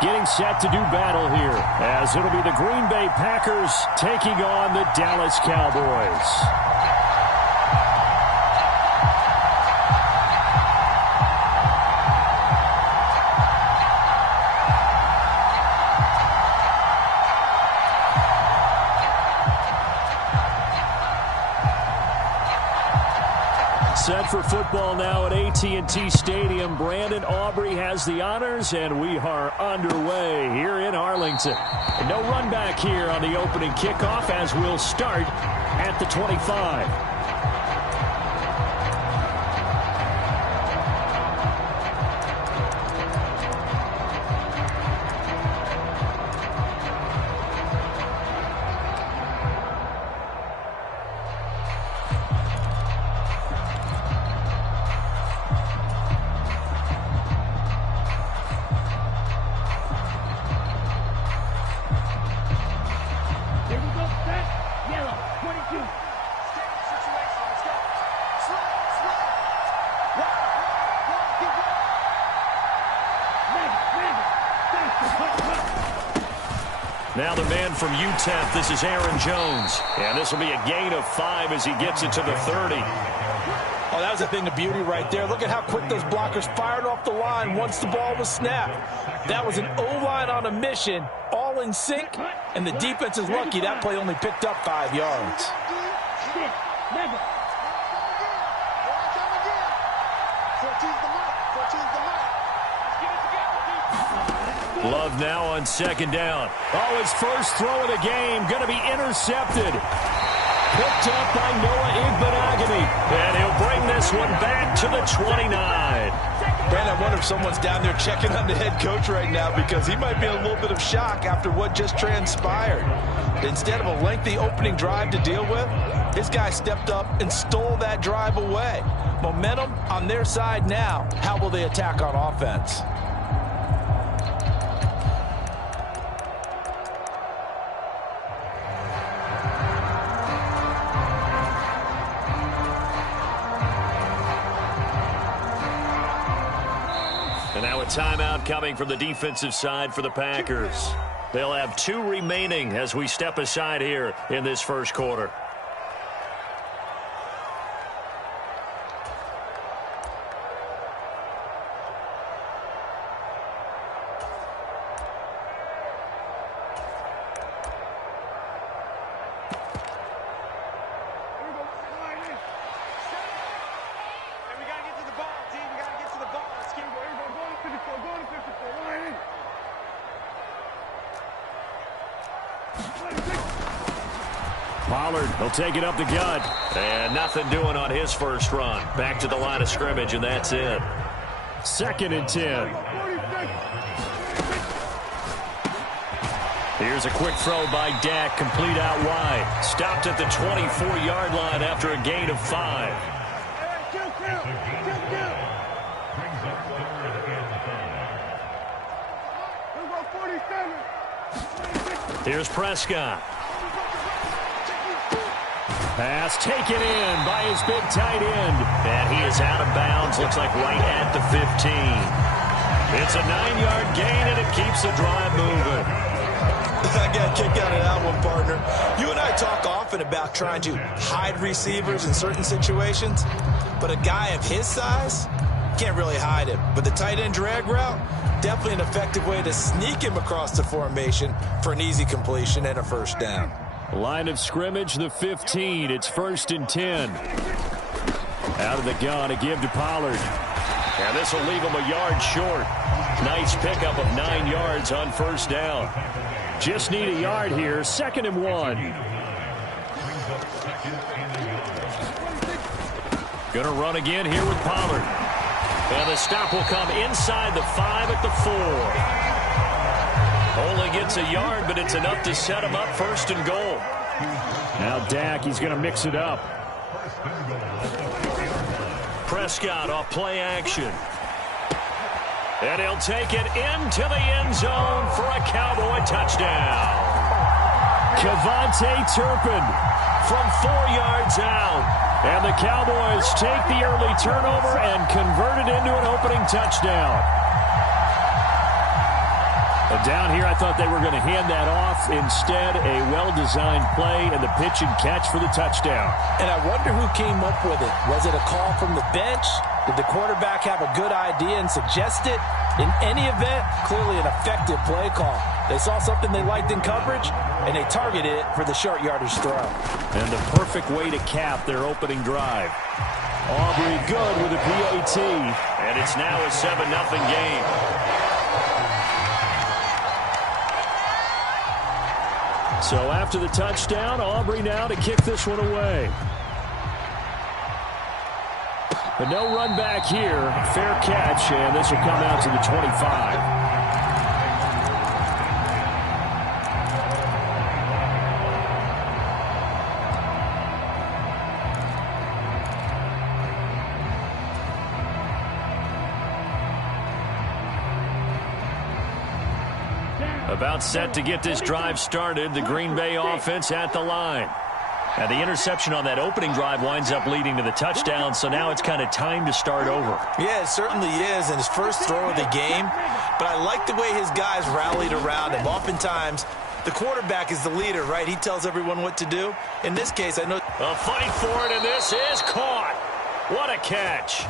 getting set to do battle here, as it'll be the Green Bay Packers taking on the Dallas Cowboys. Set for football now at AT&T Stadium. Brandon Aubrey has the honors, and we are underway here in Arlington. No run back here on the opening kickoff, as we'll start at the 25. Now the man from UTEP, this is Aaron Jones. And this will be a gain of 5 as he gets it to the 30. Oh, that was a thing of beauty right there. Look at how quick those blockers fired off the line once the ball was snapped. That was an O-line on a mission, all in sync, and the defense is lucky that play only picked up 5 yards. Love now on second down. Oh, his first throw of the game going to be intercepted. Picked up by Noah Igbenogany. And he'll bring this one back to the 29. Brandon, I wonder if someone's down there checking on the head coach right now, because he might be in a little bit of shock after what just transpired. Instead of a lengthy opening drive to deal with, this guy stepped up and stole that drive away. Momentum on their side now. How will they attack on offense? And now a timeout coming from the defensive side for the Packers. They'll have 2 remaining as we step aside here in this first quarter. Pollard will take it up the gut. And nothing doing on his first run. Back to the line of scrimmage, and that's it. 2nd and 10. Here's a quick throw by Dak, complete out wide. Stopped at the 24-yard line after a gain of 5. Here's Prescott. Pass taken in by his big tight end. And he is out of bounds. Looks like right at the 15. It's a 9-yard gain, and it keeps the drive moving. I got a kick out of that one, partner. You and I talk often about trying to hide receivers in certain situations. But a guy of his size can't really hide him. But the tight end drag route, definitely an effective way to sneak him across the formation for an easy completion and a first down. Line of scrimmage, the 15. It's 1st and 10. Out of the gun, a give to Pollard. And this will leave him a yard short. Nice pickup of 9 yards on first down. Just need a yard here. 2nd and 1. Gonna run again here with Pollard. And the stop will come inside the 5 at the 4. Only gets a yard, but it's enough to set him up 1st and goal. Now Dak, he's going to mix it up. Prescott off play action. And he'll take it into the end zone for a Cowboy touchdown. Kevontae Turpin from 4 yards out. And the Cowboys take the early turnover and convert it into an opening touchdown. And down here, I thought they were going to hand that off. Instead, a well-designed play and the pitch and catch for the touchdown. And I wonder who came up with it. Was it a call from the bench? Did the quarterback have a good idea and suggest it? In any event, clearly an effective play call. They saw something they liked in coverage, and they targeted it for the short yardage throw. And the perfect way to cap their opening drive. Aubrey good with a PAT. And it's now a 7-0 game. So after the touchdown, Aubrey now to kick this one away. But no run back here. Fair catch, and this will come out to the 25. About set to get this drive started. The Green Bay offense at the line. Now, the interception on that opening drive winds up leading to the touchdown, so now it's kind of time to start over. Yeah, it certainly is, and his first throw of the game. But I like the way his guys rallied around him. Oftentimes, the quarterback is the leader, right? He tells everyone what to do. In this case, I know... A fight for it, and this is caught. What a catch.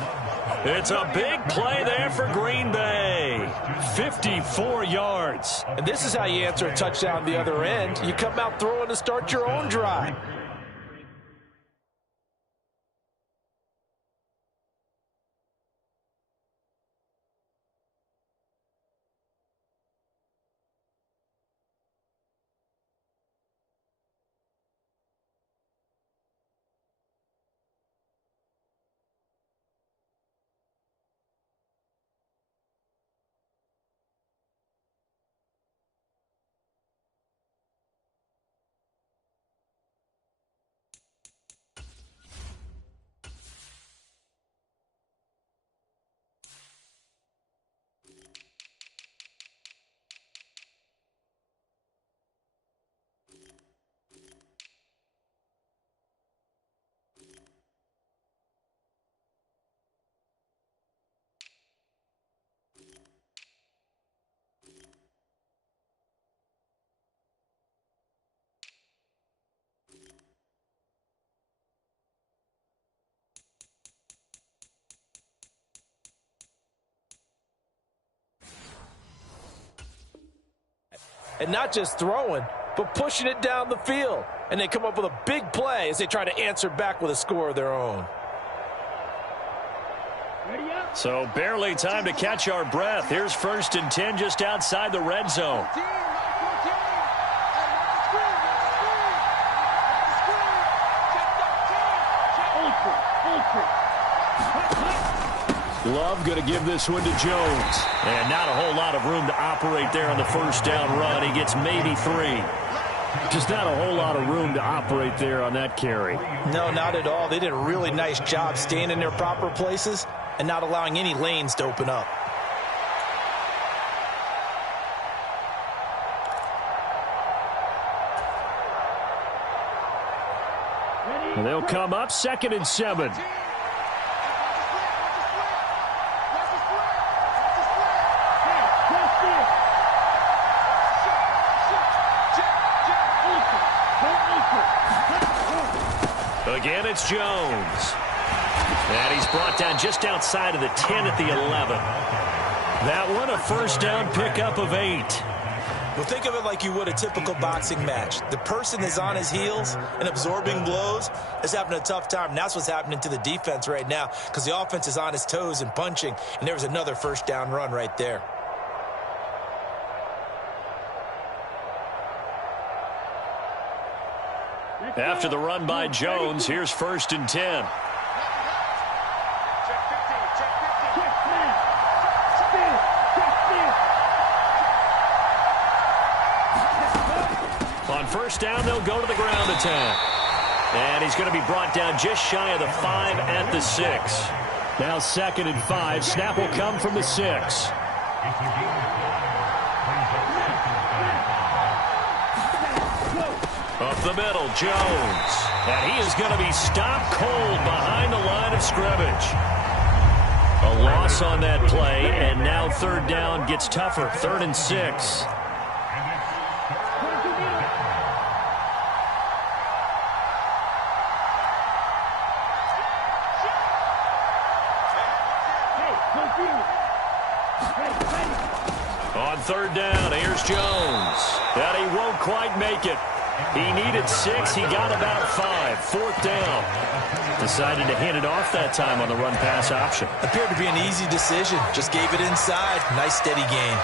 It's a big play there for Green Bay. 54 yards. And this is how you answer a touchdown the other end. You come out throwing to start your own drive. And not just throwing, but pushing it down the field. And they come up with a big play as they try to answer back with a score of their own. So barely time to catch our breath. Here's 1st and 10 just outside the red zone. Love going to give this one to Jones. And not a whole lot of room to operate there on the first down run. He gets maybe 3. Just not a whole lot of room to operate there on that carry. No, not at all. They did a really nice job staying in their proper places and not allowing any lanes to open up. And they'll come up 2nd and 7. Again, it's Jones. And he's brought down just outside of the 10 at the 11. That one, a first down pickup of 8. Well, think of it like you would a typical boxing match. The person is on his heels and absorbing blows is having a tough time. And that's what's happening to the defense right now because the offense is on his toes and punching. And there was another first down run right there. After the run by Jones, here's 1st and 10. On first down, they'll go to the ground attack. And he's going to be brought down just shy of the 5 at the 6. Now 2nd and 5. Snap will come from the 6. Up the middle, Jones. And he is going to be stopped cold behind the line of scrimmage. A loss on that play, and now third down gets tougher. 3rd and 6. On 3rd down, here's Jones. And he won't quite make it. He needed 6. He got about 5. 4th down. Decided to hand it off that time on the run-pass option. Appeared to be an easy decision. Just gave it inside. Nice, steady gain.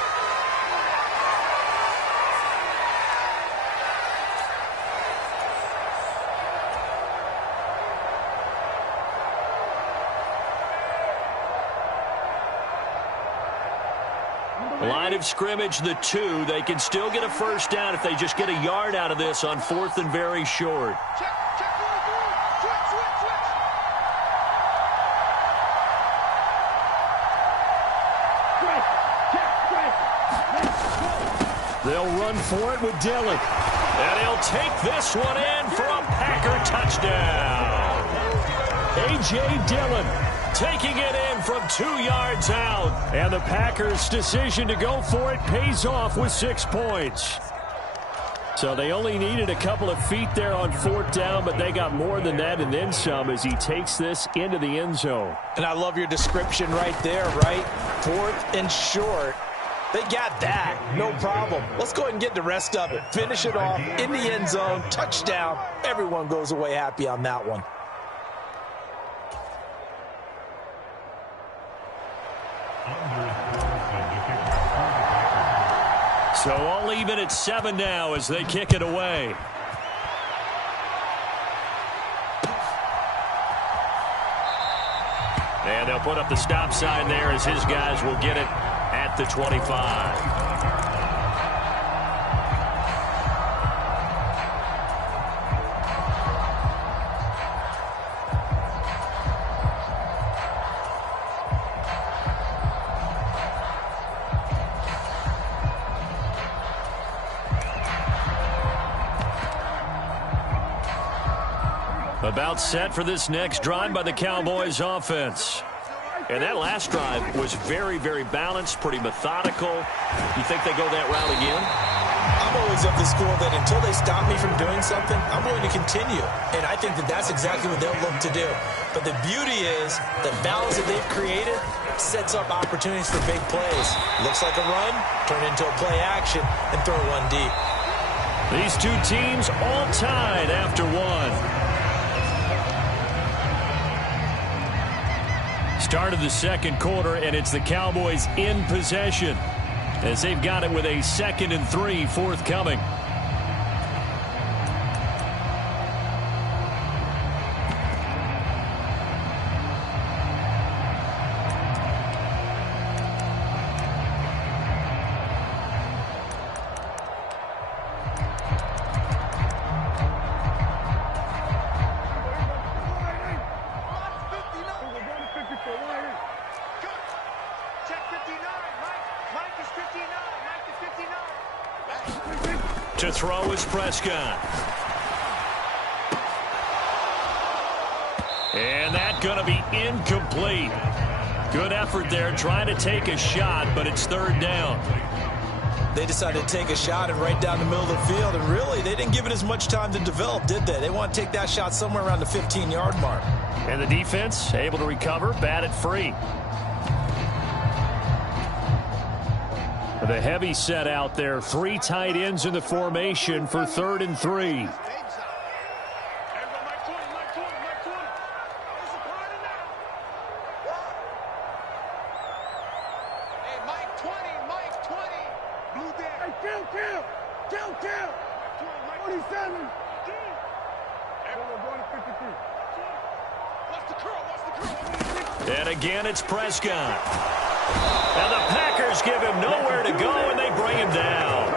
Line of scrimmage, the 2. They can still get a first down if they just get a yard out of this on 4th and very short. They'll run for it with Dillon. And he'll take this one in for a Packer touchdown. A.J. Dillon taking it in from 2 yards out. And the Packers' decision to go for it pays off with 6 points. So they only needed a couple of feet there on 4th down, but they got more than that and then some as he takes this into the end zone. And I love your description right there, right? 4th and short. They got that. No problem. Let's go ahead and get the rest of it. Finish it off in the end zone. Touchdown. Everyone goes away happy on that one. So all even at 7 now as they kick it away. And they'll put up the stop sign there as his guys will get it at the 25. About set for this next drive by the Cowboys offense. And that last drive was very, very balanced, pretty methodical. You think they go that route again? I'm always of the school that until they stop me from doing something, I'm going to continue. And I think that that's exactly what they'll look to do. But the beauty is the balance that they've created sets up opportunities for big plays. Looks like a run, turn into a play action, and throw one deep. These two teams all tied after one. Start of the second quarter, and it's the Cowboys in possession as they've got it with a 2nd and 3 forthcoming. To throw is Prescott. And that's going to be incomplete. Good effort there trying to take a shot, but it's 3rd down. They decided to take a shot and right down the middle of the field, and really they didn't give it as much time to develop, did they? They want to take that shot somewhere around the 15-yard mark. And the defense able to recover, bat it free. The heavy set out there. 3 tight ends in the formation for 3rd and 3. And again, it's Prescott. And the Packers give him nowhere to go, and they bring him down.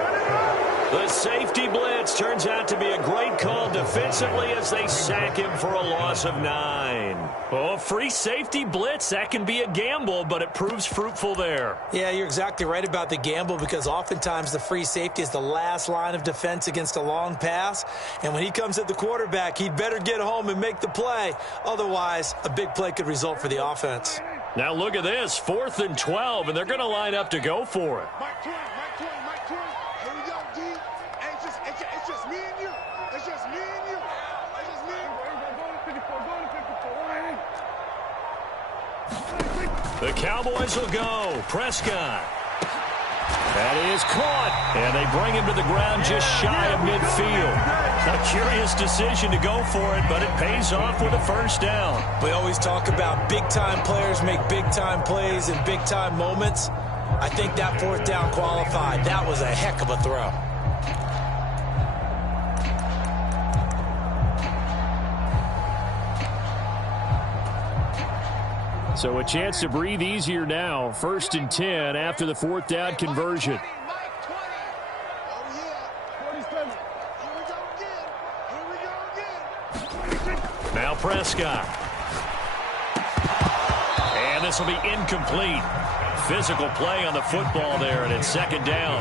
The safety blitz turns out to be a great call defensively as they sack him for a loss of 9. Oh, free safety blitz, that can be a gamble, but it proves fruitful there. Yeah, you're exactly right about the gamble because oftentimes the free safety is the last line of defense against a long pass. And when he comes at the quarterback, he'd better get home and make the play. Otherwise, a big play could result for the offense. Now look at this, 4th and 12, and they're going to line up to go for it. Mike 20. Here we go, D. Hey, it's just me and you. It's just me and you. It's just me and you. Go to 54. The Cowboys will go. Prescott. That is caught, and they bring him to the ground just shy of midfield. A curious decision to go for it, but it pays off with a first down. We always talk about big-time players make big-time plays in big-time moments. I think that 4th down qualified. That was a heck of a throw. So a chance to breathe easier now. 1st and 10 after the 4th down conversion. Mike 20. Oh, yeah. 47. Here we go again. Now Prescott. And this will be incomplete. Physical play on the football there, and it's 2nd down.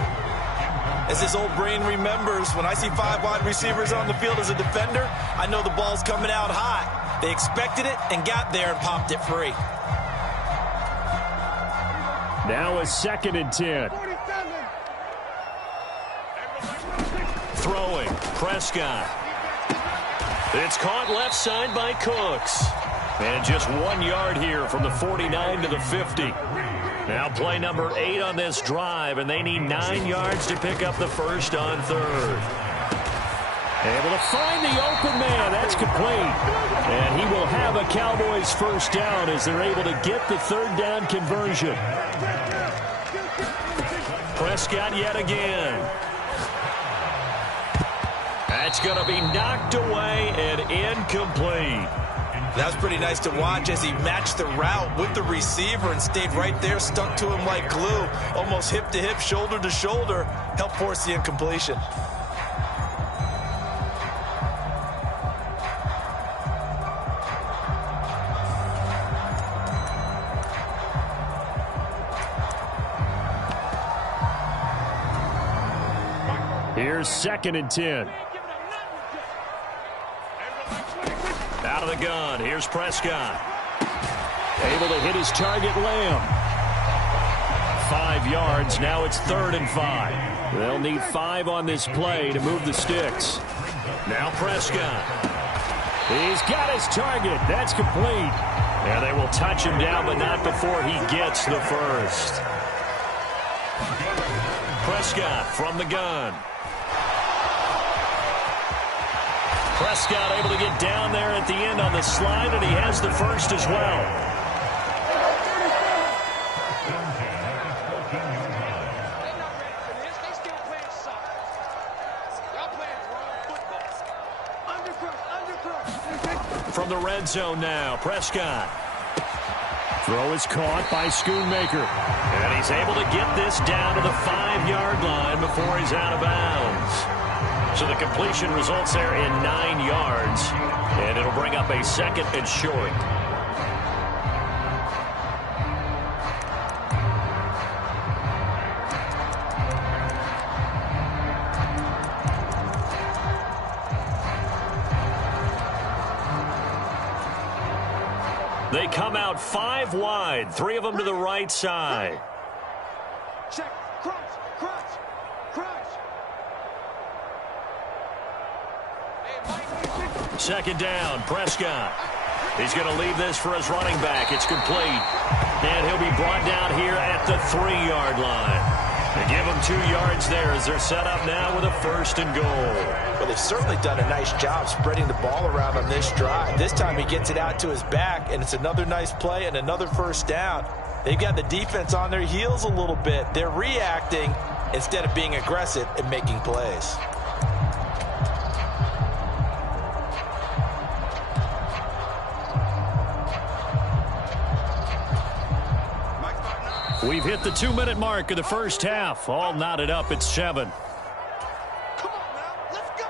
As his old brain remembers, when I see 5 wide receivers on the field as a defender, I know the ball's coming out high. They expected it and got there and popped it free. Now a 2nd and 10. 47. Throwing, Prescott. It's caught left side by Cooks. And just 1 yard here from the 49 to the 50. Now play number 8 on this drive, and they need 9 yards to pick up the first on 3rd. Able to find the open man. That's complete. And he will have a Cowboys first down as they're able to get the 3rd down conversion. Prescott yet again. That's going to be knocked away and incomplete. That was pretty nice to watch as he matched the route with the receiver and stayed right there, stuck to him like glue, almost hip to hip, shoulder to shoulder, helped force the incompletion. Here's 2nd and 10. Out of the gun. Here's Prescott. Able to hit his target, Lamb. 5 yards. Now it's 3rd and 5. They'll need 5 on this play to move the sticks. Now Prescott. He's got his target. That's complete. And they will touch him down, but not before he gets the first. Prescott from the gun. Prescott able to get down there at the end on the slide, and he has the first as well. From the red zone now, Prescott. Throw is caught by Schoonmaker. And he's able to get this down to the 5-yard line before he's out of bounds. So the completion results there in 9 yards, and it'll bring up a 2nd and short. They come out 5 wide, 3 of them to the right side. Check. Crunch. 2nd down, Prescott. He's going to leave this for his running back. It's complete. And he'll be brought down here at the 3-yard line. They give him 2 yards there as they're set up now with a 1st and goal. Well, they've certainly done a nice job spreading the ball around on this drive. This time he gets it out to his back, and it's another nice play and another 1st down. They've got the defense on their heels a little bit. They're reacting instead of being aggressive and making plays. We've hit the 2-minute mark of the first half. All knotted up at 7. Come on now, let's go.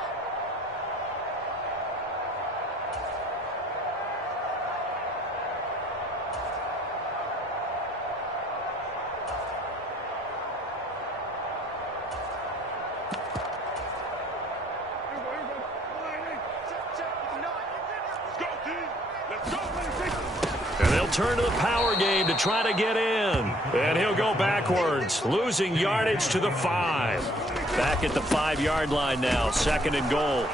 turn to the power game to try to get in. And he'll go backwards, losing yardage to the 5. Back at the 5-yard line now, 2nd and goal.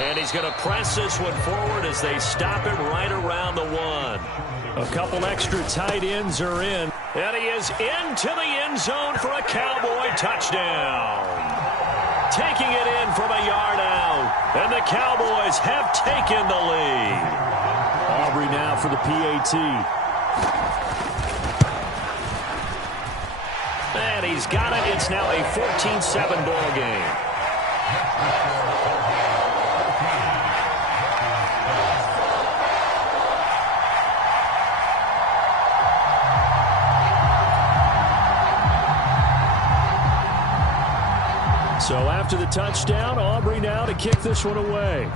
And he's going to press this one forward as they stop it right around the 1. A couple extra tight ends are in. And he is into the end zone for a Cowboy touchdown. Taking it in from a yard out. And the Cowboys have taken the lead. Aubrey now for the PAT. And he's got it. It's now a 14-7 ball game. So after the touchdown, Aubrey now to kick this one away.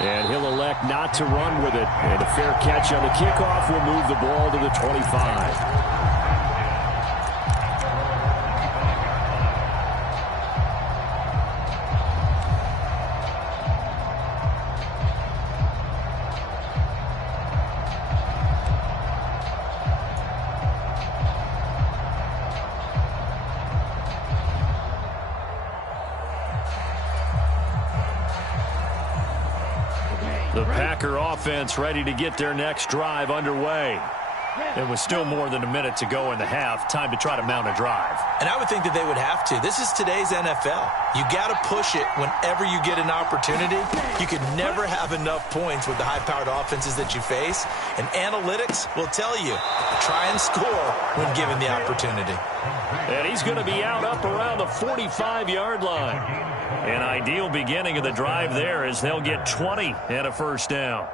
And he'll elect not to run with it. And a fair catch on the kickoff will move the ball to the 25. The Packer offense ready to get their next drive underway. It was still more than a minute to go in the half. Time to try to mount a drive. And I would think that they would have to. This is today's NFL. You got to push it whenever you get an opportunity. You could never have enough points with the high-powered offenses that you face. And analytics will tell you, try and score when given the opportunity. And he's going to be out up around the 45-yard line. An ideal beginning of the drive there as they'll get 20 and a first down.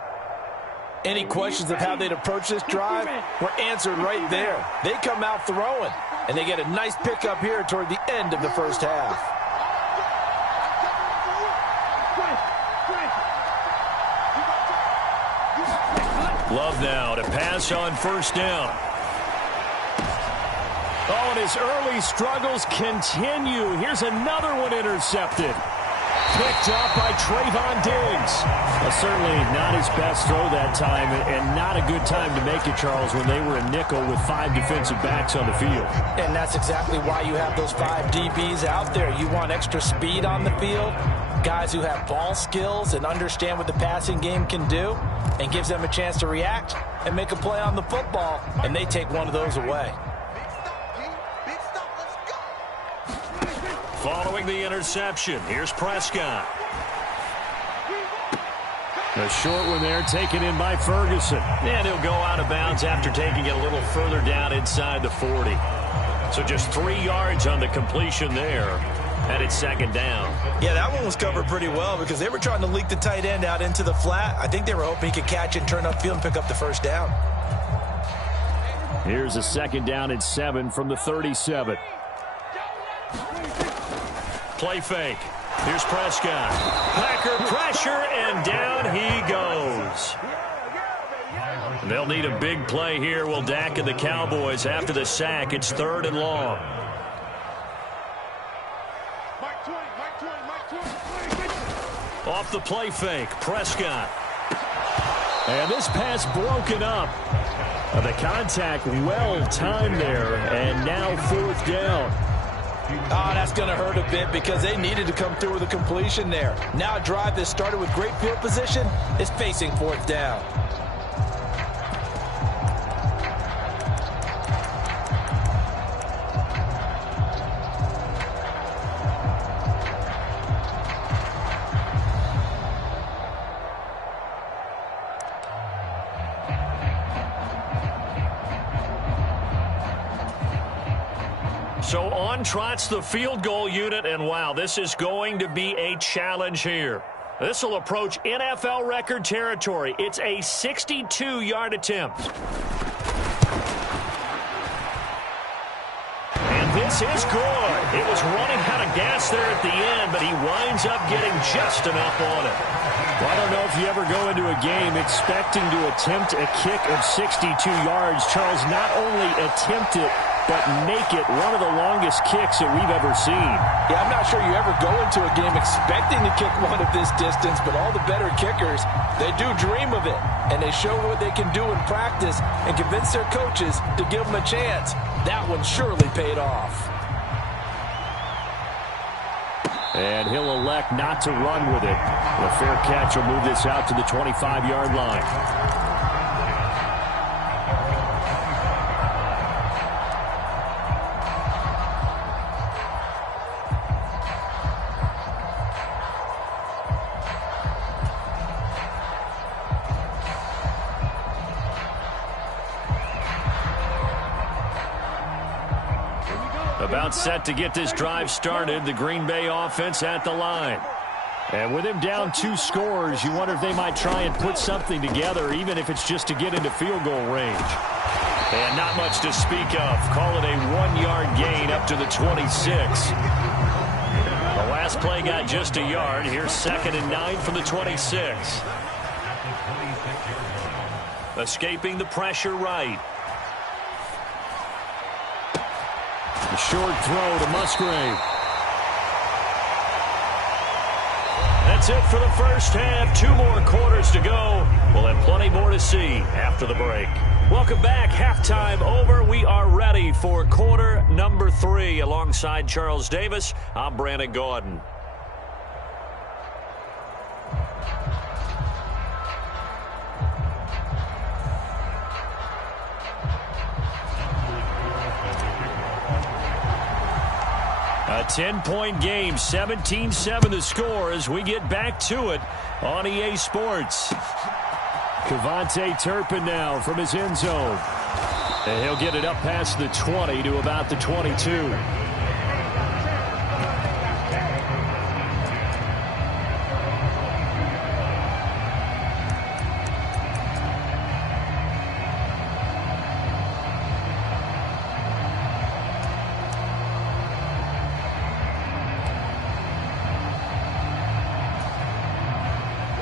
Any questions of how they'd approach this drive were answered right there. They come out throwing, and they get a nice pickup here toward the end of the first half. Love now to pass on first down. Oh, and his early struggles continue. Here's another one intercepted. Picked up by Trayvon Diggs. Certainly not his best throw that time, and not a good time to make it, Charles, when they were a nickel with 5 defensive backs on the field. And that's exactly why you have those 5 DBs out there. You want extra speed on the field, guys who have ball skills and understand what the passing game can do, and gives them a chance to react and make a play on the football, and they take one of those away. Following the interception, here's Prescott. A short one there, taken in by Ferguson. And he'll go out of bounds after taking it a little further down inside the 40. So just 3 yards on the completion there. And it's 2nd down. Yeah, that one was covered pretty well because they were trying to leak the tight end out into the flat. I think they were hoping he could catch it, turn upfield, and pick up the first down. Here's a 2nd down and 7 from the 37. Play fake. Here's Prescott. Packer pressure, and down he goes. They'll need a big play here. Will Dak and the Cowboys after the sack. It's 3rd and long. Off the play fake, Prescott. And this pass broken up. The contact well timed there, and now 4th down. Oh, that's going to hurt a bit because they needed to come through with a completion there. Now a drive that started with great field position is facing 4th down. So on trots the field goal unit, and wow, this is going to be a challenge here. This will approach NFL record territory. It's a 62-yard attempt. And this is good. It was running out of gas there at the end, but he winds up getting just enough on it. Well, I don't know if you ever go into a game expecting to attempt a kick of 62 yards. Charles, not only attempt it, but make it one of the longest kicks that we've ever seen. Yeah, I'm not sure you ever go into a game expecting to kick one of this distance, but all the better kickers, they do dream of it, and they show what they can do in practice and convince their coaches to give them a chance. That one surely paid off. And he'll elect not to run with it. The fair catch will move this out to the 25-yard line. About set to get this drive started, the Green Bay offense at the line. And with him down 2 scores, you wonder if they might try and put something together, even if it's just to get into field goal range. And not much to speak of. Call it a 1-yard gain up to the 26. The last play got just a yard. Here's 2nd and 9 from the 26. Escaping the pressure right. A short throw to Musgrave. That's it for the first half. 2 more quarters to go. We'll have plenty more to see after the break. Welcome back. Halftime over. We are ready for quarter number 3. Alongside Charles Davis, I'm Brandon Gaudin. A 10-point game, 17-7 the score as we get back to it on EA Sports. Cavante Turpin now from his end zone. And he'll get it up past the 20 to about the 22.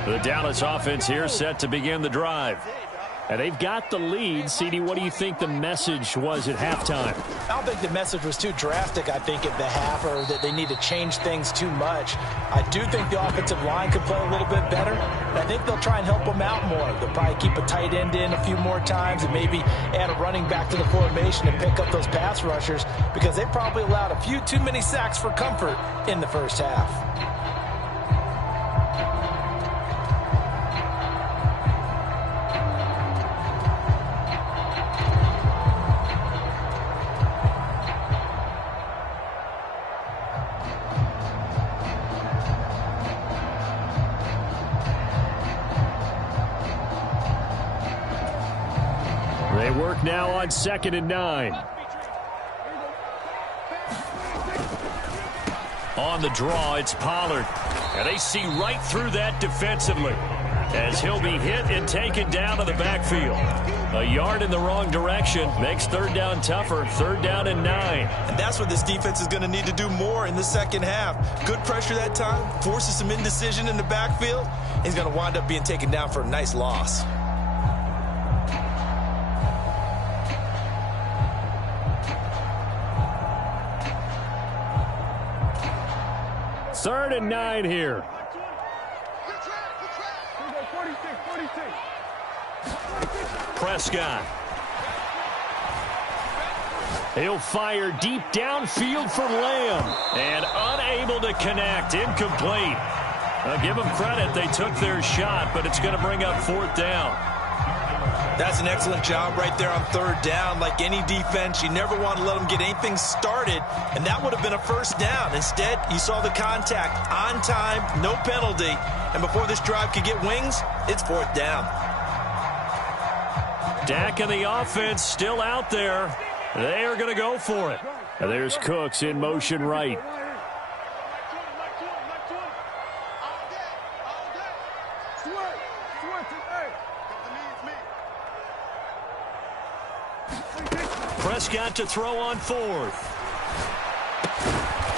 The Dallas offense here set to begin the drive. And they've got the lead. CD, what do you think the message was at halftime? I don't think the message was too drastic, I think, at the half, or that they need to change things too much. I do think the offensive line could play a little bit better. And I think they'll try and help them out more. They'll probably keep a tight end in a few more times and maybe add a running back to the formation and pick up those pass rushers, because they probably allowed a few too many sacks for comfort in the first half. They work now on 2nd and 9. On the draw, it's Pollard. And they see right through that defensively as he'll be hit and taken down to the backfield. A yard in the wrong direction makes 3rd down tougher. 3rd down and 9. And that's what this defense is going to need to do more in the second half. Good pressure that time, forces some indecision in the backfield. He's going to wind up being taken down for a nice loss. Third and 9 here. Prescott. He'll fire deep downfield for Lamb. And unable to connect. Incomplete. Give them credit. They took their shot, but it's going to bring up 4th down. That's an excellent job right there on 3rd down. Like any defense, you never want to let them get anything started, and that would have been a 1st down. Instead, you saw the contact on time, no penalty, and before this drive could get wings, it's 4th down. Dak and the offense still out there. They are going to go for it. And there's Cooks in motion right. Prescott to throw on 4th.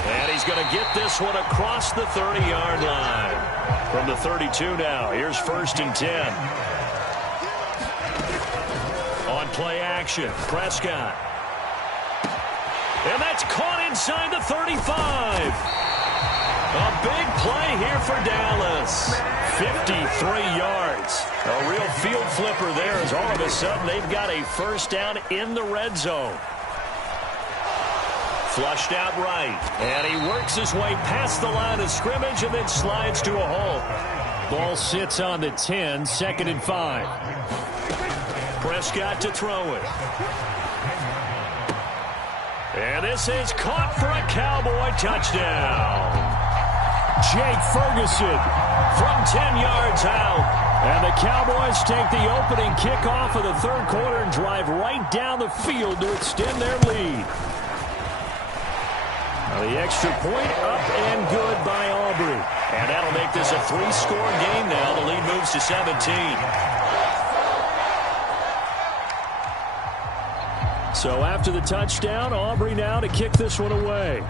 And he's going to get this one across the 30-yard line. From the 32 now, here's 1st and 10. On play action, Prescott. And that's caught inside the 35. A big play here for Dallas. 53 yards. A real field flipper there as all of a sudden they've got a first down in the red zone. Flushed out right. And he works his way past the line of scrimmage and then slides to a hole. Ball sits on the 10, 2nd and 5. Prescott to throw it. And this is caught for a Cowboy touchdown. Jake Ferguson from 10 yards out. And the Cowboys take the opening kickoff of the third quarter and drive right down the field to extend their lead. Now the extra point up and good by Aubrey. And that'll make this a 3-score game now. The lead moves to 17. So after the touchdown, Aubrey now to kick this one away.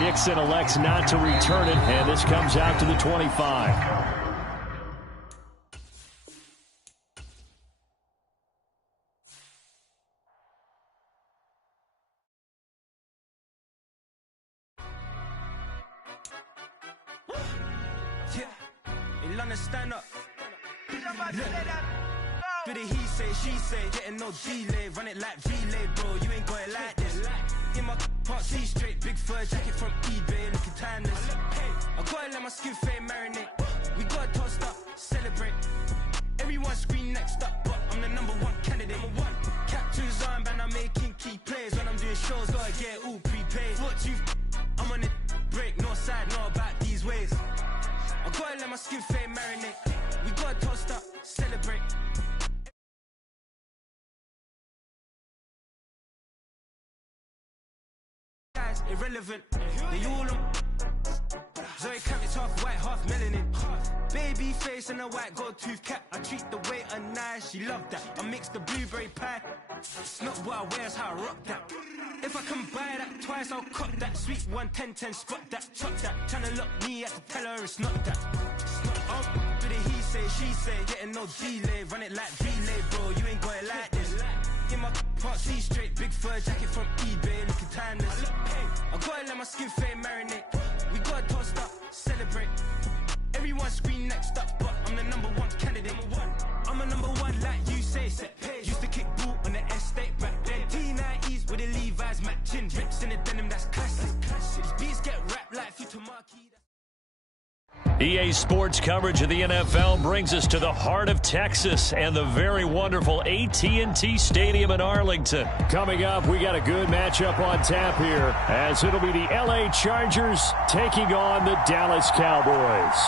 Nixon elects not to return it, and this comes out to the 25. Stand up. Bit of he say, she say, getting no delay, run it like relay, bro. You ain't got it like this. In my part C straight, big fur jacket from eBay, looking timeless. I gotta let my skin fade marinate. We gotta toast up, celebrate. Everyone scream next up, but I'm the #1 candidate. Captain's armband, I'm making key plays when I'm doing shows. Gotta get all prepaid. What you? I'm on it break, no side, no about these ways. I gotta let my skin fade marinate. We gotta toast up, celebrate. Guys, irrelevant. They all on. Zoe Kravitz half white, half melanin. Baby face and a white gold tooth cap. I treat the waiter nice, she love that. I mix the blueberry pie. It's not what I wear, it's how I rock that. If I can buy that twice, I'll cut that. Sweet 110, spot that, chop that. Tryna look me at the teller, it's not that. Bit of he say, she say, getting no delay, run it like relay, bro. You ain't got it like this. In my part C straight, big fur jacket from eBay, looking timeless. I gotta let my skin fade marinate. We gotta toast up, celebrate. Everyone scream next up, but I'm the #1 candidate. I'm a #1 like you say, set page. Used to kick ball on the estate back then. T90s with the Levi's matching. Rips in the denim, that's classic. These beats get wrapped like Futamaki. EA Sports coverage of the NFL brings us to the heart of Texas and the very wonderful AT&T Stadium in Arlington. Coming up, we got a good matchup on tap here as it'll be the LA Chargers taking on the Dallas Cowboys.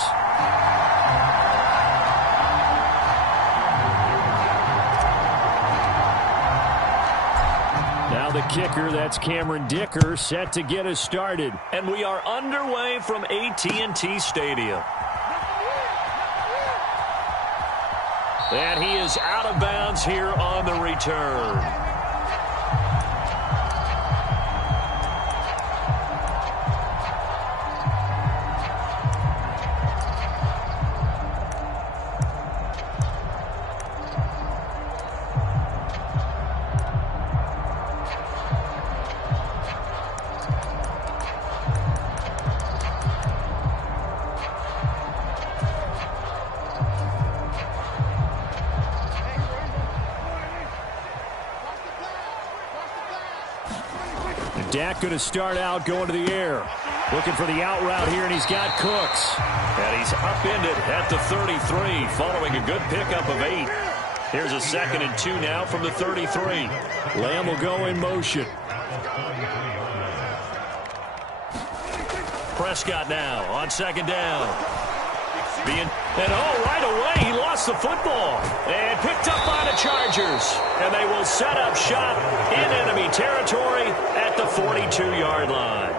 Now the kicker, that's Cameron Dicker, set to get us started. And we are underway from AT&T Stadium. And he is out of bounds here on the return. Dak going to start out going to the air. Looking for the out route here, and he's got Cooks. And he's upended at the 33 following a good pickup of 8. Here's a 2nd and 2 now from the 33. Lamb will go in motion. Prescott now on 2nd down. Right away, he lost the football. And picked up by the Chargers. And they will set up shop in enemy territory at the 42-yard line.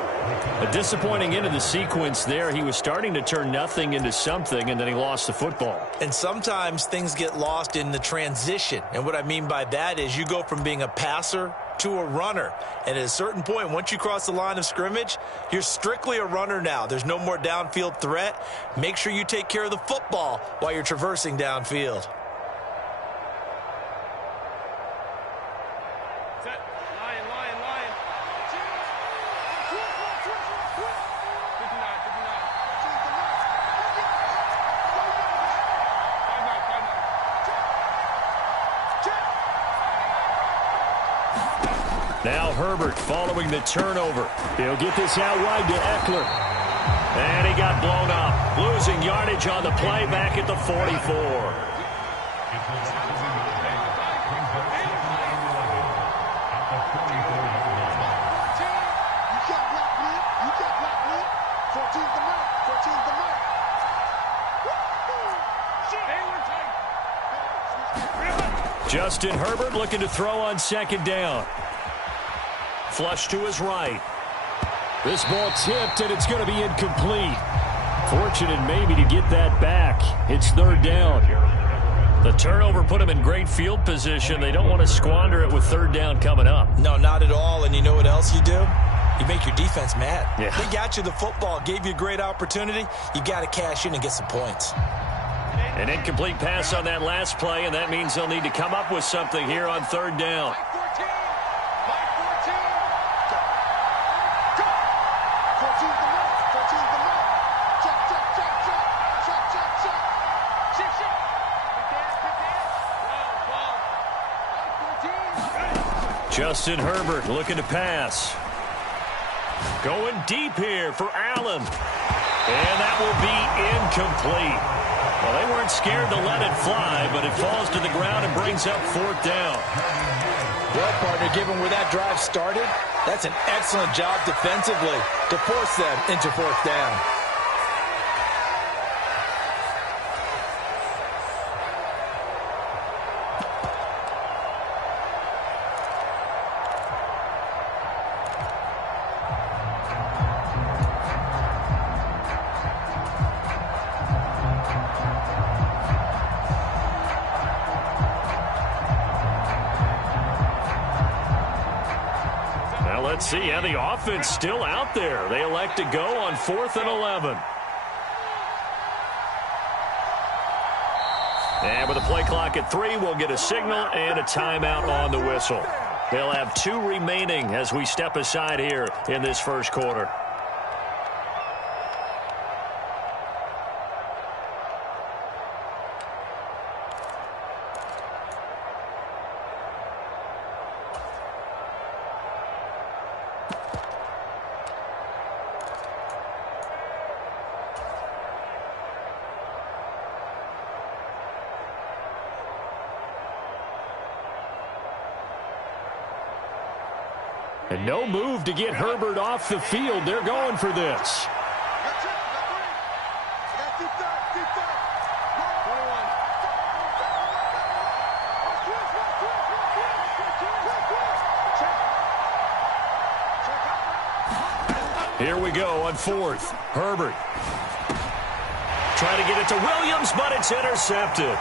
A disappointing end of the sequence there. He was starting to turn nothing into something, and then he lost the football. And sometimes things get lost in the transition. And what I mean by that is you go from being a passer to a runner. And at a certain point, once you cross the line of scrimmage, you're strictly a runner now. There's no more downfield threat. Make sure you take care of the football while you're traversing downfield. Now Herbert following the turnover. He'll get this out wide to Eckler. And he got blown up. Losing yardage on the play back at the 44. Justin Herbert looking to throw on second down. Flush to his right. This ball tipped, and it's going to be incomplete. Fortunate maybe to get that back. It's third down. The turnover put him in great field position. They don't want to squander it with third down coming up. No, not at all. And you know what else you do? You make your defense mad. Yeah. They got you the football, gave you a great opportunity. You got to cash in and get some points. An incomplete pass on that last play, and that means they'll need to come up with something here on third down. Justin Herbert looking to pass. Going deep here for Allen. And that will be incomplete. Well, they weren't scared to let it fly, but it falls to the ground and brings up fourth down. Well, partner, given where that drive started, that's an excellent job defensively to force them into fourth down. Let's see how the offense still out there. They elect to go on 4th and 11. And with a play clock at 3, we'll get a signal and a timeout on the whistle. They'll have 2 remaining as we step aside here in this first quarter. And no move to get Herbert off the field. They're going for this. Here we go on 4th. Herbert. Trying to get it to Williams, but it's intercepted.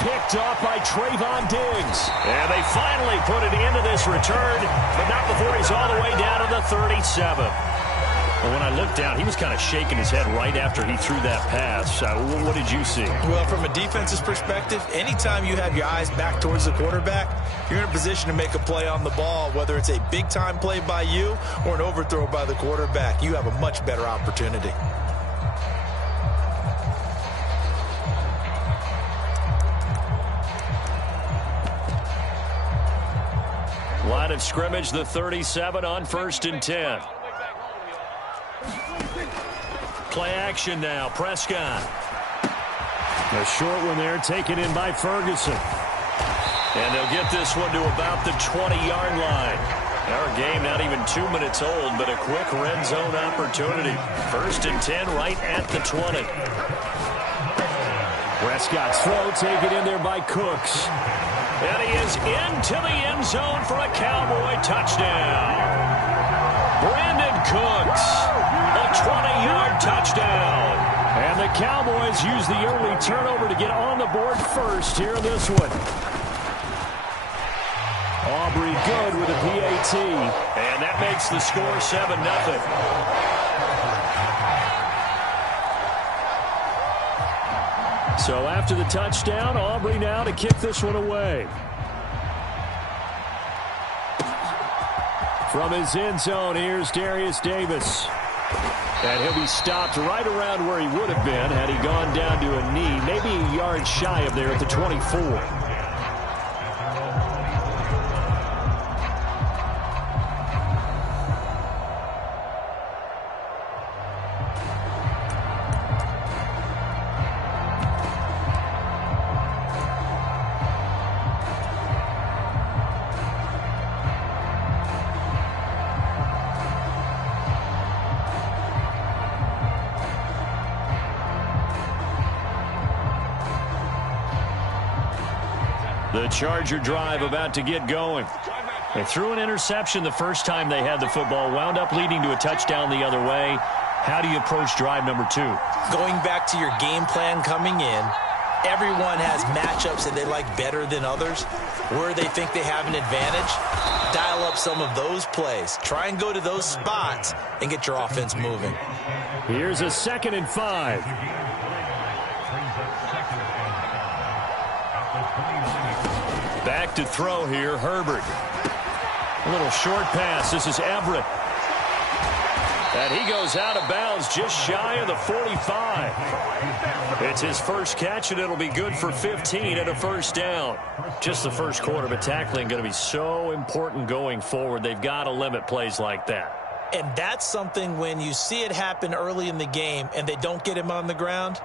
Picked off by Trayvon Diggs. And they finally put it into this return, but not before he's all the way down to the 37. Well, when I looked down, he was kind of shaking his head right after he threw that pass. What did you see? Well, from a defense's perspective, anytime you have your eyes back towards the quarterback, you're in a position to make a play on the ball, whether it's a big-time play by you or an overthrow by the quarterback. You have a much better opportunity. Line of scrimmage, the 37 on 1st and 10. Play action now. Prescott. A short one there taken in by Ferguson. And they'll get this one to about the 20-yard line. Our game not even 2 minutes old, but a quick red zone opportunity. 1st and 10 right at the 20. Prescott's throw taken in there by Cooks. And he is into the end zone for a Cowboy touchdown. Brandon Cooks, a 20-yard touchdown. And the Cowboys use the early turnover to get on the board first here in this one. Aubrey good with a PAT. And that makes the score 7-0. So after the touchdown, Aubrey now to kick this one away. From his end zone, here's Darius Davis. And he'll be stopped right around where he would have been had he gone down to a knee, maybe a yard shy of there at the 24. The Charger drive about to get going. They threw an interception the first time they had the football, wound up leading to a touchdown the other way. How do you approach drive number 2? Going back to your game plan coming in, everyone has matchups that they like better than others. Where they think they have an advantage, dial up some of those plays. Try and go to those spots and get your offense moving. Here's a 2nd and 5. Back to throw here, Herbert. A little short pass. This is Everett. And he goes out of bounds just shy of the 45. It's his first catch, and it'll be good for 15 and a first down. Just the first quarter, but tackling going to be so important going forward. They've got to limit plays like that. And that's something when you see it happen early in the game and they don't get him on the ground,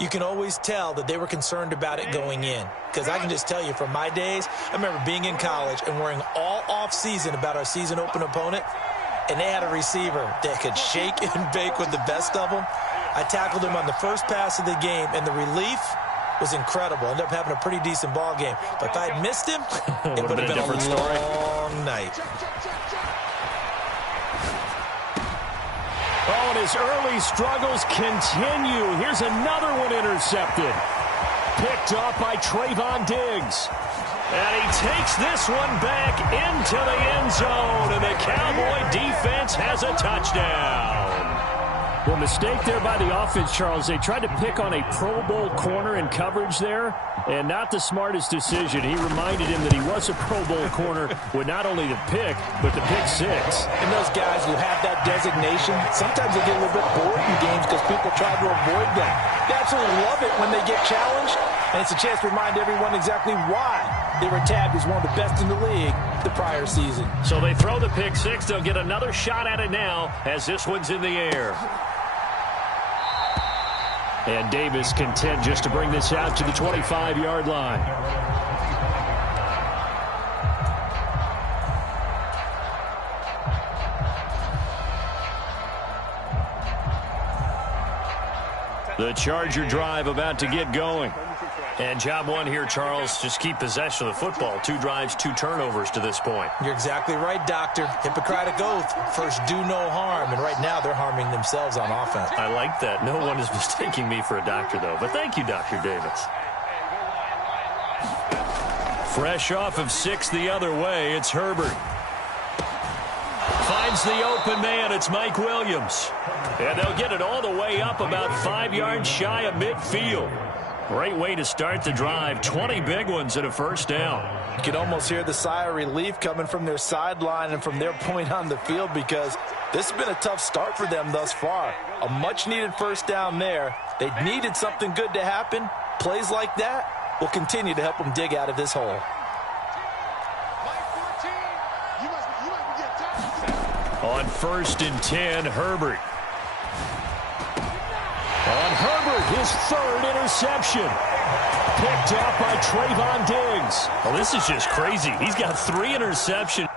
you can always tell that they were concerned about it going in. Because I can just tell you from my days, I remember being in college and worrying all off-season about our season open opponent, and they had a receiver that could shake and bake with the best of them. I tackled him on the first pass of the game, and the relief was incredible. Ended up having a pretty decent ball game. But if I had missed him, it would have been a different long night. Oh, and his early struggles continue. Here's another one intercepted. Picked off by Trayvon Diggs. And he takes this one back into the end zone, and the Cowboy defense has a touchdown. Well, mistake there by the offense, Charles. They tried to pick on a Pro Bowl corner in coverage there, and not the smartest decision. He reminded him that he was a Pro Bowl corner with not only the pick, but the pick 6. And those guys who have that designation, sometimes they get a little bit bored in games because people try to avoid them. They absolutely love it when they get challenged, and it's a chance to remind everyone exactly why they were tabbed as one of the best in the league the prior season. So they throw the pick 6. They'll get another shot at it now as this one's in the air. And Davis content just to bring this out to the 25-yard line. The Charger drive about to get going. And job one here, Charles, just keep possession of the football. 2 drives, 2 turnovers to this point. You're exactly right, Doctor. Hippocratic oath. First, do no harm. And right now, they're harming themselves on offense. I like that. No one is mistaking me for a doctor, though. But thank you, Dr. Davis. Fresh off of 6 the other way, it's Herbert. Finds the open man. It's Mike Williams. And they'll get it all the way up about 5 yards shy of midfield. Great way to start the drive. 20 big ones and a first down. You can almost hear the sigh of relief coming from their sideline and from their point on the field because this has been a tough start for them thus far. A much-needed first down there. They needed something good to happen. Plays like that will continue to help them dig out of this hole. On 1st and 10, Herbert. On Herbert, his 3rd interception. Picked off by Trayvon Diggs. Well, this is just crazy. He's got 3 interceptions.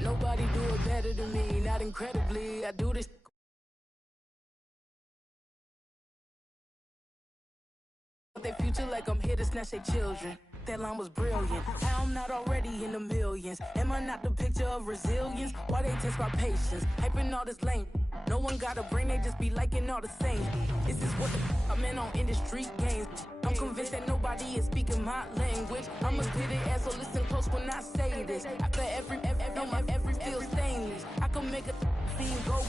Nobody do it better than me, not incredibly. I do this future like I'm here to snatch their children. That line was brilliant. How I'm not already in the millions? Am I not the picture of resilience? Why they test my patience? Hyping all this lame. No one got a brain, they just be liking all the same. Is this what the I'm in on industry games? I'm convinced that nobody is speaking my language. I'ma spit it as so listen close when I say this. After every feel stainless. I can make a scene go.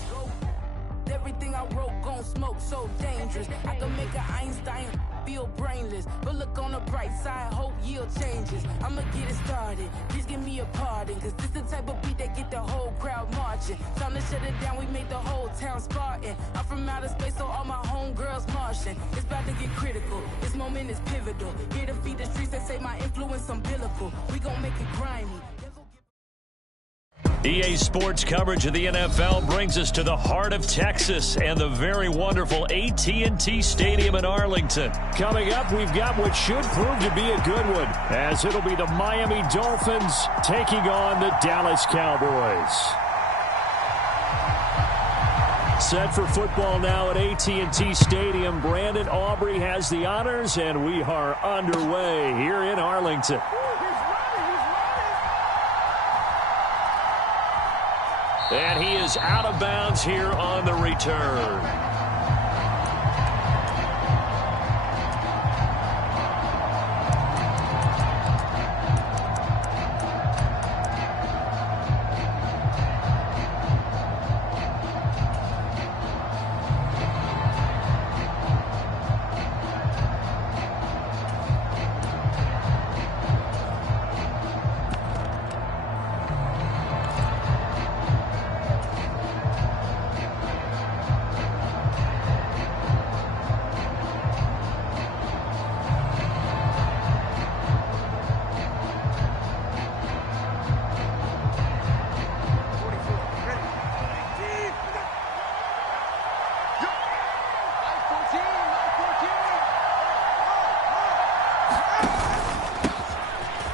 Everything I wrote gon' smoke, so dangerous. I can make an Einstein feel brainless. But look on the bright side, hope yield changes. I'ma get it started, please give me a pardon. Cause this the type of beat that get the whole crowd marching. Time to shut it down, we made the whole town Spartan. I'm from outer space, so all my homegirls Martian. It's about to get critical, this moment is pivotal. Here to feed the streets that say my influence umbilical. We gon' make it grimy. EA Sports coverage of the NFL brings us to the heart of Texas and the very wonderful AT&T Stadium in Arlington. Coming up, we've got what should prove to be a good one, as it'll be the Miami Dolphins taking on the Dallas Cowboys. Set for football now at AT&T Stadium. Brandon Aubrey has the honors, and we are underway here in Arlington. And he is out of bounds here on the return.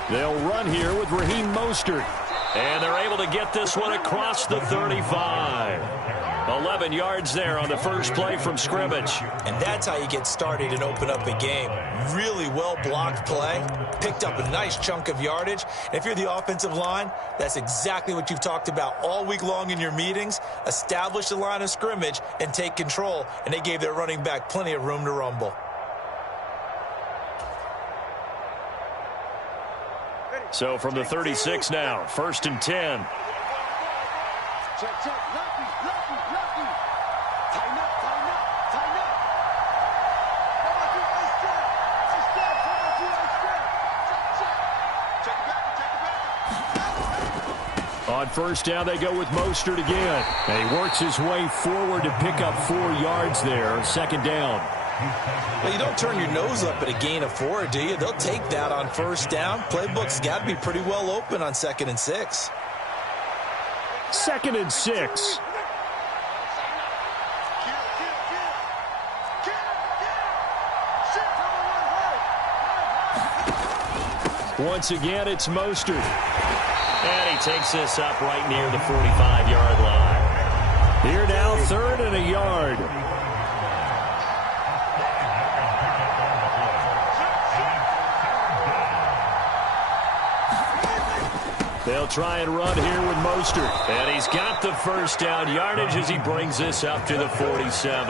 They'll run here with Raheem Mostert. And they're able to get this one across the 35. 11 yards there on the first play from scrimmage. And that's how you get started and open up a game. Really well-blocked play. Picked up a nice chunk of yardage. And if you're the offensive line, that's exactly what you've talked about all week long in your meetings. Establish the line of scrimmage and take control. And they gave their running back plenty of room to rumble. So from the 36 now, 1st and 10. Check, check. Lucky. Tighten up. Check it back. On first down, they go with Mostert again. And he works his way forward to pick up 4 yards there. 2nd down. Well, you don't turn your nose up at a gain of 4, do you? They'll take that on first down. Playbook's got to be pretty well open on 2nd and 6. 2nd and 6. Once again, it's Mostert. And he takes this up right near the 45-yard line. Here now, 3rd and a yard. They'll try and run here with Mostert. And he's got the first down yardage as he brings this up to the 47.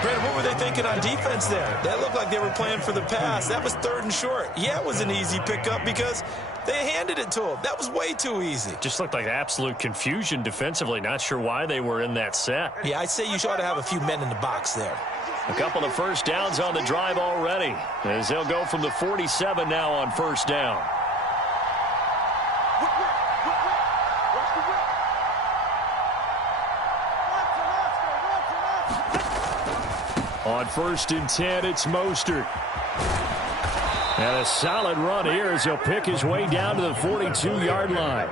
Brandon, what were they thinking on defense there? That looked like they were playing for the pass. That was 3rd and short. Yeah, it was an easy pickup because they handed it to him. That was way too easy. Just looked like absolute confusion defensively. Not sure why they were in that set. Yeah, I'd say you ought to have a few men in the box there. A couple of first downs on the drive already, as they'll go from the 47 now on first down. On 1st and 10, it's Mostert. And a solid run here as he'll pick his way down to the 42-yard line.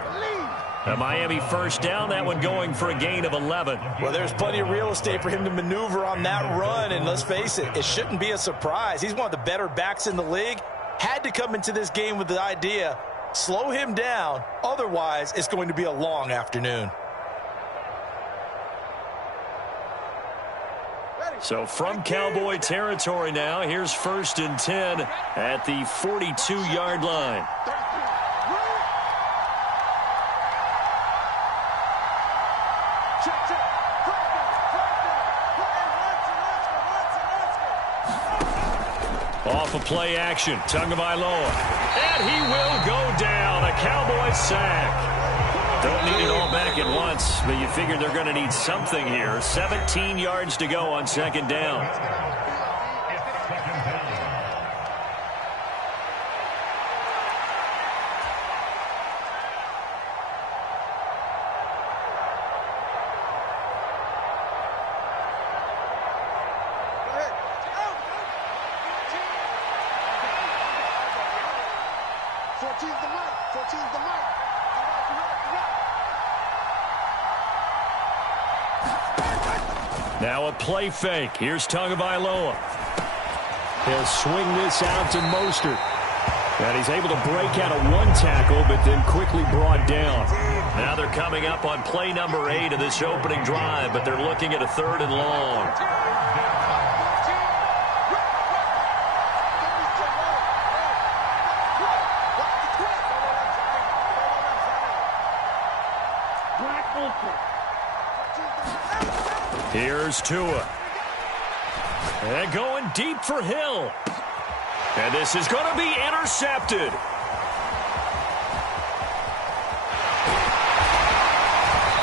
A Miami first down, that one going for a gain of 11. Well, there's plenty of real estate for him to maneuver on that run, and let's face it, it shouldn't be a surprise. He's one of the better backs in the league. Had to come into this game with the idea, slow him down, otherwise it's going to be a long afternoon. So from Cowboy territory now, here's 1st and 10 at the 42-yard line. Off of play action, Tagovailoa. And he will go down. A Cowboy sack. Don't need it all back at once, but you figure they're going to need something here. 17 yards to go on 2nd down. Now a play fake. Here's Tagovailoa. He'll swing this out to Mostert. And he's able to break out of one tackle, but then quickly brought down. Now they're coming up on play number 8 of this opening drive, but they're looking at a 3rd and long. Here's Tua. And going deep for Hill. And this is going to be intercepted.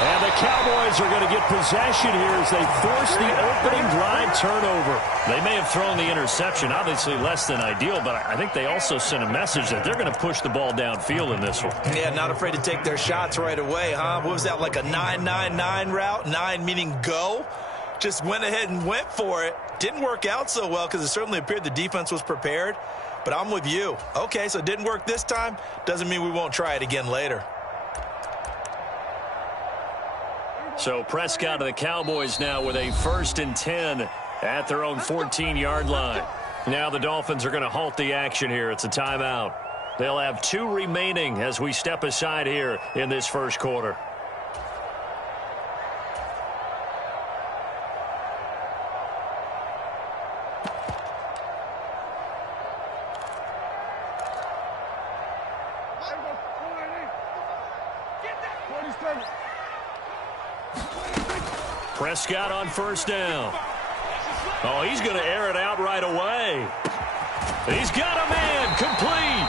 And the Cowboys are going to get possession here as they force the opening drive turnover. They may have thrown the interception, obviously less than ideal, but I think they also sent a message that they're going to push the ball downfield in this one. Yeah, not afraid to take their shots right away, huh? What was that, like a 9-9-9 route? 9 meaning go? Just went ahead and went for it. Didn't work out so well because it certainly appeared the defense was prepared. But I'm with you. Okay, so it didn't work this time. Doesn't mean we won't try it again later. So Prescott of the Cowboys now with a 1st and 10 at their own 14-yard line. Now the Dolphins are going to halt the action here. It's a timeout. They'll have 2 remaining as we step aside here in this first quarter. Prescott on 1st down. Oh, he's going to air it out right away. He's got a man complete.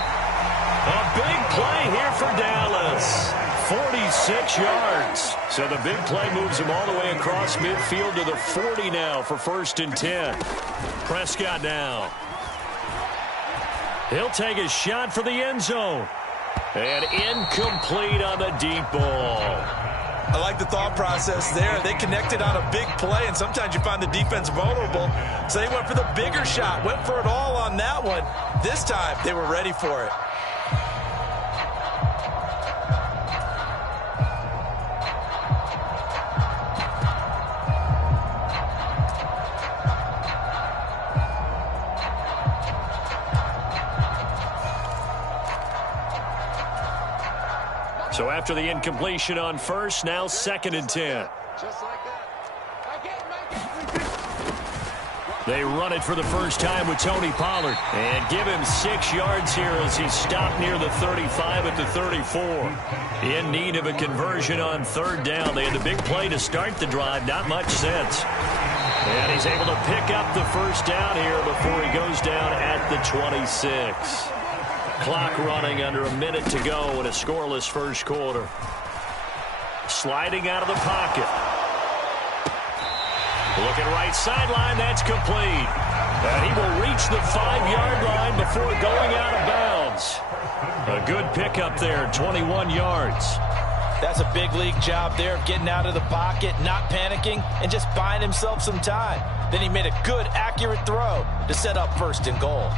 A big play here for Dallas. 46 yards. So the big play moves him all the way across midfield to the 40 now for 1st and 10. Prescott now. He'll take a shot for the end zone. And incomplete on the deep ball. I like the thought process there. They connected on a big play, and sometimes you find the defense vulnerable. So they went for the bigger shot, went for it all on that one. This time, they were ready for it. So after the incompletion on 1st, now 2nd and 10. They run it for the first time with Tony Pollard. And give him 6 yards here as he stopped near the 35 at the 34. In need of a conversion on 3rd down. They had the big play to start the drive. Not much sense. And he's able to pick up the 1st down here before he goes down at the 26. Clock running under a minute to go in a scoreless first quarter. Sliding out of the pocket. Looking right sideline, that's complete. And he will reach the 5-yard line before going out of bounds. A good pickup there, 21 yards. That's a big league job there of getting out of the pocket, not panicking, and just buying himself some time. Then he made a good, accurate throw to set up 1st and goal.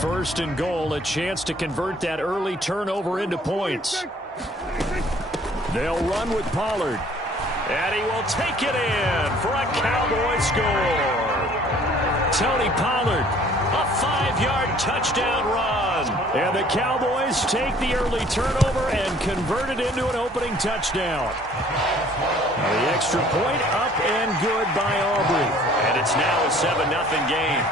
First and goal, a chance to convert that early turnover into points. They'll run with Pollard. And he will take it in for a Cowboy score. Tony Pollard, a 5-yard touchdown run. And the Cowboys take the early turnover and convert it into an opening touchdown. The extra point up and good by Aubrey. And it's now a 7-0 game.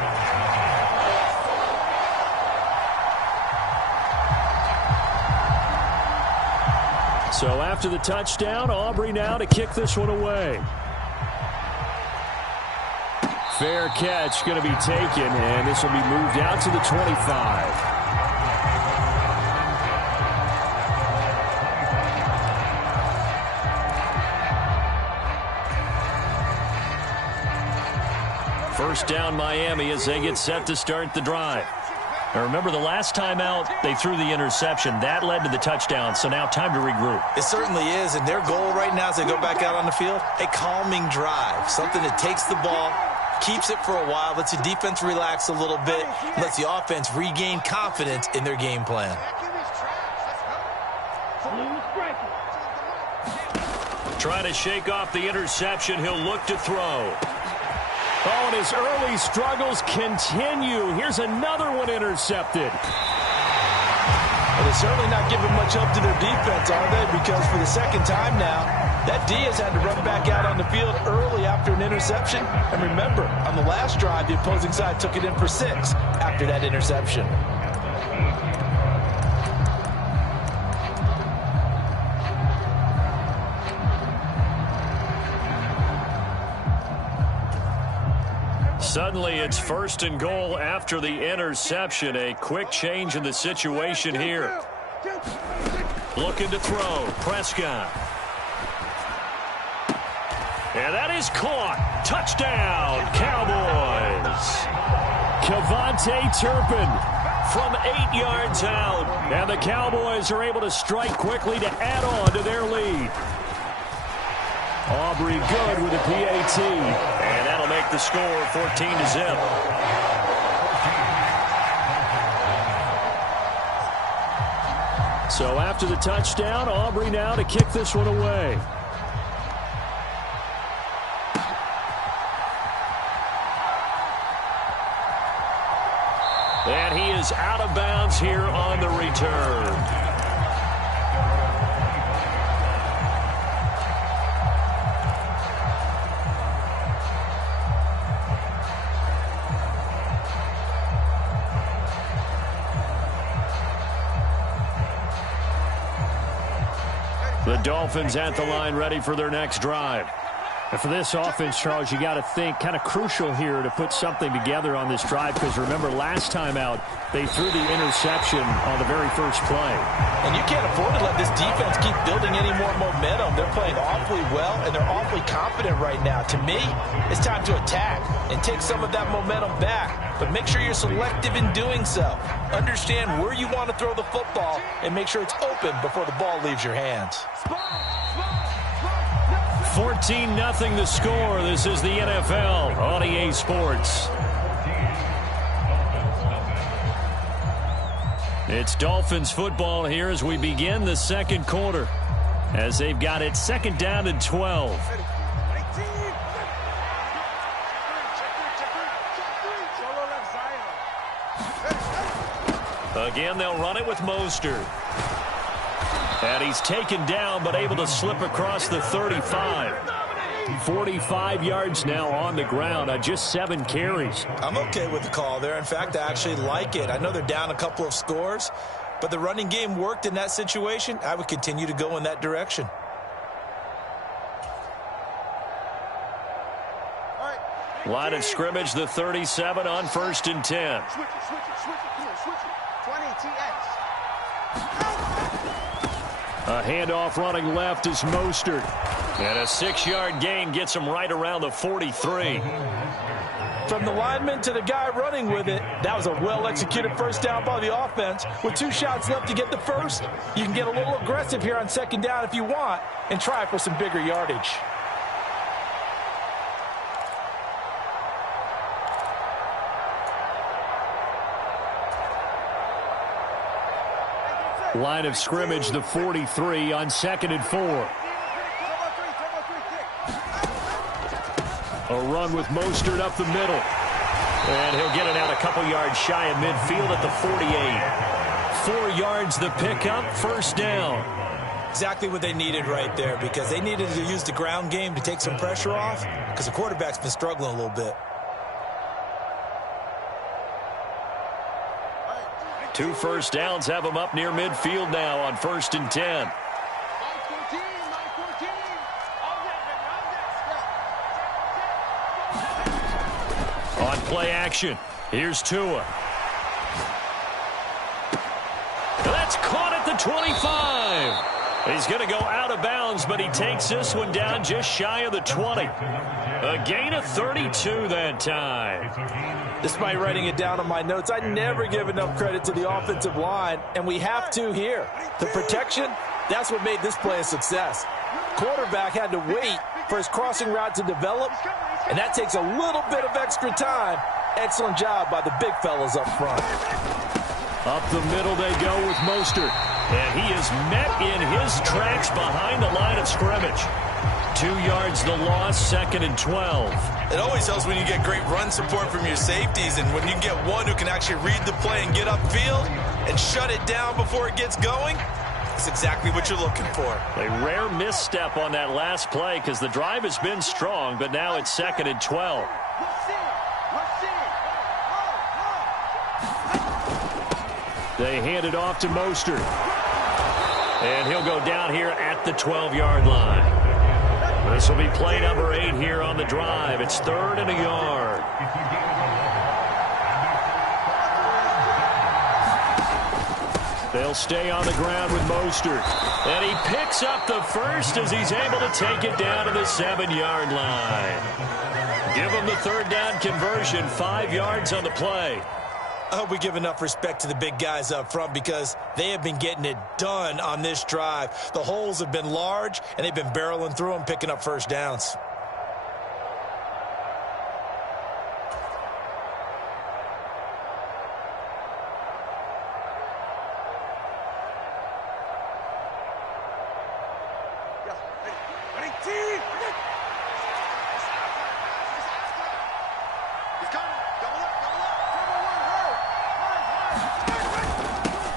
So after the touchdown, Aubrey now to kick this one away. Fair catch going to be taken, and this will be moved out to the 25. First down Miami as they get set to start the drive. Now remember, the last time out, they threw the interception. That led to the touchdown, so now time to regroup. It certainly is, and their goal right now as they go back out on the field, a calming drive, something that takes the ball, keeps it for a while, lets the defense relax a little bit, lets the offense regain confidence in their game plan. Trying to shake off the interception. He'll look to throw. Oh, and his early struggles continue. Here's another one intercepted. Well, they're certainly not giving much help to their defense, are they? Because for the second time now, that D has had to run back out on the field early after an interception. And remember, on the last drive, the opposing side took it in for 6 after that interception. Suddenly, it's 1st and goal after the interception. A quick change in the situation here. Looking to throw. Prescott. And that is caught. Touchdown, Cowboys. Kevontae Turpin from 8 yards out. And the Cowboys are able to strike quickly to add on to their lead. Aubrey good with a PAT. And that'll make the score 14-0. So after the touchdown, Aubrey now to kick this one away. And he is out of bounds here on the return. The Dolphins at the line ready for their next drive. And for this offense, Charles, you got to think kind of crucial here to put something together on this drive, because remember last time out they threw the interception on the very first play. And you can't afford to let this defense keep building any more momentum. They're playing awfully well, and they're awfully confident right now. To me, it's time to attack and take some of that momentum back. But make sure you're selective in doing so. Understand where you want to throw the football and make sure it's open before the ball leaves your hands. 14-0 the score. This is the NFL on EA Sports. It's Dolphins football here as we begin the second quarter, as they've got it 2nd down and 12. Again, they'll run it with Mostert. And he's taken down, but able to slip across the 35. 45 yards now on the ground on just 7 carries. I'm okay with the call there. In fact, I actually like it. I know they're down a couple of scores, but the running game worked in that situation. I would continue to go in that direction. Line of scrimmage, the 37 on 1st and 10. Switch it. Come on, switch it. 20 TX. A handoff running left is Mostert. And a 6-yard gain gets him right around the 43. From the lineman to the guy running with it, that was a well-executed first down by the offense. With 2 shots left to get the first, you can get a little aggressive here on 2nd down if you want and try for some bigger yardage. Line of scrimmage, the 43 on 2nd and 4. A run with Mostert up the middle. And he'll get it out a couple yards shy of midfield at the 48. 4 yards the pickup, first down. Exactly what they needed right there, because they needed to use the ground game to take some pressure off, because the quarterback's been struggling a little bit. 2 first downs have them up near midfield now on 1st and 10. On play action, here's Tua. That's caught at the 25. He's going to go out of bounds, but he takes this one down just shy of the 20. A gain of 32 that time. Despite writing it down on my notes, I never give enough credit to the offensive line, and we have to here. The protection, that's what made this play a success. Quarterback had to wait for his crossing route to develop, and that takes a little bit of extra time. Excellent job by the big fellas up front. Up the middle they go with Mostert. And he is met in his tracks behind the line of scrimmage. 2 yards the loss, 2nd and 12. It always helps when you get great run support from your safeties, and when you get one who can actually read the play and get upfield and shut it down before it gets going, it's exactly what you're looking for. A rare misstep on that last play because the drive has been strong, but now it's 2nd and 12. They hand it off to Mostert. And he'll go down here at the 12-yard line. This will be play number 8 here on the drive. It's 3rd and a yard. They'll stay on the ground with Mostert. And he picks up the first as he's able to take it down to the 7-yard line. Give him the 3rd down conversion, 5 yards on the play. I hope we give enough respect to the big guys up front, because they have been getting it done on this drive. The holes have been large, and they've been barreling through them, picking up first downs.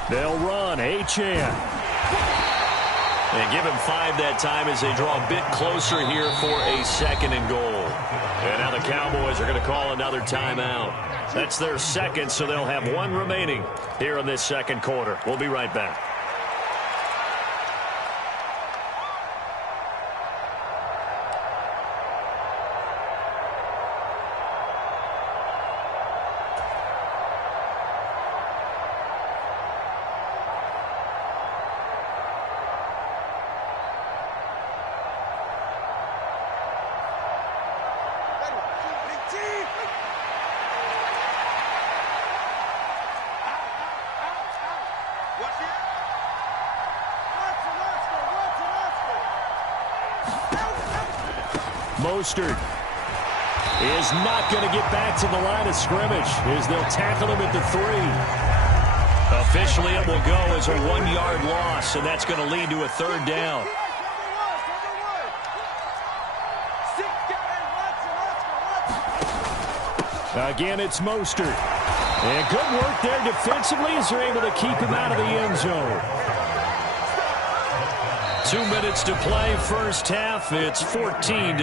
They'll run Achane. And give him 5 that time as they draw a bit closer here for a 2nd and goal. And now the Cowboys are going to call another timeout. That's their 2nd, so they'll have 1 remaining here in this 2nd quarter. We'll be right back. Mostert is not going to get back to the line of scrimmage as they'll tackle him at the 3. Officially, it will go as a 1-yard loss, and that's going to lead to a 3rd down. Again, it's Mostert. And good work there defensively as they're able to keep him out of the end zone. 2 minutes to play, first half. It's 14-0.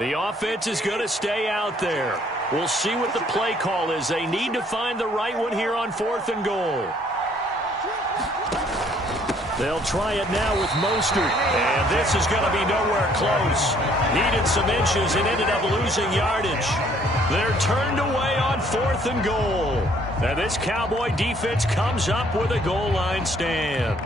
The offense is going to stay out there. We'll see what the play call is. They need to find the right one here on 4th and goal. They'll try it now with Mostert, and this is going to be nowhere close. Needed some inches and ended up losing yardage. They're turned away on 4th and goal. And this Cowboy defense comes up with a goal line stand.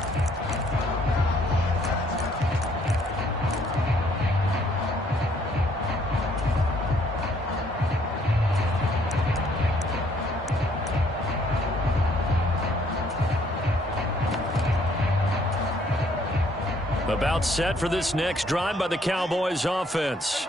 About set for this next drive by the Cowboys offense.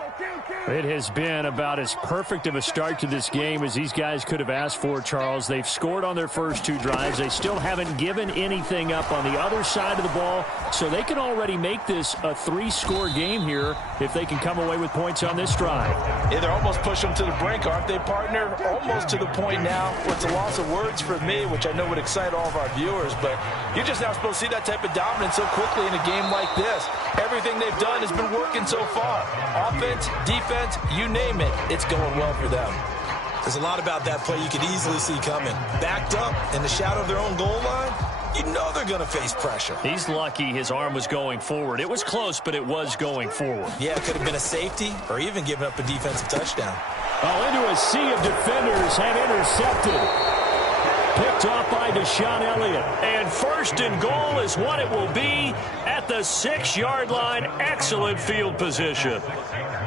It has been about as perfect of a start to this game as these guys could have asked for, Charles. They've scored on their first 2 drives. They still haven't given anything up on the other side of the ball, so they can already make this a 3-score game here if they can come away with points on this drive. Yeah, they're almost pushing them to the brink, aren't they, partner? Almost to the point now where it's a loss of words for me, which I know would excite all of our viewers, but you're just not supposed to see that type of dominance so quickly in a game like this. Everything they've done has been working so far. Offense, defense, you name it, it's going well for them. There's a lot about that play you could easily see coming. Backed up in the shadow of their own goal line, you know they're going to face pressure. He's lucky his arm was going forward. It was close, but it was going forward. Yeah, it could have been a safety or even given up a defensive touchdown. Oh, into a sea of defenders and intercepted. Picked off by Deshaun Elliott. And 1st and goal is what it will be at the 6-yard line. Excellent field position.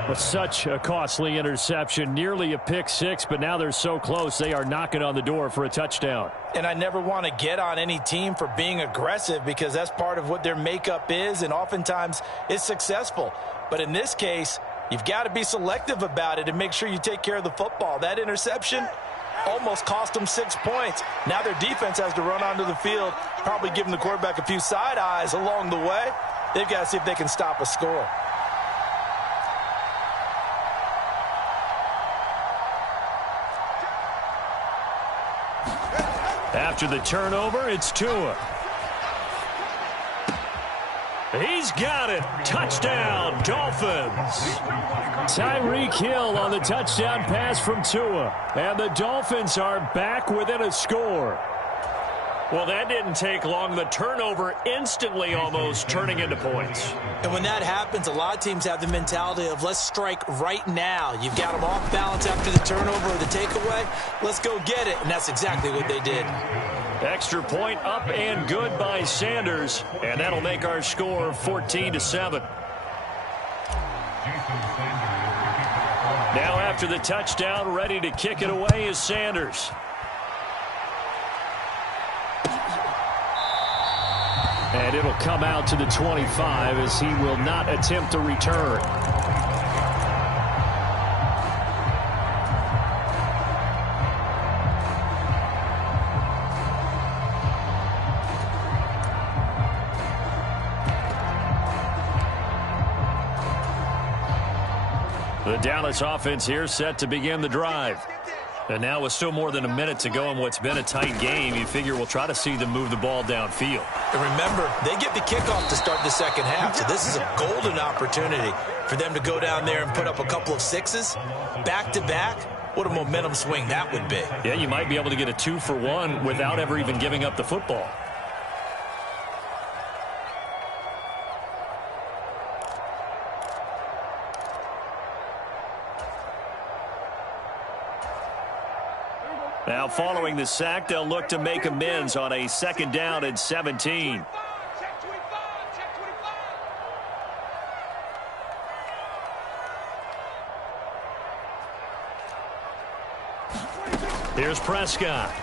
With such a costly interception, nearly a pick 6, but now they're so close they are knocking on the door for a touchdown. And I never want to get on any team for being aggressive because that's part of what their makeup is, and oftentimes it's successful. But in this case, you've got to be selective about it and make sure you take care of the football. That interception almost cost them 6 points. Now their defense has to run onto the field, probably giving the quarterback a few side eyes along the way. They've got to see if they can stop a score. After the turnover, it's Tua. He's got it. Touchdown, Dolphins. Tyreek Hill on the touchdown pass from Tua. And the Dolphins are back within a score. Well, that didn't take long. The turnover instantly almost turning into points. And when that happens, a lot of teams have the mentality of let's strike right now. You've got them off balance after the turnover or the takeaway. Let's go get it. And that's exactly what they did. Extra point up and good by Sanders. And that'll make our score 14-7. Now after the touchdown, ready to kick it away is Sanders. And it'll come out to the 25 as he will not attempt a return. The Dallas offense here set to begin the drive. And now with still more than a minute to go in what's been a tight game, you figure we'll try to see them move the ball downfield. And remember, they get the kickoff to start the second half, so this is a golden opportunity for them to go down there and put up a couple of 6s back-to-back. What a momentum swing that would be. Yeah, you might be able to get a 2-for-1 without ever even giving up the football. Now following the sack, they'll look to make amends on a 2nd down and 17. Here's Prescott.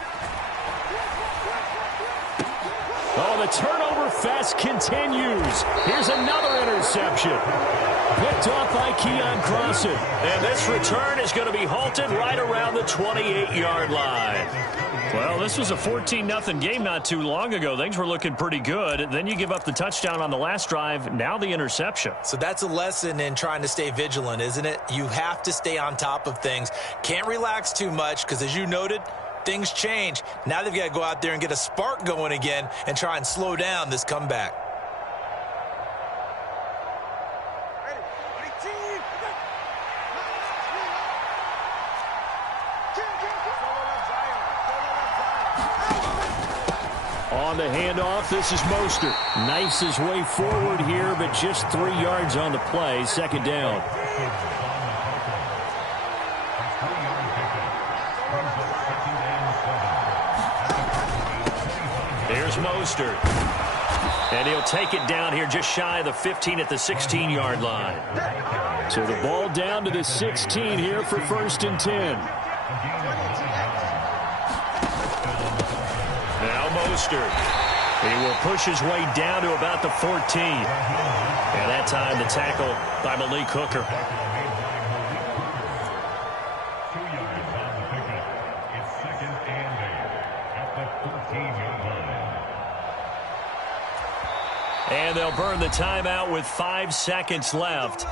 Oh, the turnover fest continues. Here's another interception. Picked off by Keon Crossan. And this return is going to be halted right around the 28-yard line. Well, this was a 14-0 game not too long ago. Things were looking pretty good. Then you give up the touchdown on the last drive. Now the interception. So that's a lesson in trying to stay vigilant, isn't it? You have to stay on top of things. Can't relax too much because, as you noted, things change. Now they've got to go out there and get a spark going again and try and slow down this comeback. On the handoff, this is Mostert. Knifes his way forward here, but just 3 yards on the play. 2nd down. Here's Mostert. And he'll take it down here just shy of the 15 at the 16-yard line. So the ball down to the 16 here for 1st and 10. Now Mostert. He will push his way down to about the 14. And that time the tackle by Malik Hooker. And they'll burn the timeout with 5 seconds left.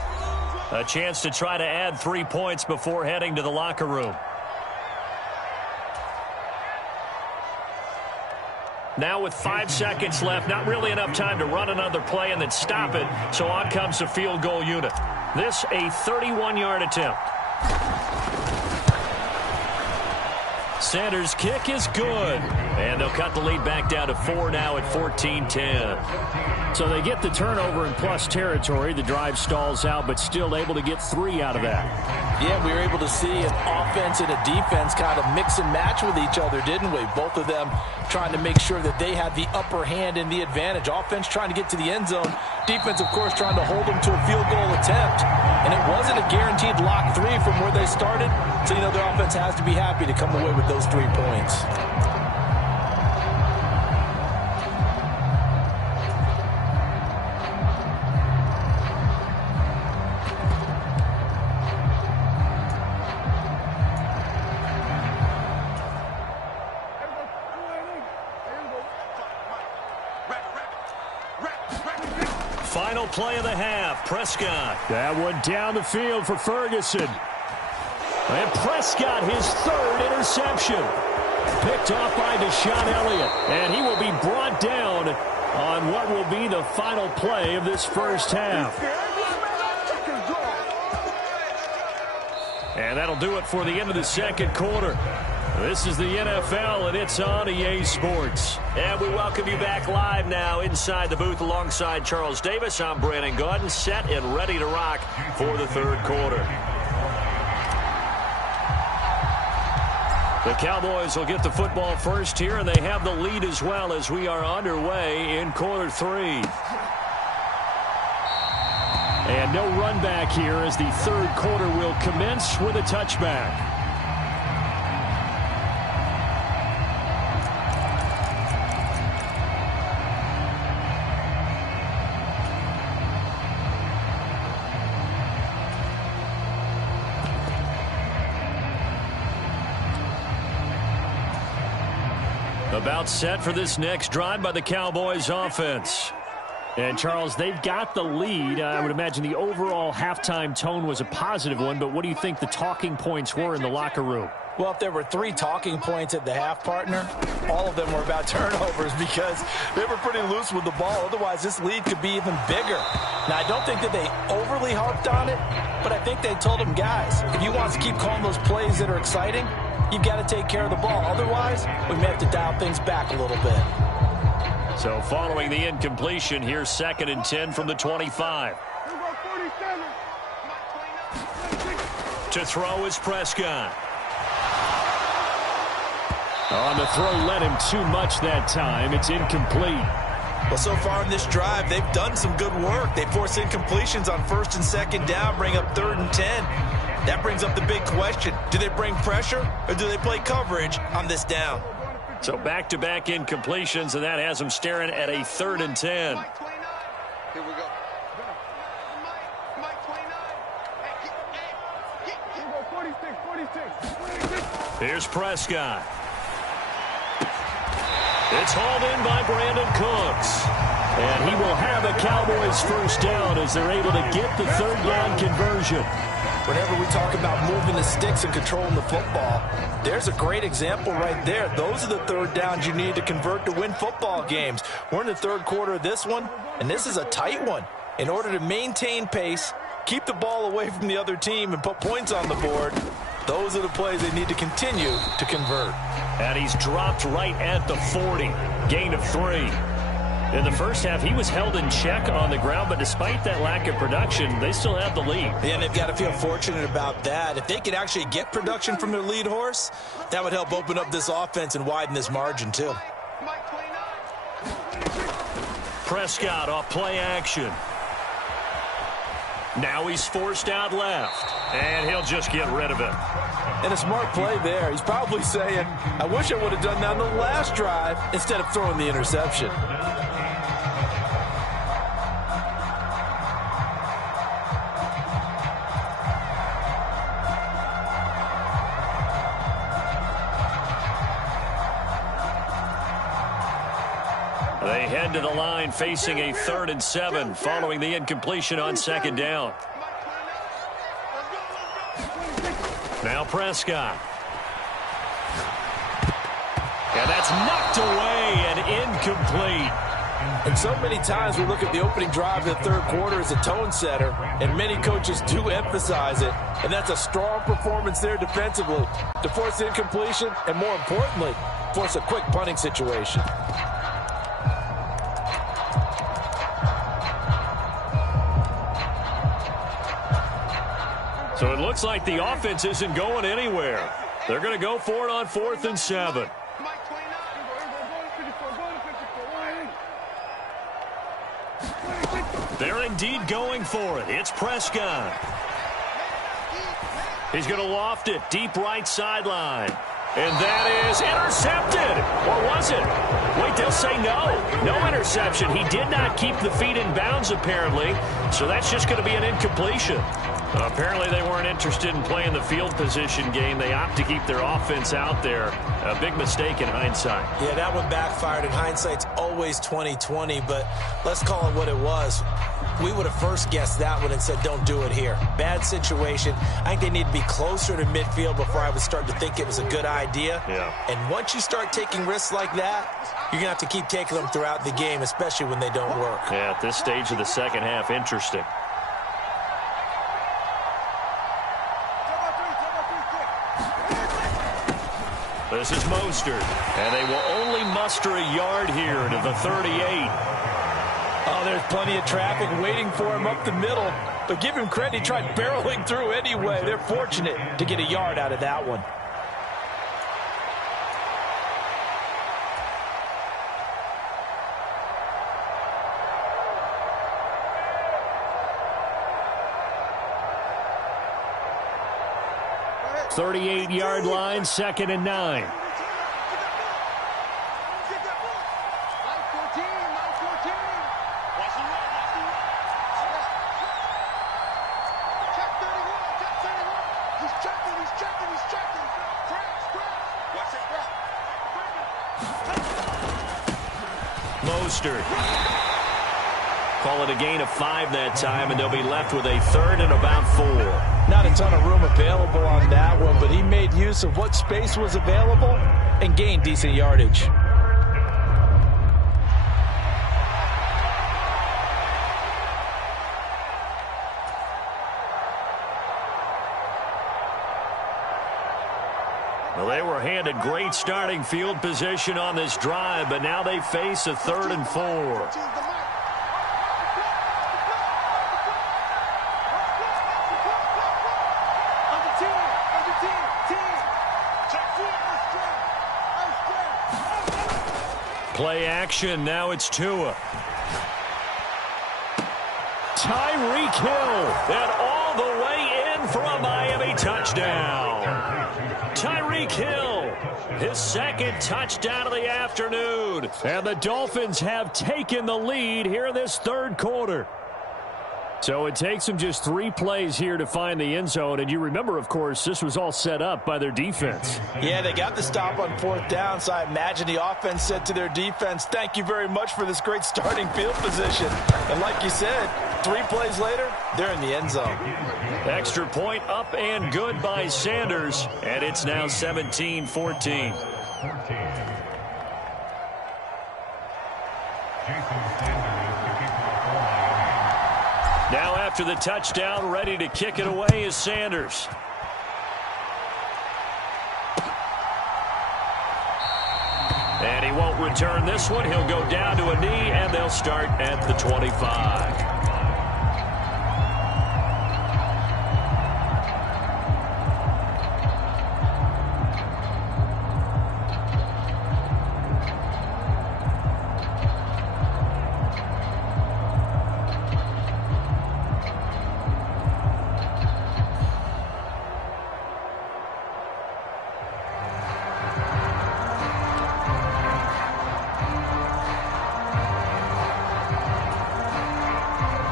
A chance to try to add 3 points before heading to the locker room. Now with 5 seconds left, not really enough time to run another play and then stop it. So on comes the field goal unit. This a 31-yard attempt. Sanders' kick is good. And they'll cut the lead back down to 4 now at 14-10. So they get the turnover in plus territory. The drive stalls out, but still able to get 3 out of that. Yeah, we were able to see an offense and a defense kind of mix and match with each other, didn't we? Both of them trying to make sure that they had the upper hand and the advantage. Offense trying to get to the end zone. Defense, of course, trying to hold them to a field goal attempt. And it wasn't a guaranteed lock 3 from where they started. So, their offense has to be happy to come away with those 3 points. Final play of the half. Prescott. That one down the field for Ferguson. And Prescott, his 3rd interception. Picked off by Deshaun Elliott. And he will be brought down on what will be the final play of this first half. And that'll do it for the end of the second quarter. This is the NFL, and it's on EA Sports. And we welcome you back live now inside the booth alongside Charles Davis. I'm Brandon Gaudin, set and ready to rock for the third quarter. The Cowboys will get the football first here, and they have the lead as well as we are underway in quarter 3. And no run back here as the third quarter will commence with a touchback. About set for this next drive by the Cowboys offense. And, Charles, they've got the lead. I would imagine the overall halftime tone was a positive one, but what do you think the talking points were in the locker room? Well, if there were 3 talking points at the half, partner, all of them were about turnovers because they were pretty loose with the ball. Otherwise, this lead could be even bigger. Now, I don't think that they overly harped on it, but I think they told them, guys, if you want to keep calling those plays that are exciting, you've got to take care of the ball. Otherwise, we may have to dial things back a little bit. So following the incompletion, here's 2nd and 10 from the 25. To throw is Prescott. On the throw, led him too much that time. It's incomplete. Well, so far in this drive, they've done some good work. They force incompletions on 1st and 2nd down, bring up 3rd and 10. That brings up the big question. Do they bring pressure or do they play coverage on this down? So back-to-back incompletions, and that has them staring at a 3rd and 10. Here we go. Here's Prescott. It's hauled in by Brandon Cooks. And he will have a Cowboys first down as they're able to get the 3rd down conversion. Whenever we talk about moving the sticks and controlling the football, there's a great example right there. Those are the 3rd downs you need to convert to win football games. We're in the 3rd quarter of this one, and this is a tight one. In order to maintain pace, keep the ball away from the other team, and put points on the board, those are the plays they need to continue to convert. And he's dropped right at the 40. Gain of 3. In the first half, he was held in check on the ground, but despite that lack of production, they still have the lead. Yeah, and they've got to feel fortunate about that. If they could actually get production from their lead horse, that would help open up this offense and widen this margin, too. Prescott off play action. Now he's forced out left, and he'll just get rid of it. And a smart play there. He's probably saying, I wish I would have done that on the last drive instead of throwing the interception. They head to the line facing a 3rd and 7 following the incompletion on 2nd down. Now Prescott. And that's knocked away and incomplete. And so many times we look at the opening drive of the 3rd quarter as a tone setter, and many coaches do emphasize it. And that's a strong performance there defensively to force the incompletion and, more importantly, force a quick punting situation. So it looks like the offense isn't going anywhere. They're going to go for it on 4th and 7. They're indeed going for it. It's Prescott. He's going to loft it deep right sideline. And that is intercepted. Or was it? Wait, they'll say no. No interception. He did not keep the feet in bounds, apparently. So that's just going to be an incompletion. Apparently they weren't interested in playing the field position game. They opt to keep their offense out there. A big mistake in hindsight. Yeah, that one backfired. In hindsight's always 20/20, but let's call it what it was. We would have first guessed that one and said, don't do it here. Bad situation. I think they need to be closer to midfield before I would start to think it was a good idea. Yeah. And once you start taking risks like that, you're going to have to keep taking them throughout the game, especially when they don't work. Yeah, at this stage of the second half, interesting. This is Mostert, and they will only muster a yard here to the 38. Oh, there's plenty of traffic waiting for him up the middle. But give him credit, he tried barreling through anyway. They're fortunate to get a yard out of that one. .38-yard line, 2nd and 9. Mostert. Call it a gain of 5 that time, and they'll be left with a 3rd and about 4. Not a ton of room available on that one, but he made use of what space was available and gained decent yardage. Well, they were handed great starting field position on this drive, but now they face a 3rd and 4. Play action. Now it's Tua. Tyreek Hill. And all the way in for a Miami touchdown. Tyreek Hill. His 2nd touchdown of the afternoon. And the Dolphins have taken the lead here in this 3rd quarter. So it takes them just 3 plays here to find the end zone. And you remember, of course, this was all set up by their defense. Yeah, they got the stop on 4th down, so I imagine the offense said to their defense, thank you very much for this great starting field position. And like you said, 3 plays later, they're in the end zone. Extra point up and good by Sanders. And it's now 17-14. Now after the touchdown, ready to kick it away is Sanders. And he won't return this one. He'll go down to a knee, and they'll start at the 25.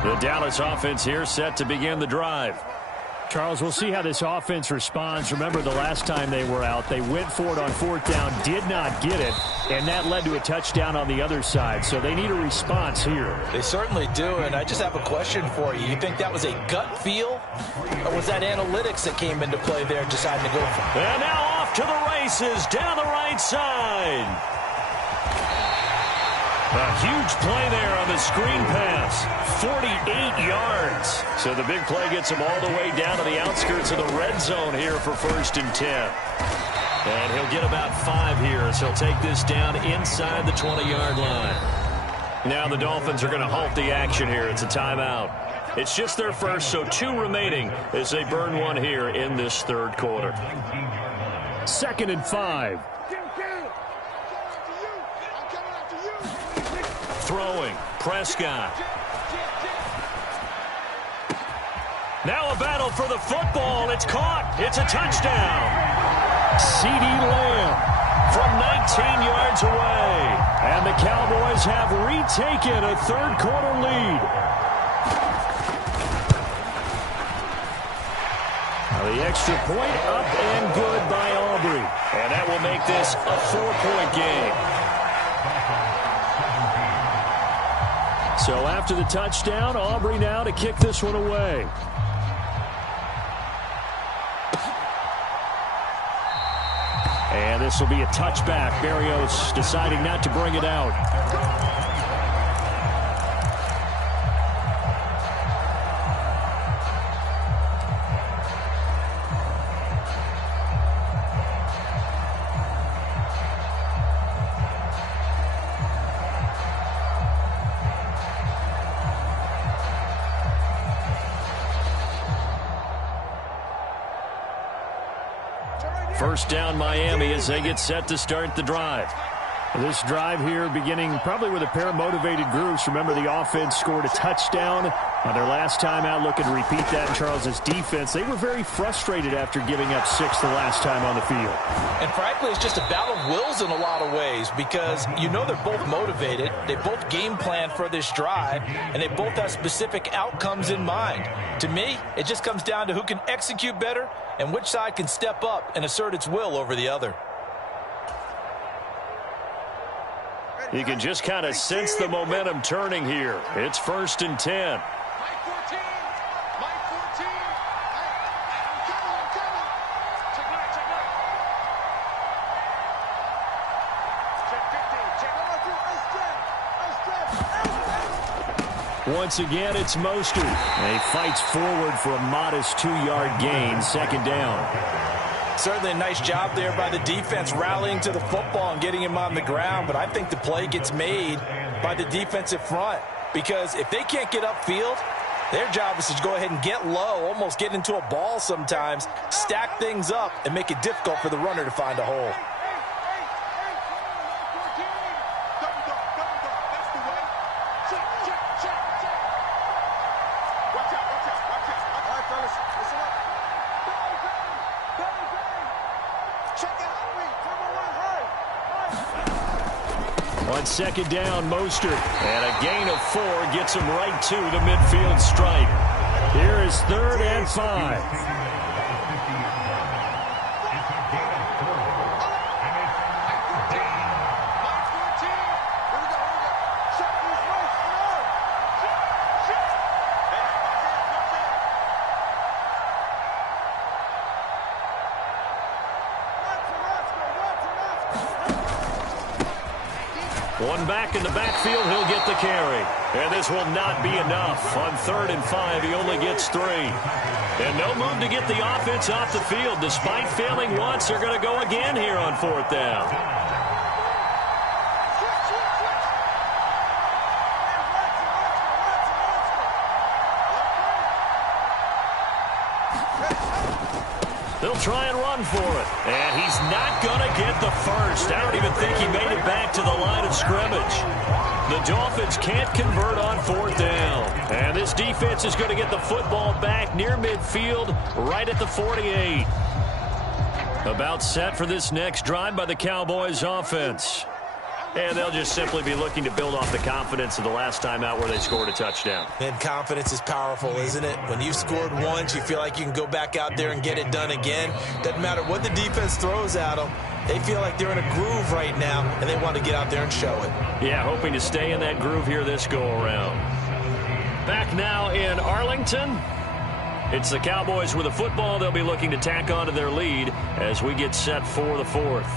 The Dallas offense here set to begin the drive. Charles, we'll see how this offense responds. Remember the last time they were out, they went for it on 4th down, did not get it. And that led to a touchdown on the other side, so they need a response here. They certainly do, and I just have a question for you. You think that was a gut feel, or was that analytics that came into play there deciding to go for it? And now off to the races down the right side. A huge play there on the screen pass. 48 yards. So the big play gets him all the way down to the outskirts of the red zone here for 1st and 10. And he'll get about 5 here as he'll take this down inside the 20-yard line. Now the Dolphins are going to halt the action here. It's a timeout. It's just their first, so 2 remaining as they burn 1 here in this 3rd quarter. 2nd and 5. Throwing. Prescott. Now a battle for the football. It's caught. It's a touchdown. CeeDee Lamb from 19 yards away. And the Cowboys have retaken a 3rd quarter lead. Now the extra point up and good by Aubrey. And that will make this a 4-point game. So after the touchdown, Aubrey now to kick this one away. And this will be a touchback. Berrios deciding not to bring it out. First down Miami as they get set to start the drive. This drive here beginning probably with a pair of motivated groups. Remember, the offense scored a touchdown on their last time out. Looking to repeat that in Charles's defense. They were very frustrated after giving up 6 the last time on the field. And frankly, it's just a battle of wills in a lot of ways because you know they're both motivated. They both game plan for this drive, and they both have specific outcomes in mind. To me, it just comes down to who can execute better and which side can step up and assert its will over the other. You can just kind of sense the momentum turning here. It's 1st and 10. Mike 14. Mike 14. I'm coming. Check right. Check 15. Check Once again, it's Mostert. And he fights forward for a modest 2-yard gain, 2nd down. Certainly a nice job there by the defense rallying to the football and getting him on the ground, but I think the play gets made by the defensive front because if they can't get upfield, their job is to go ahead and get low, almost get into a ball sometimes, stack things up, and make it difficult for the runner to find a hole. On 2nd down, Mostert. And a gain of 4 gets him right to the midfield stripe. Here is 3rd and 5. One back in the backfield, he'll get the carry. And this will not be enough. On 3rd and 5, he only gets 3. And no move to get the offense off the field. Despite failing once, they're going to go again here on 4th down. They'll try and run for it. And he's not going to get the first. I don't even think he made it back to the line of scrimmage. The Dolphins can't convert on 4th down. And this defense is going to get the football back near midfield, right at the 48. About set for this next drive by the Cowboys offense. And they'll just simply be looking to build off the confidence of the last time out where they scored a touchdown. And confidence is powerful, isn't it? When you've scored once, you feel like you can go back out there and get it done again. Doesn't matter what the defense throws at them. They feel like they're in a groove right now, and they want to get out there and show it. Yeah, hoping to stay in that groove here this go-around. Back now in Arlington. It's the Cowboys with the football. They'll be looking to tack on to their lead as we get set for the fourth.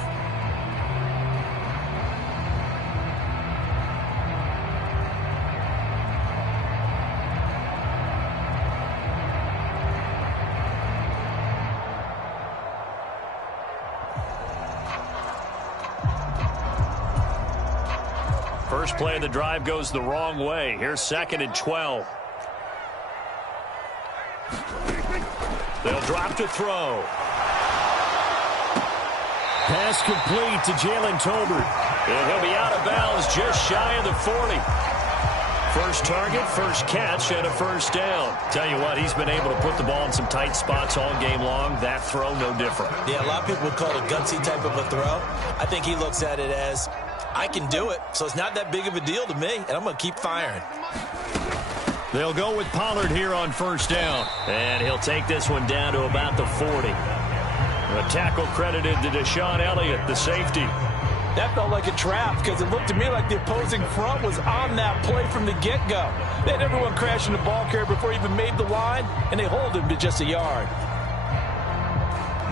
First play of the drive goes the wrong way. Here's 2nd and 12. They'll drop to throw. Pass complete to Jalen Tolbert. And he'll be out of bounds just shy of the 40. First target, first catch, and a first down. Tell you what, he's been able to put the ball in some tight spots all game long. That throw, no different. Yeah, a lot of people would call it a gutsy type of a throw. I think he looks at it as, I can do it, so it's not that big of a deal to me, and I'm going to keep firing. They'll go with Pollard here on first down. And he'll take this one down to about the 40. A tackle credited to Deshaun Elliott, the safety. That felt like a trap because it looked to me like the opposing front was on that play from the get-go. They had everyone crashing the ball carrier before he even made the line, and they hold him to just a yard.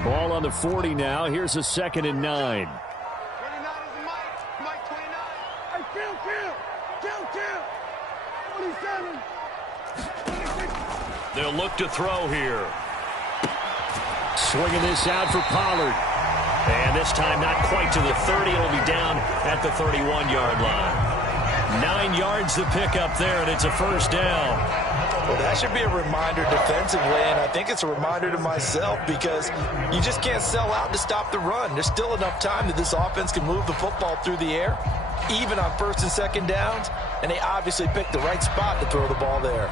Ball on the 40 now. Here's a 2nd and 9. 29 is Mike 29. Hey, kill. 27. They'll look to throw here. Swinging this out for Pollard. And this time not quite to the 30. It'll be down at the 31-yard line. 9 yards to pick up there, and it's a first down. Well, that should be a reminder defensively, and I think it's a reminder to myself because you just can't sell out to stop the run. There's still enough time that this offense can move the football through the air, even on 1st and 2nd downs, and they obviously picked the right spot to throw the ball there.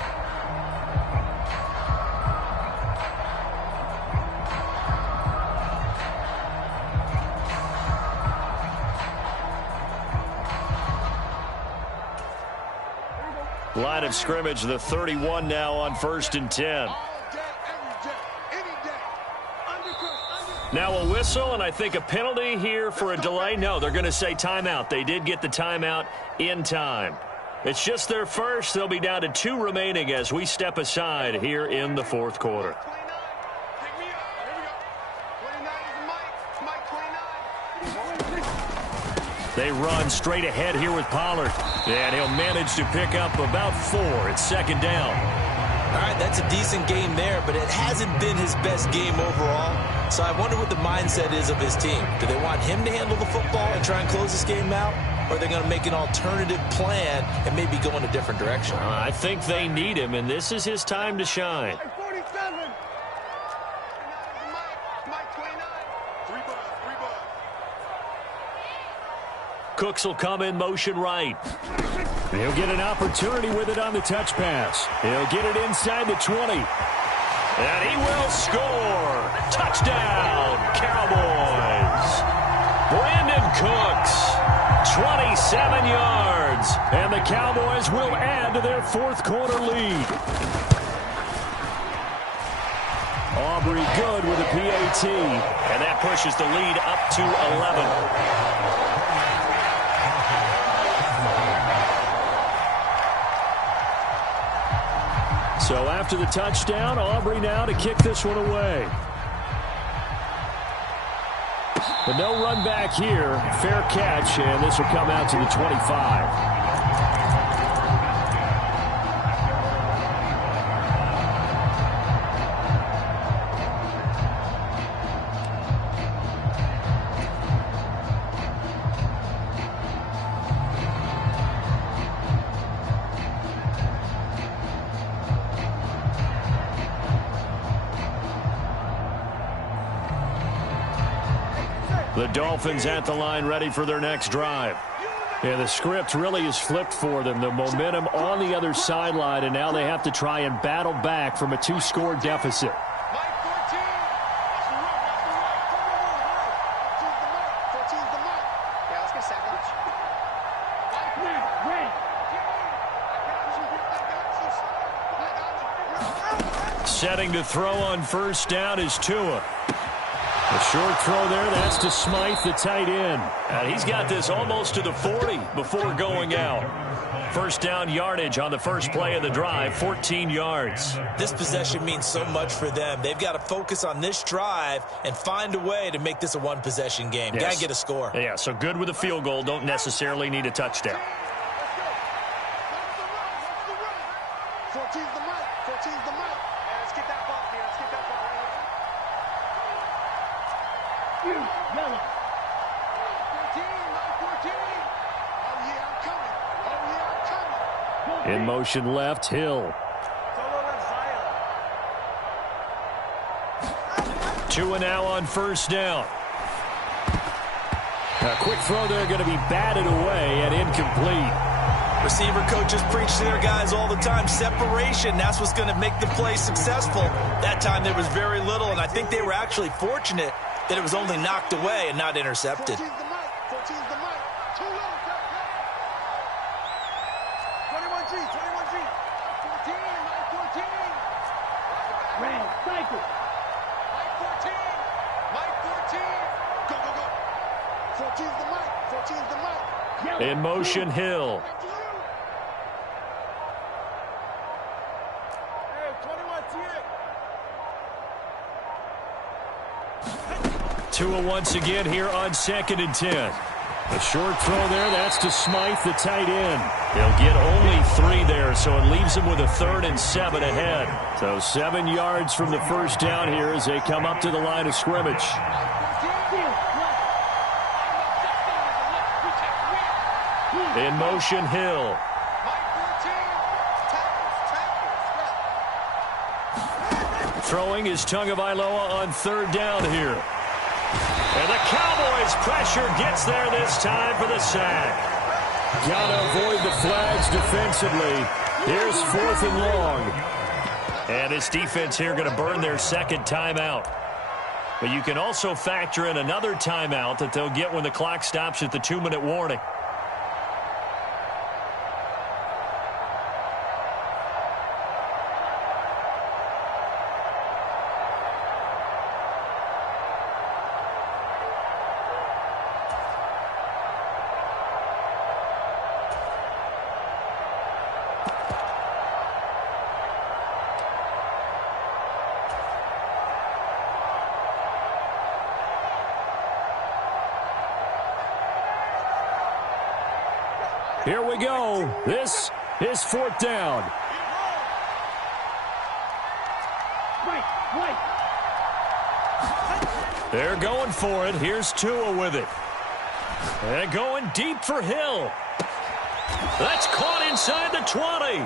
Line of scrimmage, the 31 now on 1st and 10. Now a whistle, and I think a penalty here for a delay. No, they're going to say timeout. They did get the timeout in time. It's just their first. They'll be down to 2 remaining as we step aside here in the 4th quarter. They run straight ahead here with Pollard. And he'll manage to pick up about 4. It's 2nd down. All right, that's a decent game there, but it hasn't been his best game overall. So I wonder what the mindset is of his team. Do they want him to handle the football and try and close this game out? Or are they going to make an alternative plan and maybe go in a different direction? I think they need him, and this is his time to shine. Hey, 47. Mike 29. 3 balls. Cooks will come in motion right. He'll get an opportunity with it on the touch pass. He'll get it inside the 20. And he will score. Touchdown, Cowboys. Brandon Cooks, 27 yards. And the Cowboys will add to their 4th quarter lead. Aubrey good with a PAT. And that pushes the lead up to 11. So after the touchdown, Aubrey now to kick this one away. But no run back here. Fair catch, and this will come out to the 25. The Dolphins at the line ready for their next drive. And the script really is flipped for them. The momentum on the other sideline, and now they have to try and battle back from a 2-score deficit. Setting to throw on first down is Tua. A short throw there. That's to Smythe, the tight end. And he's got this almost to the 40 before going out. First down yardage on the first play of the drive, 14 yards. This possession means so much for them. They've got to focus on this drive and find a way to make this a one-possession game. Yes. Got to get a score. Yeah, so good with a field goal. Don't necessarily need a touchdown. 14's the mic. 14's the mic. Let's get that ball here. Let's get that ball right here. Yellow. 14. Oh, yeah, I'm coming. Oh, yeah, I'm coming. In motion left, Hill. Solo left side. Two and now on first down. A quick throw there going to be batted away and incomplete. Receiver coaches preach to their guys all the time. Separation, that's what's going to make the play successful. That time there was very little, and I think they were actually fortunate that it was only knocked away and not intercepted. 14's the mic. 14's the mic. Too low. 21G. 14. Mike 14. Red cycle. Mike 14. Mike 14. Go. 14's the mic. 14's the mic. In motion, Hill. Hey, 21 T8. Tua once again here on 2nd and 10. A short throw there. That's to Smythe, the tight end. He'll get only 3 there, so it leaves him with a 3rd and 7 ahead. So 7 yards from the first down here as they come up to the line of scrimmage. In motion, Hill. Throwing is Tagovailoa on 3rd down here. And the Cowboys' pressure gets there this time for the sack. Gotta avoid the flags defensively. Here's 4th and long. And this defense here going to burn their 2nd timeout. But you can also factor in another timeout that they'll get when the clock stops at the 2-minute warning. Here we go. This is 4th down. They're going for it. Here's Tua with it. And going deep for Hill. That's caught inside the 20.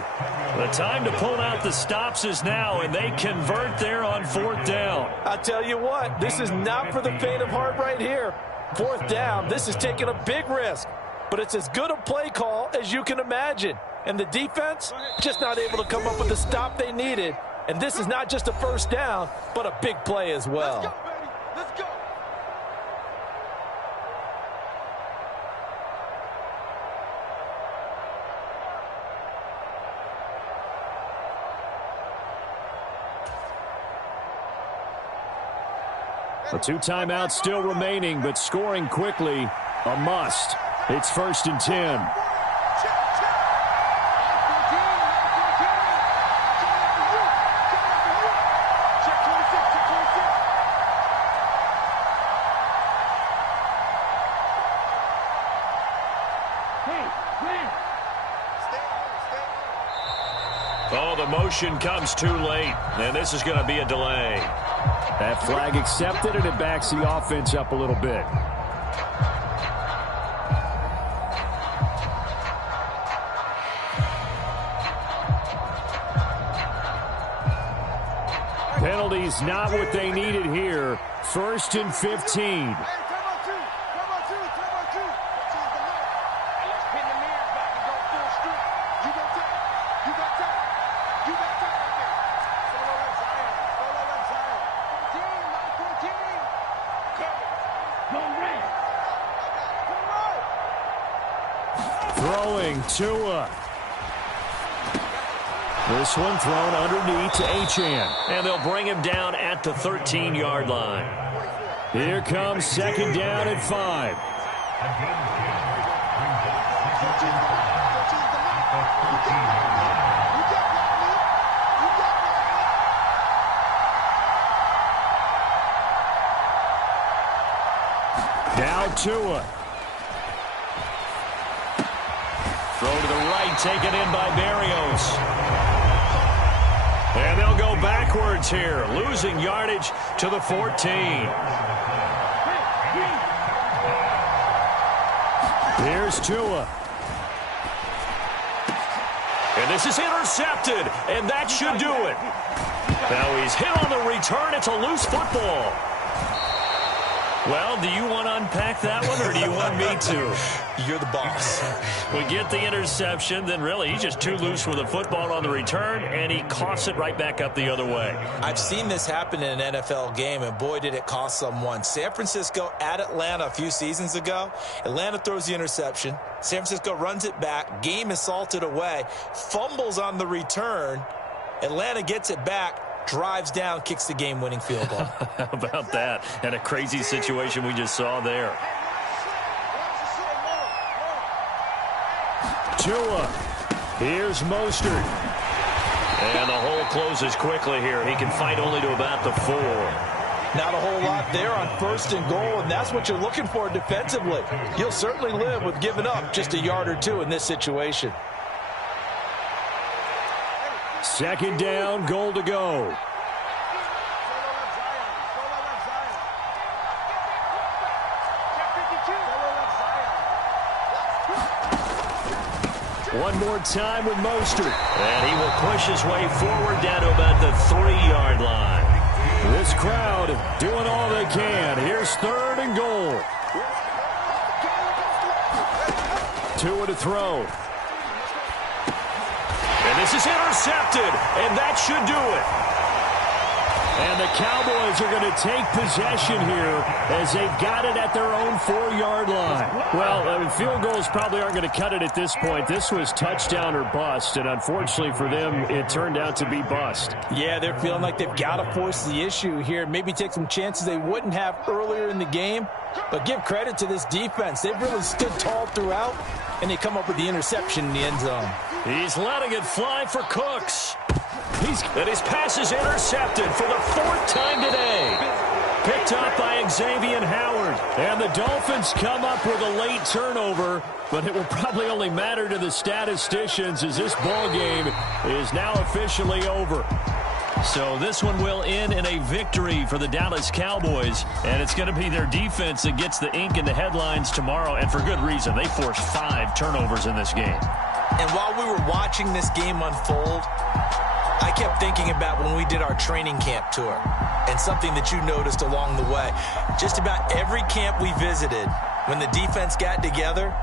The time to pull out the stops is now, and they convert there on 4th down. I'll tell you what, this is not for the faint of heart right here. 4th down, this is taking a big risk. But it's as good a play call as you can imagine. And the defense just not able to come up with the stop they needed. And this is not just a first down, but a big play as well. Let's go, baby. Let's go. The 2 timeouts still remaining, but scoring quickly, a must. It's 1st and 10. Oh, the motion comes too late, and this is going to be a delay. That flag accepted, and it backs the offense up a little bit. Penalties not what they needed here. 1st and 15. Throwing Tua. This one thrown underneath to Achane. And they'll bring him down at the 13-yard line. Here comes second down at 5. Now Tua. Throw to the right, taken in by Barrios. And they'll go backwards here, losing yardage to the 14. Here's Tua. And this is intercepted, and that should do it. Now he's hit on the return. It's a loose football. Well, do you want to unpack that one, or do you want me to? You're the boss. We get the interception, then really he's just too loose with the football on the return, and he coughs it right back up the other way. I've seen this happen in an NFL game, and boy, did it cost someone. San Francisco at Atlanta a few seasons ago. Atlanta throws the interception. San Francisco runs it back. Game is salted away. Fumbles on the return. Atlanta gets it back. Drives down, kicks the game-winning field goal. How about that? And a crazy situation we just saw there. Tua. Here's Mostert. And the hole closes quickly here. He can fight only to about the 4. Not a whole lot there on 1st and goal, and that's what you're looking for defensively. You'll certainly live with giving up just a yard or two in this situation. Second down, goal to go. One more time with Mostert. And he will push his way forward down to about the 3-yard line. This crowd doing all they can. Here's 3rd and goal. Tua to throw. And this is intercepted, and that should do it. And the Cowboys are going to take possession here as they've got it at their own 4-yard line. Well, field goals probably aren't going to cut it at this point. This was touchdown or bust, and unfortunately for them, it turned out to be bust. Yeah, they're feeling like they've got to force the issue here. Maybe take some chances they wouldn't have earlier in the game. But give credit to this defense. They've really stood tall throughout, and they come up with the interception in the end zone. He's letting it fly for Cooks. And his pass is intercepted for the 4th time today. Picked up by Xavier Howard. And the Dolphins come up with a late turnover, but it will probably only matter to the statisticians as this ball game is now officially over. So this one will end in a victory for the Dallas Cowboys, and it's going to be their defense that gets the ink in the headlines tomorrow, and for good reason. They forced 5 turnovers in this game. And while we were watching this game unfold, I kept thinking about when we did our training camp tour and something that you noticed along the way. Just about every camp we visited, when the defense got together,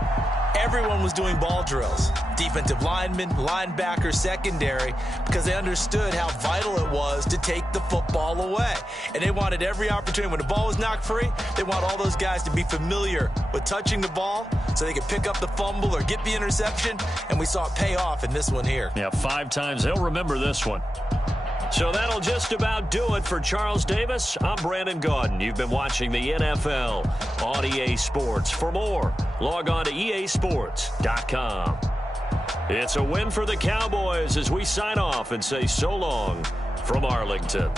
everyone was doing ball drills. Defensive linemen, linebackers, secondary, because they understood how vital it was to take the football away. And they wanted every opportunity. When the ball was knocked free, they want all those guys to be familiar with touching the ball so they could pick up the fumble or get the interception. And we saw it pay off in this one here. Yeah, 5 times. They'll remember this one. So that'll just about do it for Charles Davis. I'm Brandon Gaudin. You've been watching the NFL on EA Sports. For more, log on to easports.com. It's a win for the Cowboys as we sign off and say so long from Arlington.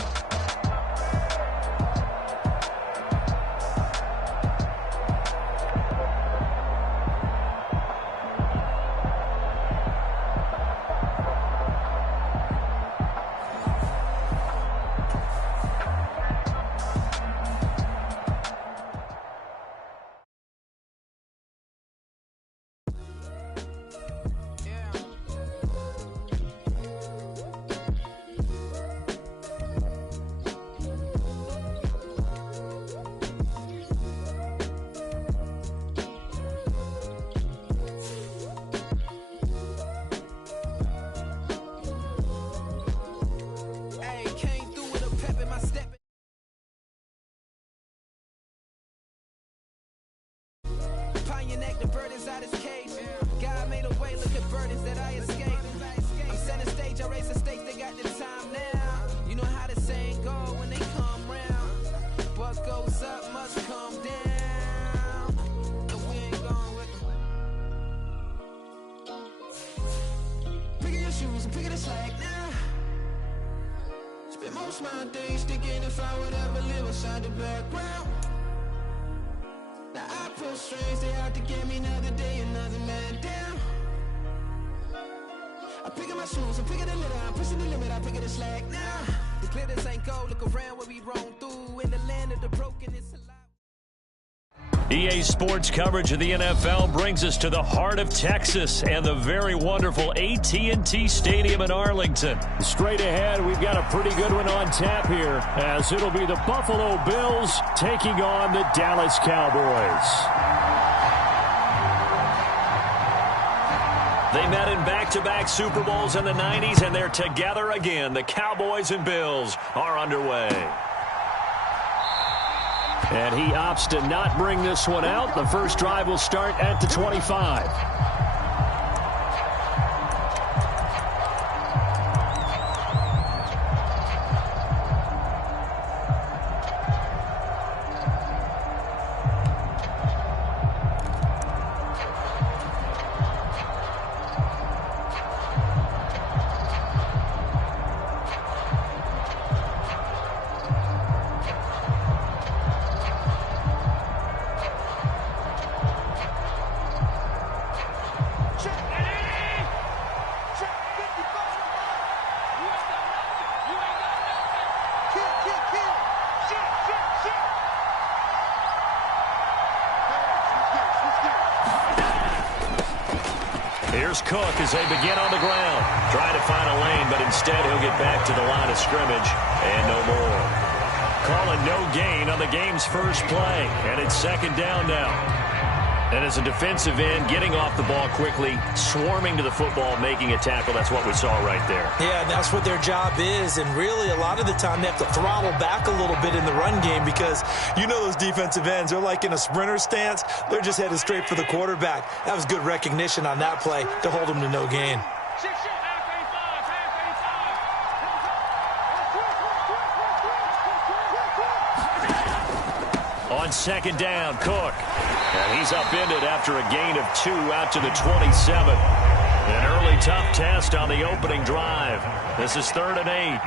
shoes and pick it a slack now. Spend most of my days thinking if I would ever live outside the background. Now I pull strings, they out to get me another day, another man down. I pick up my shoes, I'm picking the litter, I'm pushing the limit, I pick it a slack now. The glitters ain't gold, look around where we roam through. In the land of the broken, it's alive. EA Sports coverage of the NFL brings us to the heart of Texas and the very wonderful AT&T Stadium in Arlington. Straight ahead, we've got a pretty good one on tap here, as it'll be the Buffalo Bills taking on the Dallas Cowboys. They met in back-to-back Super Bowls in the 90s, and they're together again. The Cowboys and Bills are underway. And he opts to not bring this one out. The first drive will start at the 25. Here's Cook as they begin on the ground. Trying to find a lane, but instead he'll get back to the line of scrimmage and no more. Calling no gain on the game's first play, and it's second down now. And as a defensive end, getting off the ball quickly, swarming to the football, making a tackle, that's what we saw right there. Yeah, that's what their job is, and really a lot of the time they have to throttle back a little bit in the run game because you know those defensive ends, they're like in a sprinter stance. They're just headed straight for the quarterback. That was good recognition on that play to hold them to no gain. On second down, Cook. And he's upended after a gain of 2 out to the 27. An early tough test on the opening drive. This is 3rd and 8.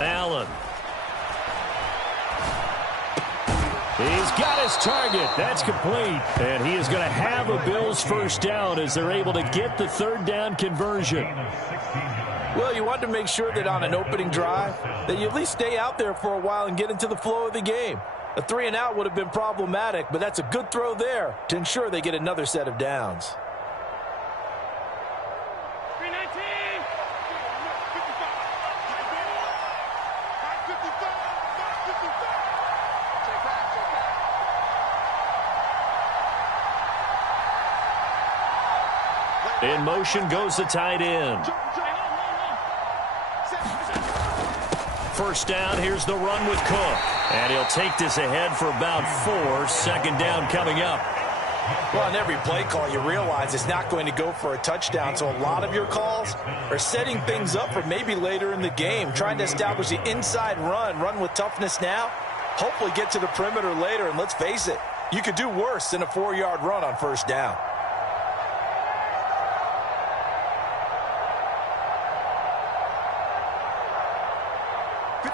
Allen. He's got his target. That's complete. And he is going to have a Bills first down as they're able to get the 3rd down conversion. Well, you want to make sure that on an opening drive that you at least stay out there for a while and get into the flow of the game. A 3 and out would have been problematic, but that's a good throw there to ensure they get another set of downs. In motion goes the tight end. First down, here's the run with Cook. And he'll take this ahead for about 4. Second down coming up. Well, on every play call, you realize it's not going to go for a touchdown, so a lot of your calls are setting things up for maybe later in the game, trying to establish the inside run with toughness now, hopefully get to the perimeter later, and let's face it, you could do worse than a 4-yard run on first down.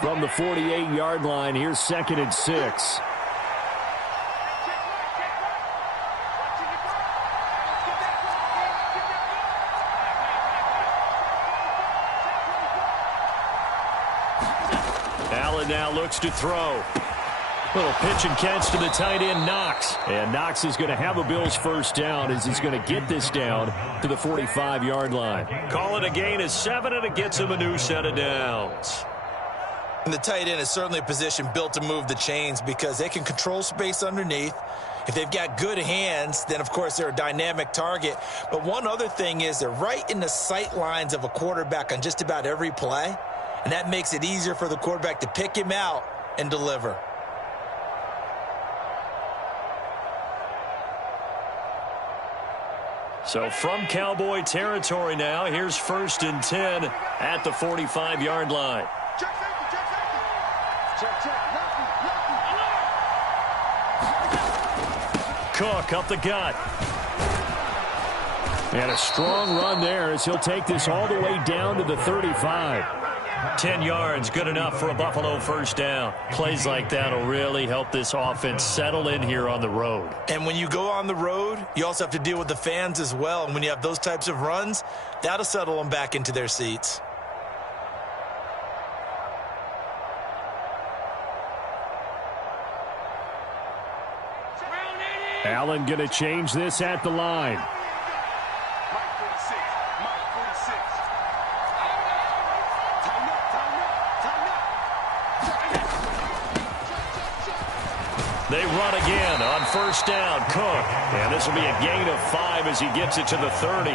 From the 48-yard line, here's 2nd and 6. Allen now looks to throw. Little pitch and catch to the tight end, Knox. And Knox is going to have a Bills first down as he's going to get this down to the 45-yard line. Call it a gain of 7, and it gets him a new set of downs. And the tight end is certainly a position built to move the chains because they can control space underneath. If they've got good hands, then, of course, they're a dynamic target. But one other thing is they're right in the sight lines of a quarterback on just about every play, and that makes it easier for the quarterback to pick him out and deliver. So from Cowboy territory now, here's 1st and 10 at the 45-yard line. Check safety, check safety. Check, lefty. Cook up the gut. And a strong run there as he'll take this all the way down to the 35. 10 yards, good enough for a Buffalo first down. Plays like that will really help this offense settle in here on the road. And when you go on the road, you also have to deal with the fans as well. And when you have those types of runs, that'll settle them back into their seats. Allen going to change this at the line. They run again on 1st down. Cook. And this will be a gain of 5 as he gets it to the 30.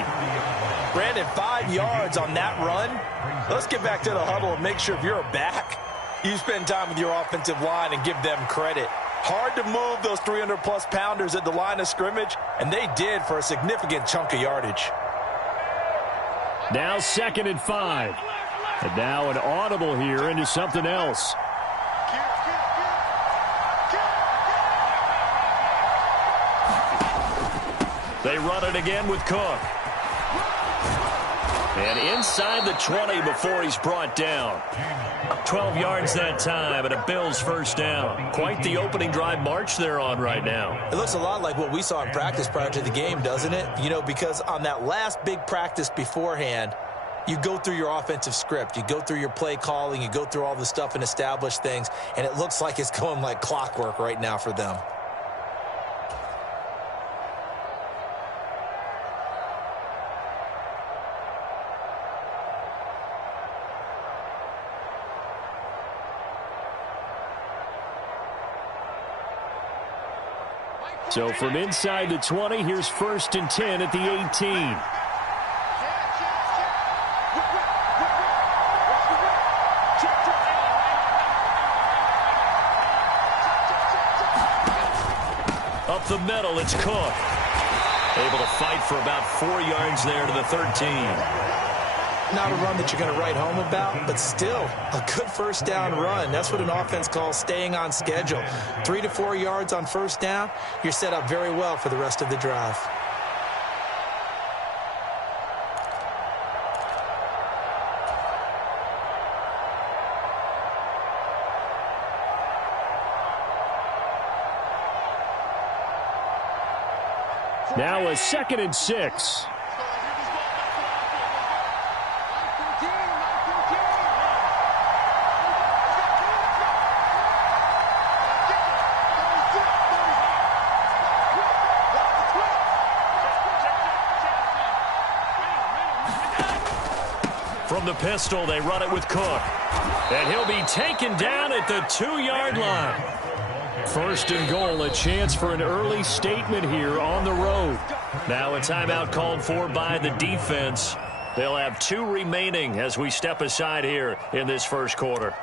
Brandon, 5 yards on that run. Let's get back to the huddle and make sure if you're a back, you spend time with your offensive line and give them credit. Hard to move those 300-plus pounders at the line of scrimmage, and they did for a significant chunk of yardage. Now 2nd and 5. And now an audible here into something else. They run it again with Cook. And inside the 20 before he's brought down. 12 yards that time and a Bills first down. Quite the opening drive march they're on right now. It looks a lot like what we saw in practice prior to the game, doesn't it? You know, because on that last big practice beforehand, you go through your offensive script. You go through your play calling. You go through all the stuff and establish things. And it looks like it's going like clockwork right now for them. So from inside the 20, here's 1st and 10 at the 18. Up the middle, it's Cook. Able to fight for about 4 yards there to the 13. Not a run that you're going to write home about, but still a good first down run. That's what an offense calls staying on schedule. 3 to 4 yards on first down, you're set up very well for the rest of the drive. Now a 2nd and 6. From the pistol, they run it with Cook. And he'll be taken down at the 2-yard line. 1st and goal, a chance for an early statement here on the road. Now a timeout called for by the defense. They'll have 2 remaining as we step aside here in this first quarter.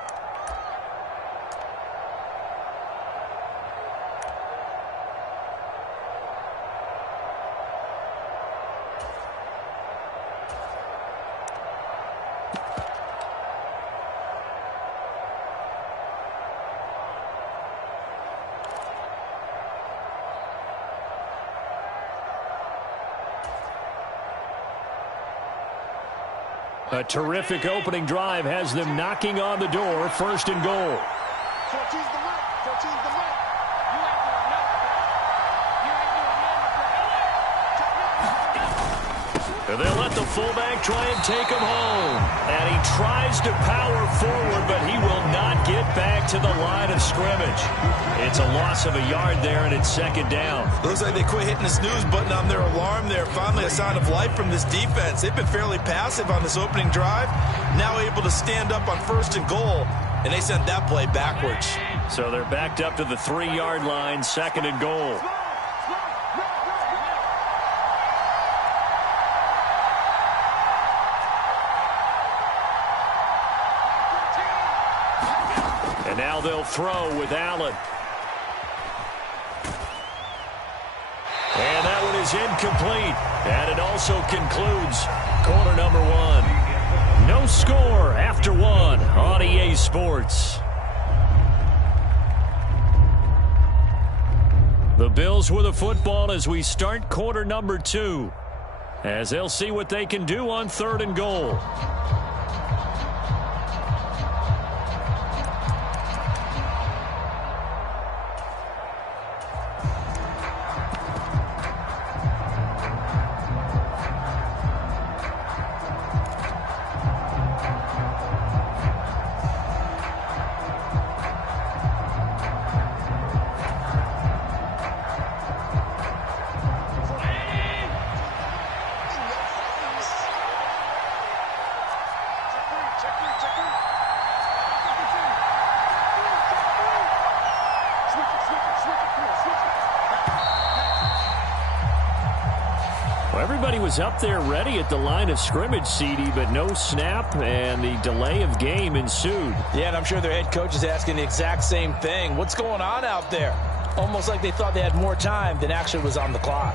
A terrific opening drive has them knocking on the door. 1st and goal. 14's the right. 14's the right. And they'll let the fullback try and take him home. And he tries to power forward, but he will not get back to the line of scrimmage. It's a loss of a yard there, and it's 2nd down. Looks like they quit hitting the snooze button on their alarm there. Finally a sign of life from this defense. They've been fairly passive on this opening drive. Now able to stand up on 1st and goal, and they sent that play backwards. So they're backed up to the 3-yard line, 2nd and goal. And now they'll throw with Allen. And that one is incomplete. And it also concludes quarter number one. No score after one on EA Sports. The Bills with the football as we start quarter number two, as they'll see what they can do on 3rd and goal. Everybody was up there ready at the line of scrimmage, CD, but no snap, and the delay of game ensued. Yeah, and I'm sure their head coach is asking the exact same thing. What's going on out there? Almost like they thought they had more time than actually was on the clock.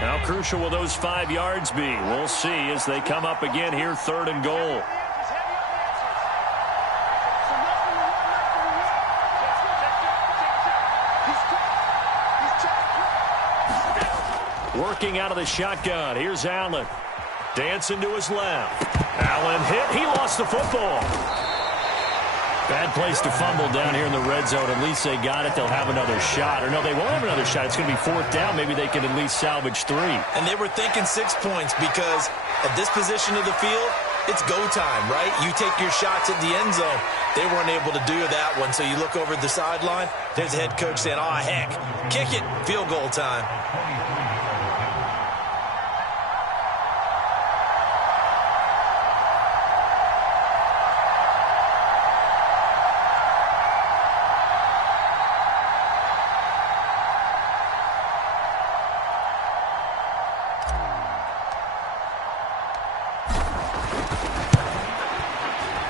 How crucial will those 5 yards be? We'll see as they come up again here, 3rd and goal. Working out of the shotgun. Here's Allen. Dancing to his left. Allen hit. He lost the football. Bad place to fumble down here in the red zone. At least they got it. They'll have another shot. Or no, they won't have another shot. It's going to be 4th down. Maybe they can at least salvage 3. And they were thinking 6 points because at this position of the field, it's go time, right? You take your shots at the end zone. They weren't able to do that one. So you look over the sideline. There's the head coach saying, oh, heck, kick it. Field goal time.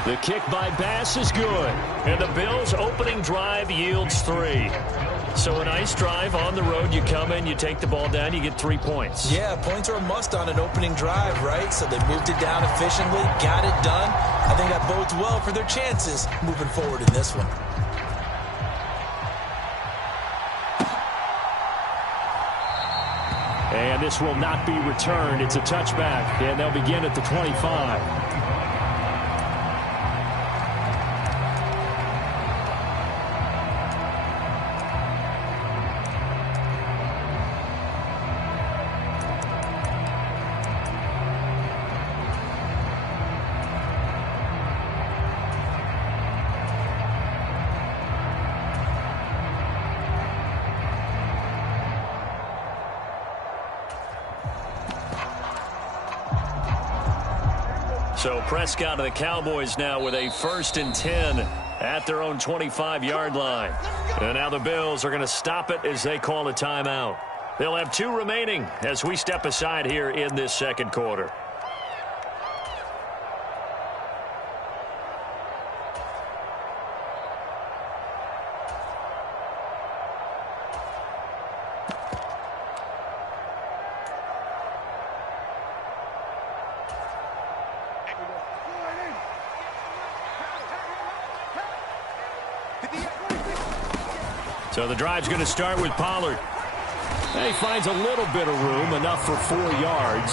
The kick by Bass is good. And the Bills' opening drive yields 3. So a nice drive on the road. You come in, you take the ball down, you get 3 points. Yeah, points are a must on an opening drive, right? So they moved it down efficiently, got it done. I think that bodes well for their chances moving forward in this one. And this will not be returned. It's a touchback, and they'll begin at the 25. So Prescott and the Cowboys now with a 1st and 10 at their own 25-yard line. And now the Bills are going to stop it as they call a timeout. They'll have 2 remaining as we step aside here in this second quarter. So the drive's going to start with Pollard. And he finds a little bit of room, enough for 4 yards.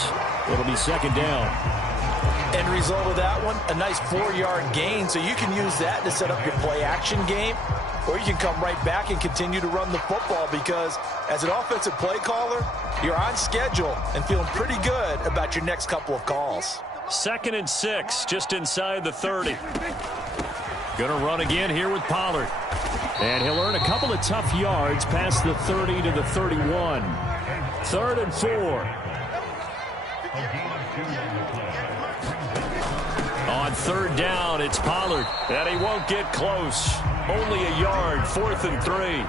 It'll be 2nd down. End result of that one, a nice 4-yard gain. So you can use that to set up your play-action game, or you can come right back and continue to run the football because as an offensive play caller, you're on schedule and feeling pretty good about your next couple of calls. 2nd and 6, just inside the 30. Going to run again here with Pollard. And he'll earn a couple of tough yards past the 30 to the 31. 3rd and 4. On 3rd down, it's Pollard. And he won't get close. Only a yard, 4th and 3.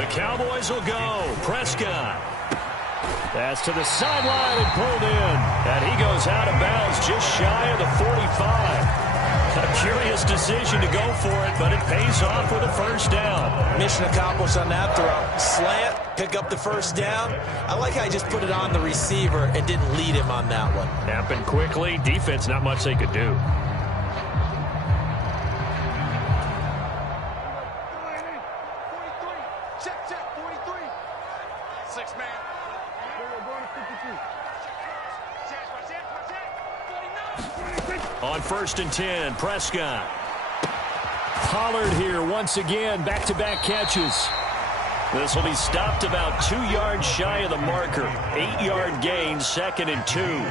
The Cowboys will go. Prescott. That's to the sideline and pulled in. And he goes out of bounds just shy of the 45. A curious decision to go for it, but it pays off with a first down. Mission accomplished on that throw. Slant, pick up the first down. I like how he just put it on the receiver and didn't lead him on that one. Happened quickly. Defense, not much they could do. Check, 43. 6 man. We're going to 52. On 1st and 10, Prescott. Pollard here once again, back-to-back catches. This will be stopped about 2 yards shy of the marker. 8-yard gain, 2nd and 2.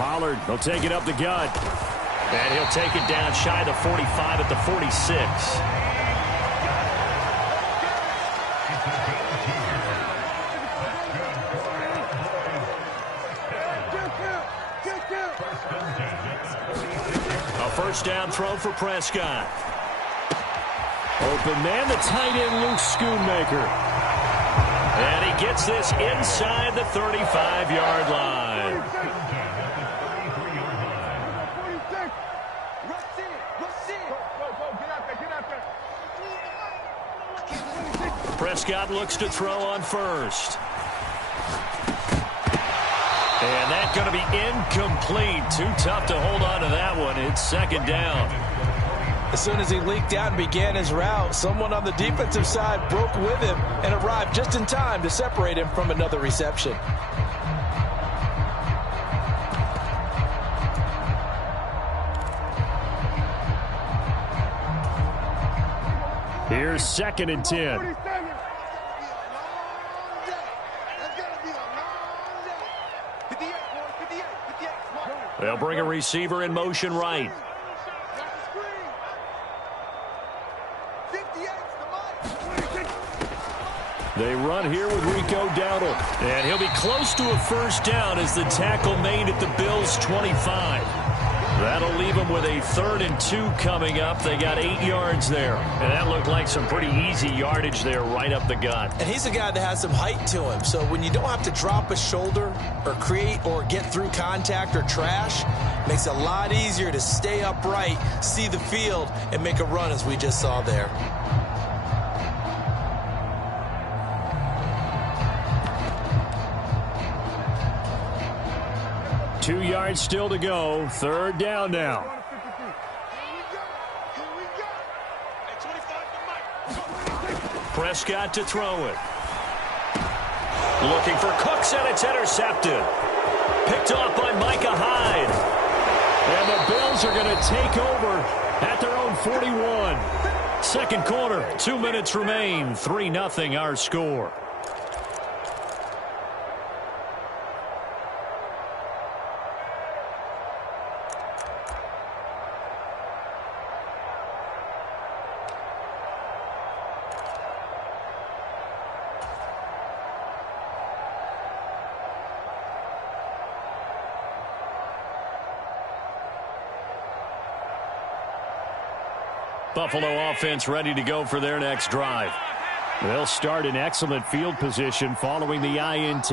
Pollard will take it up the gut. And he'll take it down shy of the 45 at the 46. A first down throw for Prescott. Open man, the tight end, Luke Schoonmaker. And he gets this inside the 35-yard line. Prescott looks to throw on first. And that's going to be incomplete. Too tough to hold on to that one. It's 2nd down. As soon as he leaked out and began his route, someone on the defensive side broke with him and arrived just in time to separate him from another reception. Here's 2nd and 10. They'll bring a receiver in motion right. They run here with Rico Dowdle. And he'll be close to a first down as the tackle made at the Bills' 25. That'll leave them with a 3rd and 2 coming up. They got 8 yards there. And that looked like some pretty easy yardage there right up the gut. And he's a guy that has some height to him. So when you don't have to drop a shoulder or create or get through contact or trash, makes it a lot easier to stay upright, see the field, and make a run as we just saw there. Two yards still to go. 3rd down now. Prescott to throw it. Looking for Cooks, and it's intercepted. Picked off by Micah Hyde. And the Bills are going to take over at their own 41. 2nd quarter, 2 minutes remain. 3-0 our score. Buffalo offense ready to go for their next drive. They'll start in excellent field position following the INT.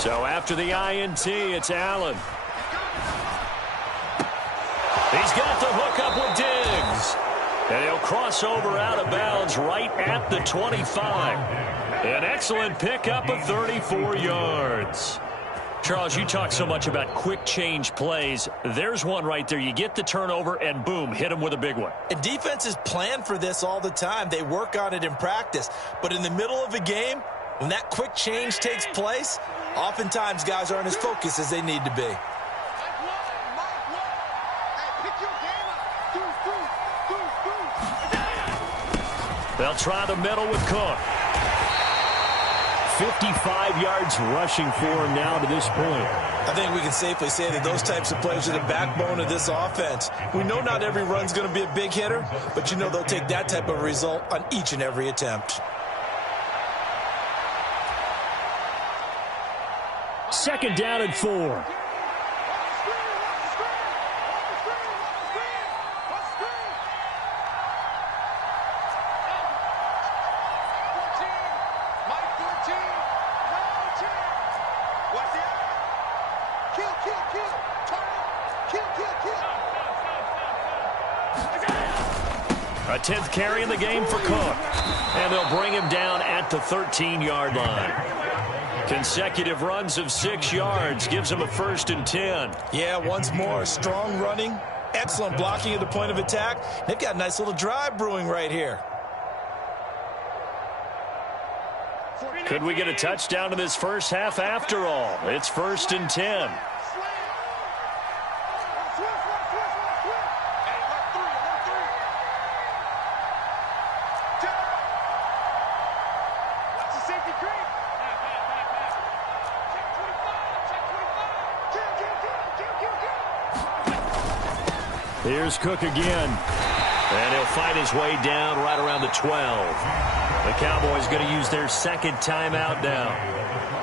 So after the INT, it's Allen. He's got the hook up with Diggs. And he'll cross over out of bounds right at the 25. An excellent pickup of 34 yards. Charles, you talk so much about quick change plays. There's one right there. You get the turnover, and boom, hit them with a big one. And defenses plan for this all the time. They work on it in practice. But in the middle of a game, when that quick change takes place, oftentimes guys aren't as focused as they need to be. They'll try the middle with Cook. 55 yards rushing for him now to this point. I think we can safely say that those types of plays are the backbone of this offense. We know not every run's going to be a big hitter, but you know they'll take that type of result on each and every attempt. 2nd down and 4. A 10th carry in the game for Cook. And they'll bring him down at the 13-yard line. Consecutive runs of 6 yards gives him a 1st and 10. Yeah, once more, strong running, excellent blocking at the point of attack. They've got a nice little drive brewing right here. Could we get a touchdown in this first half after all? It's 1st and 10. Here's Cook again. And he'll find his way down right around the 12. The Cowboys going to use their second timeout now,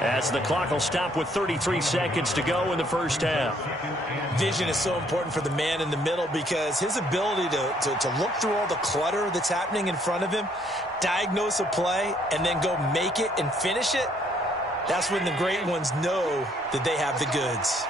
as the clock will stop with 33 seconds to go in the first half. Vision is so important for the man in the middle because his ability to look through all the clutter that's happening in front of him, diagnose a play, and then go make it and finish it, that's when the great ones know that they have the goods.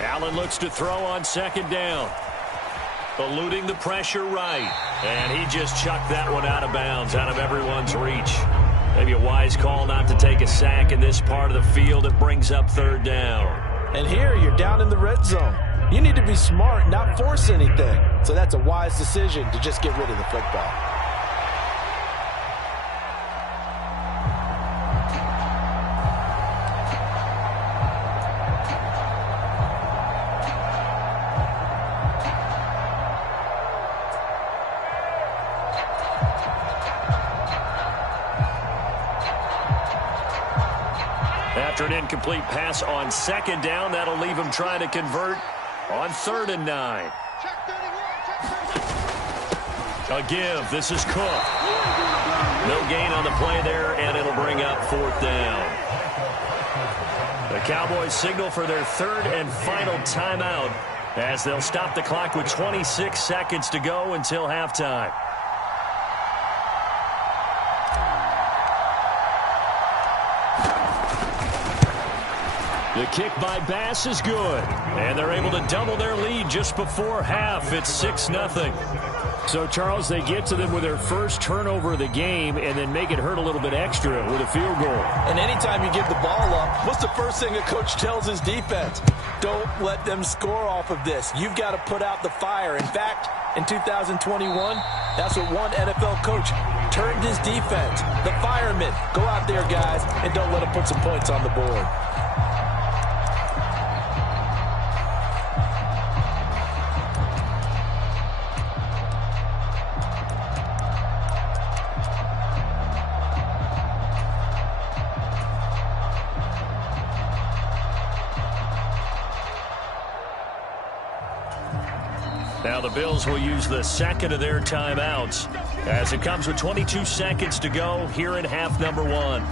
Allen looks to throw on 2nd down. Eluding the pressure right. And he just chucked that one out of bounds, out of everyone's reach. Maybe a wise call not to take a sack in this part of the field. It brings up 3rd down. And here you're down in the red zone. You need to be smart, not force anything. So that's a wise decision to just get rid of the football. After an incomplete pass on 2nd down, that'll leave him trying to convert on 3rd and 9. A give. This is Cook. No gain on the play there, and it'll bring up 4th down. The Cowboys signal for their 3rd and final timeout as they'll stop the clock with 26 seconds to go until halftime. The kick by Bass is good, and they're able to double their lead just before half. It's 6-0. So, Charles, they get to them with their first turnover of the game and then make it hurt a little bit extra with a field goal. And anytime you give the ball up, what's the first thing a coach tells his defense? Don't let them score off of this. You've got to put out the fire. In fact, in 2021, that's what one NFL coach turned his defense. The firemen. Go out there, guys, and don't let them put some points on the board. Now the Bills will use the 2nd of their timeouts as it comes with 22 seconds to go here in half number 1.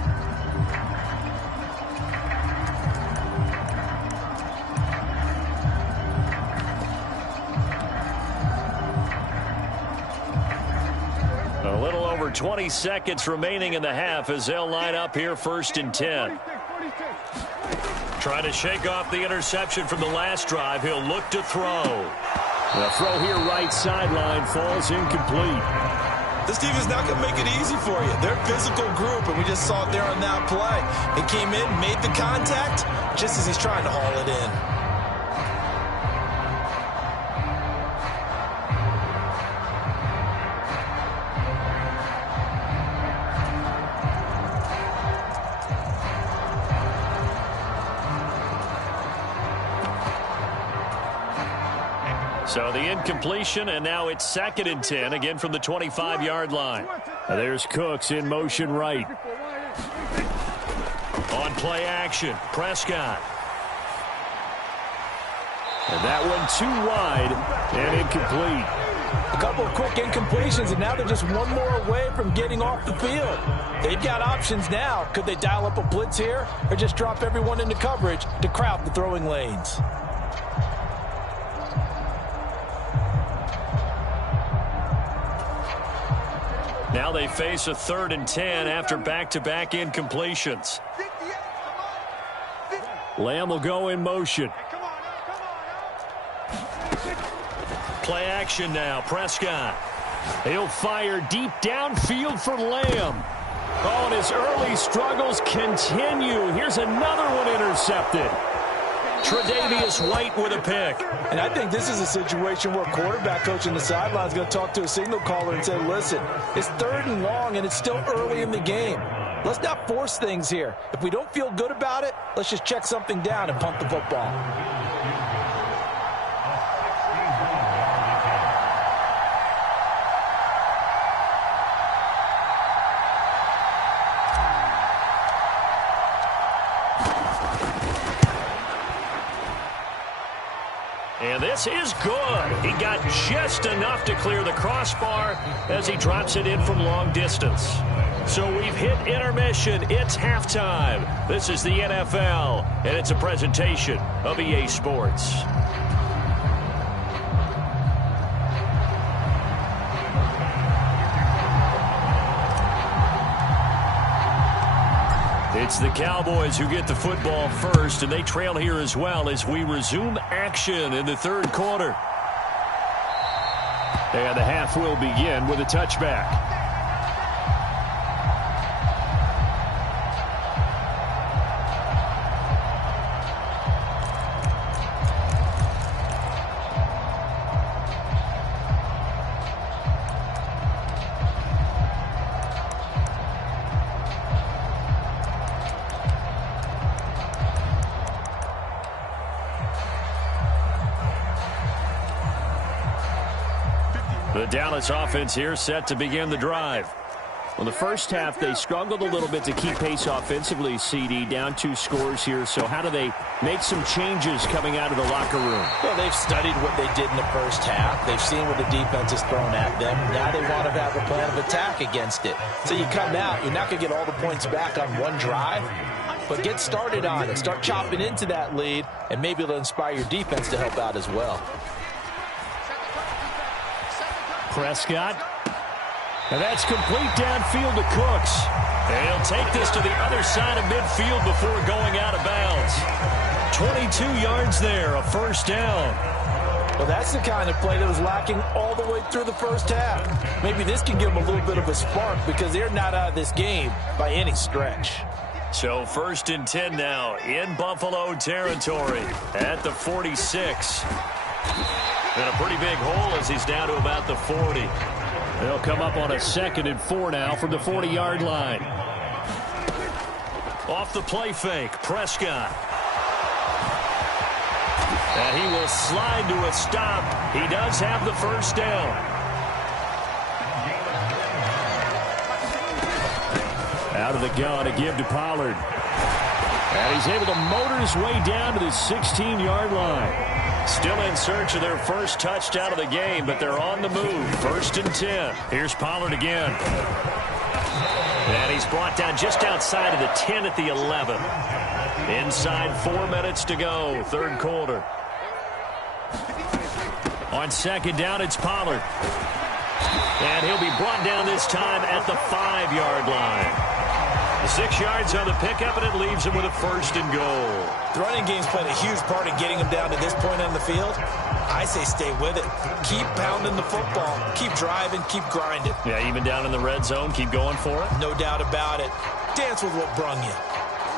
A little over 20 seconds remaining in the half as they'll line up here 1st and 10. Trying to shake off the interception from the last drive. He'll look to throw. The throw here right sideline falls incomplete. This team is not going to make it easy for you. They're a physical group, and we just saw it there on that play. He came in, made the contact, just as he's trying to haul it in. So the incompletion, and now it's 2nd and 10, again from the 25-yard line. There's Cooks in motion right. On play action, Prescott. And that one too wide and incomplete. A couple of quick incompletions, and now they're just one more away from getting off the field. They've got options now. Could they dial up a blitz here or just drop everyone into coverage to crowd the throwing lanes? Now they face a 3rd and 10 after back-to-back incompletions. Lamb will go in motion. Play action now. Prescott. He'll fire deep downfield for Lamb. Oh, and his early struggles continue. Here's another one intercepted. Tre'Davious White with a pick. And I think this is a situation where quarterback coach on the sideline is going to talk to a signal caller and say, listen, it's 3rd and long and it's still early in the game. Let's not force things here. If we don't feel good about it, let's just check something down and punt the football. And this is good. He got just enough to clear the crossbar as he drops it in from long distance. So we've hit intermission. It's halftime. This is the NFL, and it's a presentation of EA Sports. It's the Cowboys who get the football first, and they trail here as well as we resume action in the 3rd quarter. And the half will begin with a touchback. The Dallas offense here set to begin the drive. Well, the first half, they struggled a little bit to keep pace offensively, CD, down 2 scores here. So how do they make some changes coming out of the locker room? Well, they've studied what they did in the first half. They've seen what the defense has thrown at them. Now they want to have a plan of attack against it. So you come out, you're not going to get all the points back on one drive, but get started on it. Start chopping into that lead, and maybe it'll inspire your defense to help out as well. Prescott. And that's complete downfield to Cooks. And he'll take this to the other side of midfield before going out of bounds. 22 yards there, a first down. Well, that's the kind of play that was lacking all the way through the first half. Maybe this can give them a little bit of a spark because they're not out of this game by any stretch. So 1st and 10 now in Buffalo territory at the 46. And a pretty big hole as he's down to about the 40. They'll come up on a 2nd and 4 now from the 40-yard line. Off the play fake, Prescott. And he will slide to a stop. He does have the first down. Out of the gun to give to Pollard. And he's able to motor his way down to the 16-yard line. Still in search of their first touchdown of the game, but they're on the move. 1st and 10. Here's Pollard again. And he's brought down just outside of the 10 at the 11. Inside 4 minutes to go, 3rd quarter. On 2nd down, it's Pollard. And he'll be brought down this time at the 5-yard line. 6 yards on the pickup, and it leaves him with a 1st and goal. The running game's played a huge part in getting him down to this point on the field. I say stay with it. Keep pounding the football. Keep driving. Keep grinding. Yeah, even down in the red zone, keep going for it. No doubt about it. Dance with what brung you.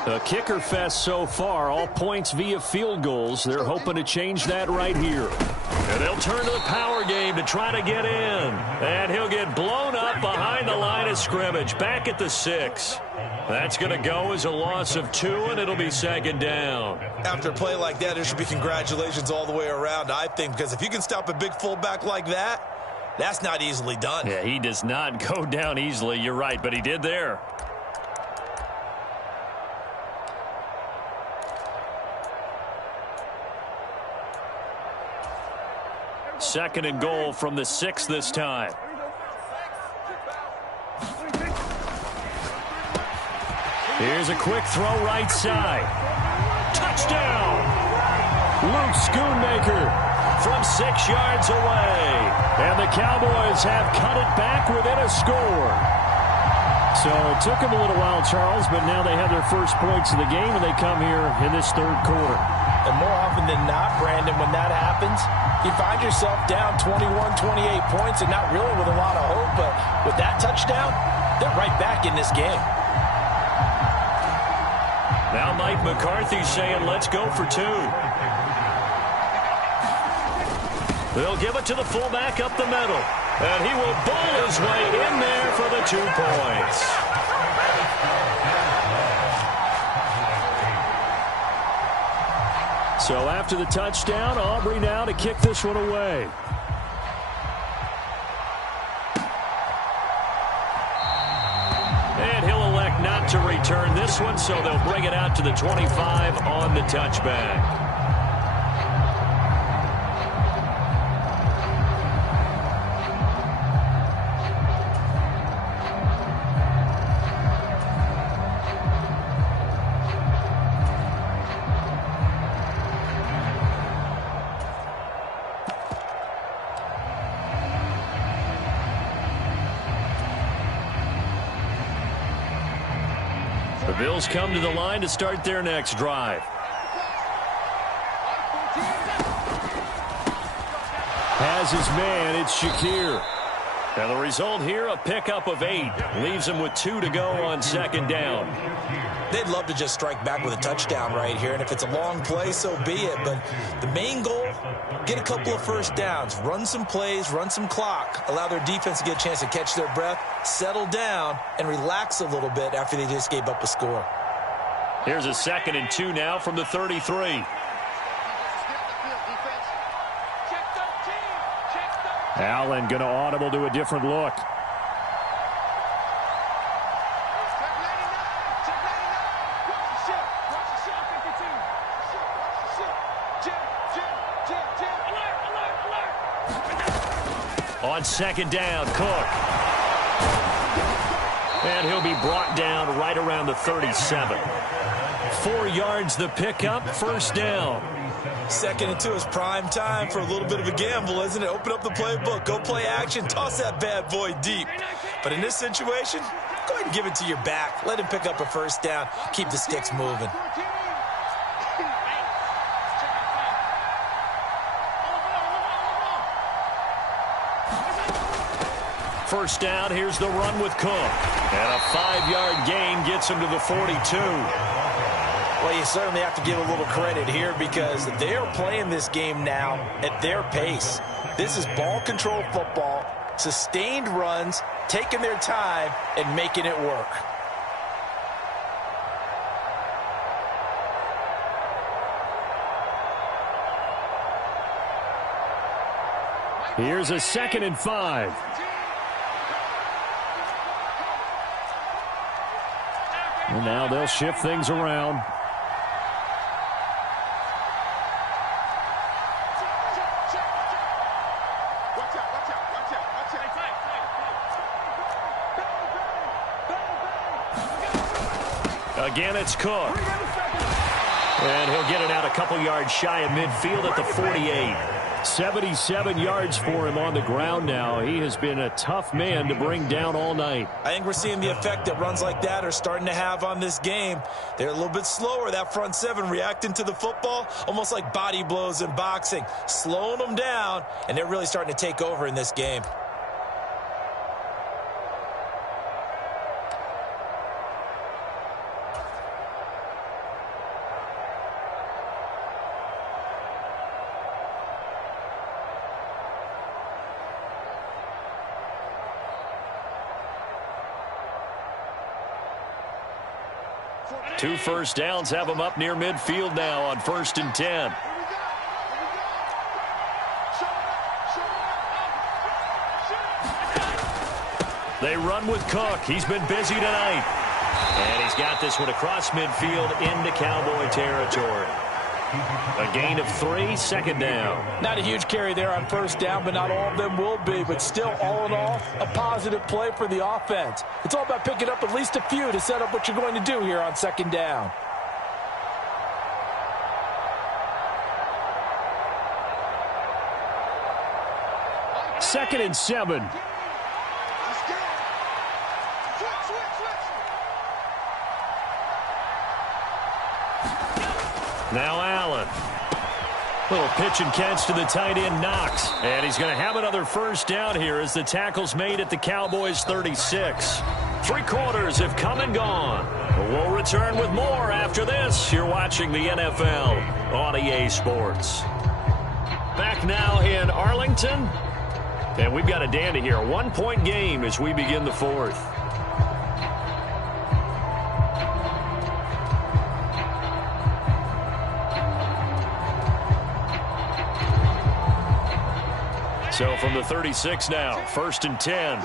The kicker fest so far, all points via field goals. They're hoping to change that right here. And they'll turn to the power game to try to get in. And he'll get blown up behind the line of scrimmage. Back at the 6. That's going to go as a loss of 2, and it'll be 2nd down. After a play like that, there should be congratulations all the way around, I think, because if you can stop a big fullback like that, that's not easily done. Yeah, he does not go down easily. You're right, but he did there. Second and goal from the 6 this time. Here's a quick throw right side. Touchdown! Luke Schoonmaker from 6 yards away. And the Cowboys have cut it back within a score. So it took them a little while, Charles, but now they have their first points of the game, and they come here in this third quarter. And more often than not, Brandon, when that happens, you find yourself down 21, 28 points, and not really with a lot of hope, but with that touchdown, they're right back in this game. Now Mike McCarthy saying, let's go for 2. They'll give it to the fullback up the middle. And he will bowl his way in there for the 2 points. So after the touchdown, Aubrey now to kick this one away. And he'll elect not to return this one, so they'll bring it out to the 25 on the touchback. The Bills come to the line to start their next drive. Has his man, it's Shakir. And the result here, a pickup of 8. Leaves him with 2 to go on second down. They'd love to just strike back with a touchdown right here, and if it's a long play, so be it. But the main goal, get a couple of first downs, run some plays, run some clock, allow their defense to get a chance to catch their breath, settle down, and relax a little bit after they just gave up a score. Here's a 2nd and 2 now from the 33. Allen going to audible to a different look. On second down, Cook. And he'll be brought down right around the 37. 4 yards the pickup, first down. 2nd and 2 is prime time for a little bit of a gamble, isn't it? Open up the playbook, go play action, toss that bad boy deep. But in this situation, go ahead and give it to your back. Let him pick up a first down, keep the sticks moving. First down, here's the run with Cook. And a 5-yard gain gets him to the 42. Well, you certainly have to give a little credit here because they are playing this game now at their pace. This is ball control football, sustained runs, taking their time, and making it work. Here's a 2nd and 5. And now they'll shift things around. Again, it's Cook. And he'll get it out a couple yards shy of midfield at the 48. 77 yards for him on the ground now. He has been a tough man to bring down all night. I think we're seeing the effect that runs like that are starting to have on this game. They're a little bit slower, that front seven, reacting to the football, almost like body blows in boxing, slowing them down, and they're really starting to take over in this game. Two first downs have them up near midfield now on 1st and 10. They run with Cook. He's been busy tonight. And he's got this one across midfield into Cowboy territory. A gain of 3, 2nd down. Not a huge carry there on 1st down, but not all of them will be. But still, all in all, a positive play for the offense. It's all about picking up at least a few to set up what you're going to do here on 2nd down. 2nd and 7. Let's go. Switch. Now Allen. Little pitch and catch to the tight end, Knox. And he's going to have another first down here as the tackle's made at the Cowboys' 36. 3 quarters have come and gone. We'll return with more after this. You're watching the NFL on EA Sports. Back now in Arlington. And we've got a dandy here. A 1-point game as we begin the 4th. So from the 36 now, 1st and 10.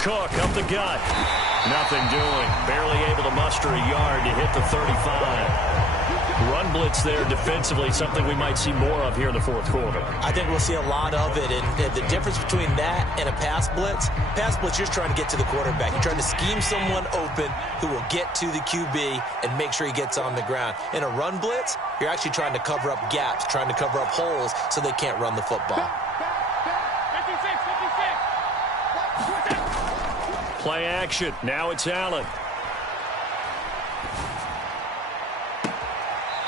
Cook up the gut. Nothing doing. Barely able to muster a yard to hit the 35. Run blitz there defensively, something we might see more of here in the 4th quarter. I think we'll see a lot of it. And the difference between that and a pass blitz, you're trying to get to the quarterback. You're trying to scheme someone open who will get to the QB and make sure he gets on the ground. In a run blitz, you're actually trying to cover up gaps, trying to cover up holes so they can't run the football. Play action. Now it's Allen.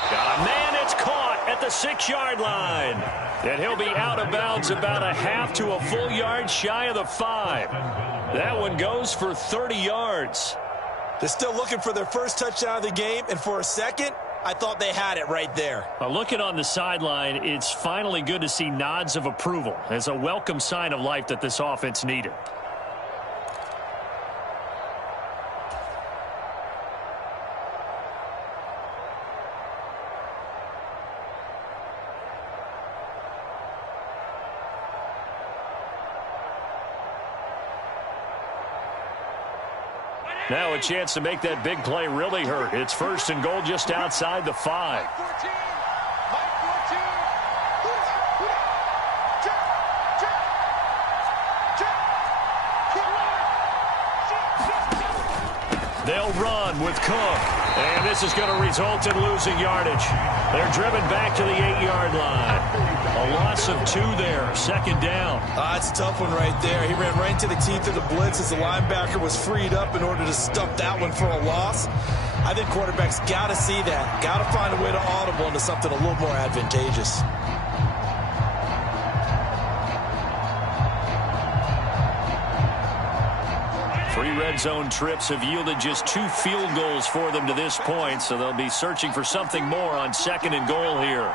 Got a man. It's caught at the 6-yard line. And he'll be out of bounds about a half to a full yard shy of the 5. That one goes for 30 yards. They're still looking for their first touchdown of the game, and for a second, I thought they had it right there. Looking on the sideline, it's finally good to see nods of approval as a welcome sign of life that this offense needed. Now a chance to make that big play really hurt. It's 1st and goal just outside the 5. They'll run with Cook. And this is going to result in losing yardage. They're driven back to the 8-yard line. A loss of 2 there. 2nd down. That's a tough one right there. He ran right into the teeth of the blitz as the linebacker was freed up in order to stuff that one for a loss. I think quarterbacks got to see that. Got to find a way to audible into something a little more advantageous. Three red zone trips have yielded just 2 field goals for them to this point, so they'll be searching for something more on 2nd and goal here.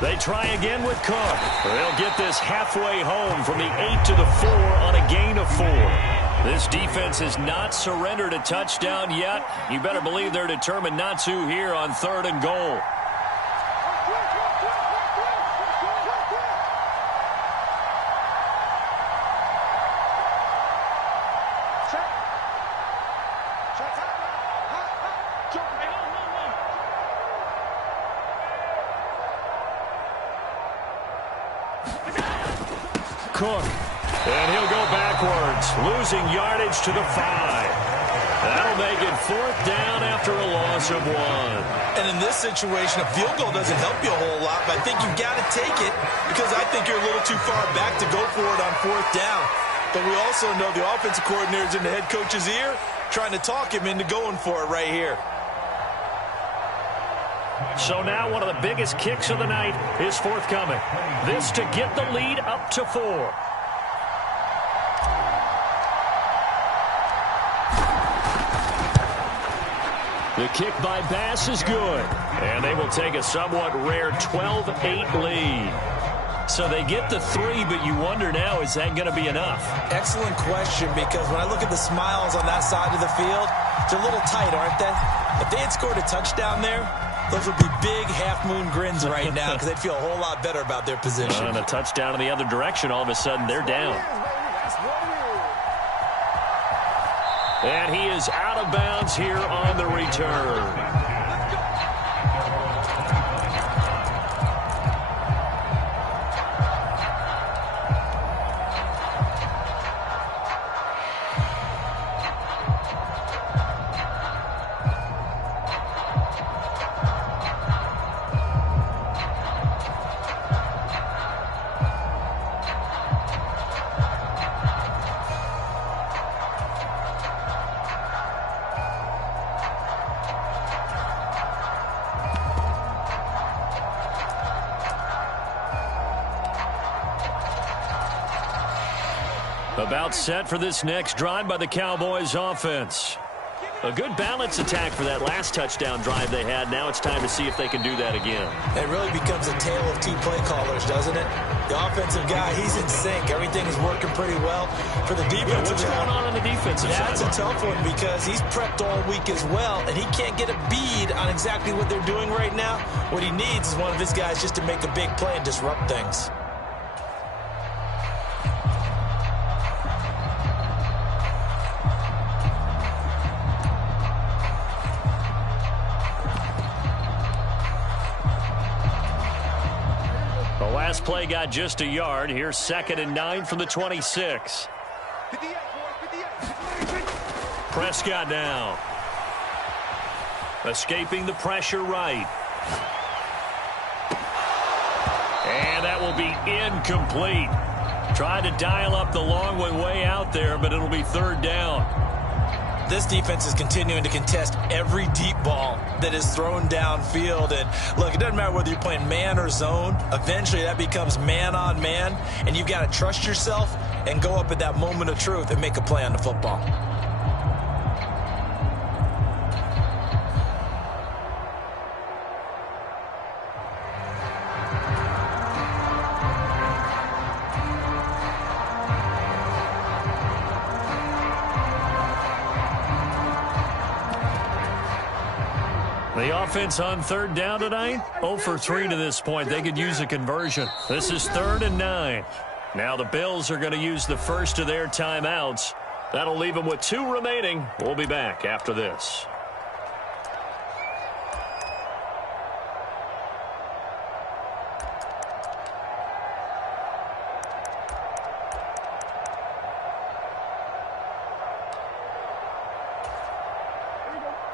They try again with Cook. They'll get this halfway home from the 8 to the 4 on a gain of 4. This defense has not surrendered a touchdown yet. You better believe they're determined not to here on 3rd and goal. Cook. And he'll go backwards, losing yardage to the 5. That'll make it 4th down after a loss of 1. And in this situation, a field goal doesn't help you a whole lot, but I think you've got to take it because I think you're a little too far back to go for it on 4th down. But we also know the offensive coordinator's in the head coach's ear, trying to talk him into going for it right here. So now one of the biggest kicks of the night is forthcoming. This to get the lead up to 4. The kick by Bass is good. And they will take a somewhat rare 12-8 lead. So they get the 3, but you wonder now, is that going to be enough? Excellent question, because when I look at the smiles on that side of the field, they're a little tight, aren't they? If they had scored a touchdown there, Those would be big half-moon grins right now because they'd feel a whole lot better about their position. And a touchdown in the other direction, all of a sudden they're down. And he is out of bounds here on the return. About set for this next drive by the Cowboys offense. A good balance attack for that last touchdown drive they had. Now it's time to see if they can do that again. It really becomes a tale of two play callers, doesn't it? The offensive guy, he's in sync. Everything is working pretty well. For the defensive what's going on the defensive side? That's a tough one because he's prepped all week as well, and he can't get a bead on exactly what they're doing right now. What he needs is one of his guys just to make a big play and disrupt things. Last play got just a yard. Here's 2nd and 9 from the 26. Prescott now. Escaping the pressure right. And that will be incomplete. Tried to dial up the long way out there, but it'll be 3rd down. This defense is continuing to contest every deep ball that is thrown downfield. And look, it doesn't matter whether you're playing man or zone. Eventually that becomes man on man, and you've got to trust yourself and go up at that moment of truth and make a play on the football. The offense on 3rd down tonight, 0 for 3 to this point. They could use a conversion. This is 3rd and 9. Now the Bills are going to use the first of their timeouts. That'll leave them with 2 remaining. We'll be back after this.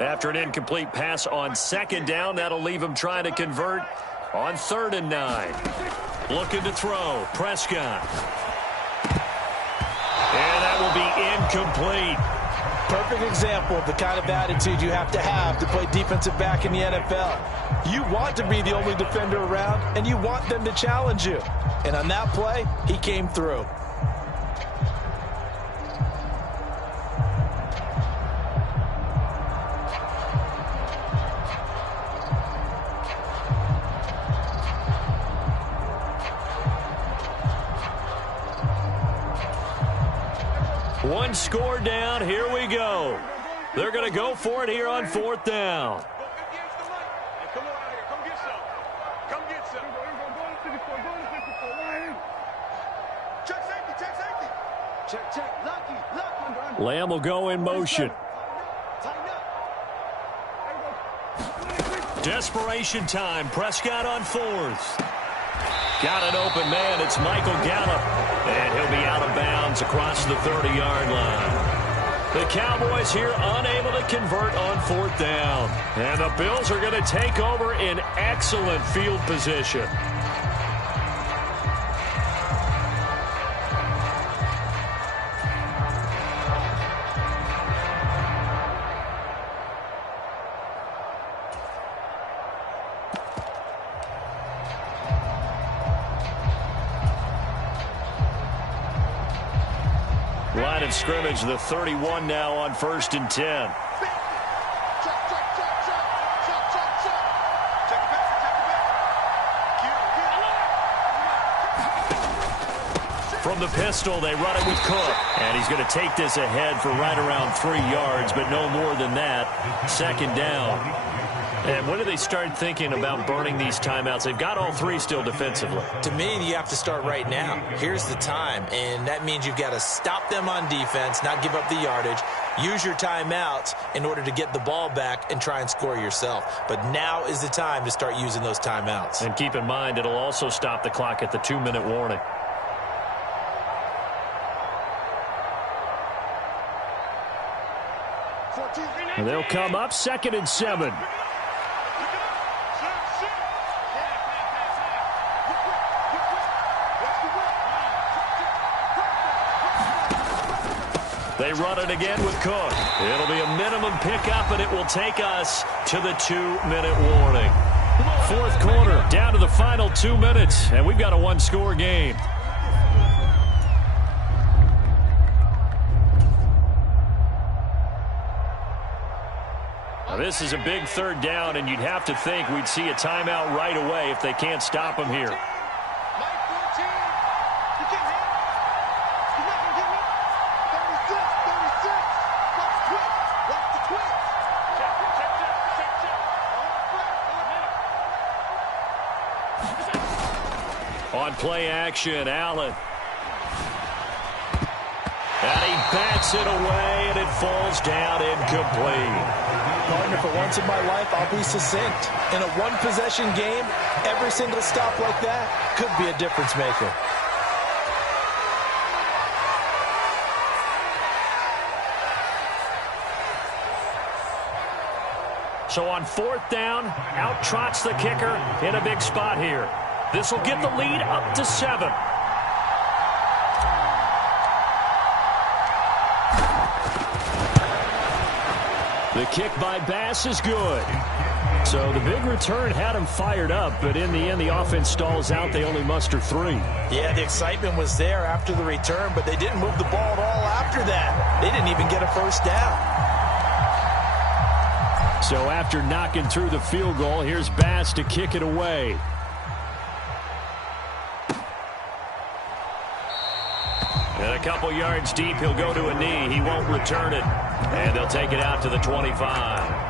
After an incomplete pass on 2nd down, that'll leave him trying to convert on 3rd and 9. Looking to throw. Prescott. And that will be incomplete. Perfect example of the kind of attitude you have to play defensive back in the NFL. You want to be the only defender around, and you want them to challenge you. And on that play, he came through. One score down. Here we go. They're going to go for it here on 4th down. Come on out here. Come get some. Come get some. Check safety. Check safety. Check. Lucky. Lamb will go in motion. Desperation time. Prescott on 4th. Got an open man. It's Michael Gallup. And he'll be out of bounds across the 30-yard line. The Cowboys here unable to convert on 4th down. And the Bills are going to take over in excellent field position. Line of scrimmage, the 31 now on 1st and 10. From the pistol, they run it with Cook. And he's going to take this ahead for right around 3 yards, but no more than that. 2nd down. And when do they start thinking about burning these timeouts? They've got all three still defensively. To me, you have to start right now. Here's the time, and that means you've got to stop them on defense, not give up the yardage, use your timeouts in order to get the ball back and try and score yourself. But now is the time to start using those timeouts. And keep in mind, it'll also stop the clock at the 2-minute warning. And they'll come up 2nd and 7. They run it again with Cook. It'll be a minimum pickup, and it will take us to the 2-minute warning. 4th quarter, down to the final 2 minutes, and we've got a 1-score game. Now, this is a big 3rd down, and you'd have to think we'd see a timeout right away if they can't stop them here. On play action, Allen. And he bats it away, and it falls down incomplete. Partner, for once in my life, I'll be succinct. In a one-possession game, every single stop like that could be a difference maker. So on 4th down, out trots the kicker in a big spot here. This will get the lead up to 7. The kick by Bass is good. So the big return had him fired up, but in the end, the offense stalls out. They only muster 3. Yeah, the excitement was there after the return, but they didn't move the ball at all after that. They didn't even get a 1st down. So after knocking through the field goal, here's Bass to kick it away. And a couple yards deep, he'll go to a knee. He won't return it. And they'll take it out to the 25.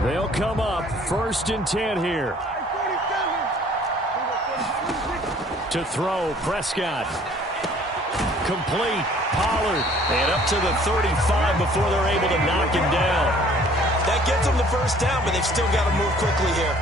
They'll come up 1st and 10 here. To throw, Prescott. Complete, Pollard. And up to the 35 before they're able to knock him down. That gets them the 1st down, but they've still got to move quickly here.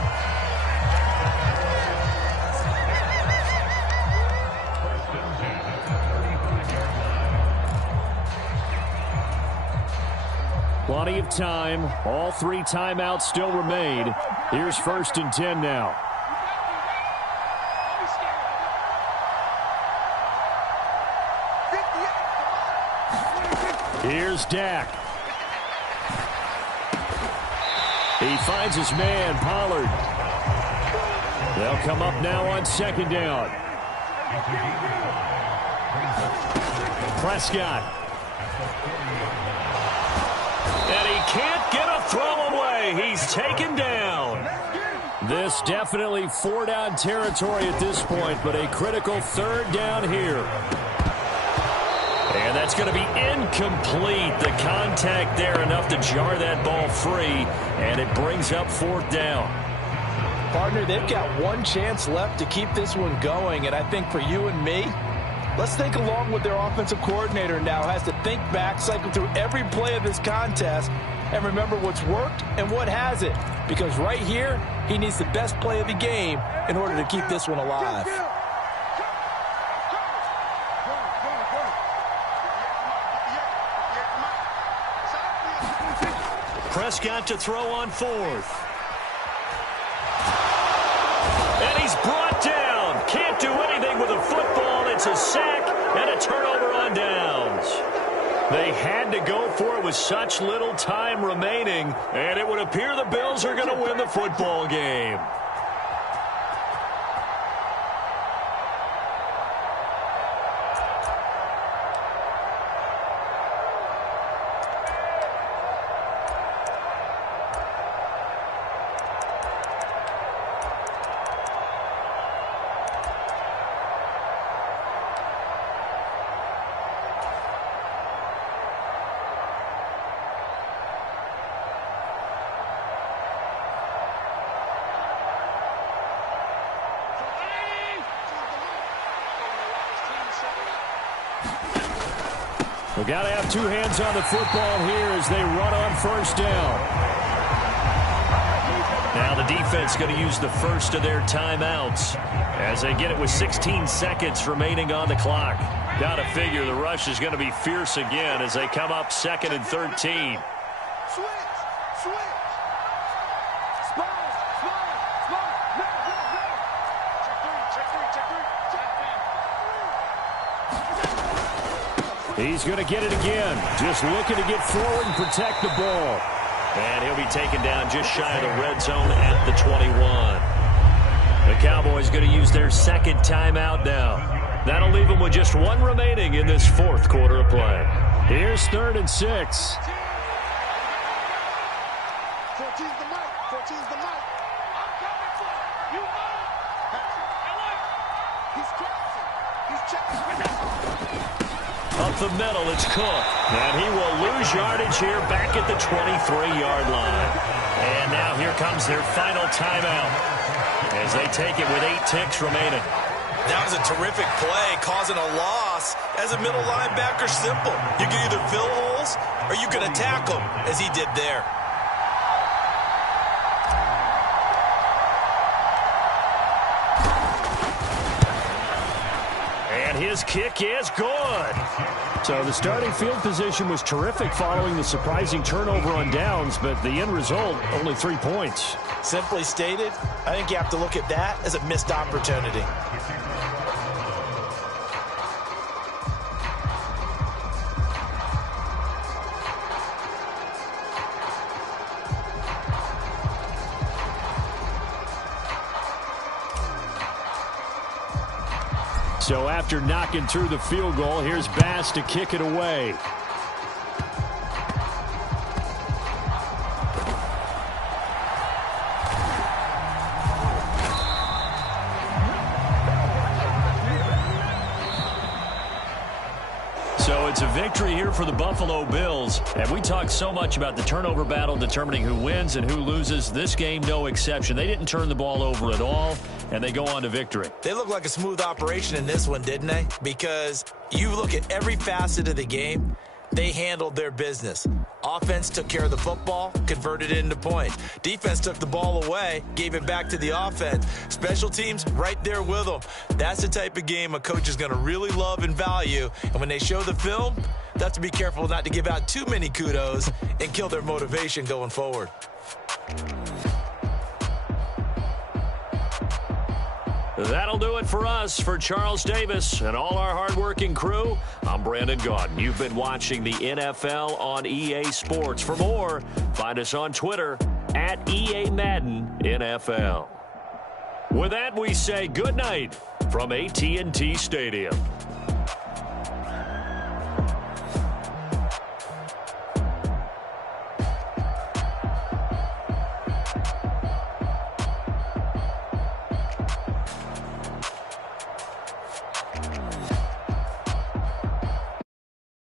Plenty of time. All 3 timeouts still remain. Here's 1st and 10 now. Here's Dak. He finds his man, Pollard. They'll come up now on 2nd down. Prescott. And he can't get a throw away. He's taken down. This definitely 4-down territory at this point, but a critical 3rd down here. And that's going to be incomplete. The contact there enough to jar that ball free, and it brings up 4th down. Partner, they've got one chance left to keep this one going, and I think for you and me, let's think along with their offensive coordinator now. Has to think back, cycle through every play of this contest, and remember what's worked and what hasn't. Because right here, he needs the best play of the game in order to keep this one alive. Prescott to throw on 4th. And he's brought down. Can't do anything with a football. It's a sack and a turnover on downs. They had to go for it with such little time remaining, and it would appear the Bills are going to win the football game. We've got to have two hands on the football here as they run on first down. Now the defense going to use the first of their timeouts as they get it with 16 seconds remaining on the clock. Got to figure the rush is going to be fierce again as they come up 2nd and 13. He's going to get it again. Just looking to get forward and protect the ball. And he'll be taken down just shy of the red zone at the 21. The Cowboys going to use their second timeout now. That'll leave them with just one remaining in this fourth quarter of play. Here's 3rd and 6. 14's the mic. 14's the mic. I'm coming for you. He's crossing. He's checking. Up the middle, it's Cook. And he will lose yardage here back at the 23-yard line. And now here comes their final timeout as they take it with 8 ticks remaining. That was a terrific play, causing a loss. As a middle linebacker, simple. You can either fill holes or you can attack them, as he did there. And his kick is good. So the starting field position was terrific following the surprising turnover on downs, but the end result, only 3 points. Simply stated, I think you have to look at that as a missed opportunity. So after knocking through the field goal, here's Bass to kick it away. So it's a victory here for the Buffalo Bills. And we talked so much about the turnover battle determining who wins and who loses. This game, no exception. They didn't turn the ball over at all, and they go on to victory. They look like a smooth operation in this one, didn't they? Because you look at every facet of the game, they handled their business. Offense took care of the football, converted it into points. Defense took the ball away, gave it back to the offense. Special teams, right there with them. That's the type of game a coach is going to really love and value. And when they show the film, they have to be careful not to give out too many kudos and kill their motivation going forward. That'll do it for us. For Charles Davis and all our hardworking crew, I'm Brandon Gaudin. You've been watching the NFL on EA Sports. For more, find us on Twitter at EA Madden NFL. With that, we say good night from AT&T Stadium.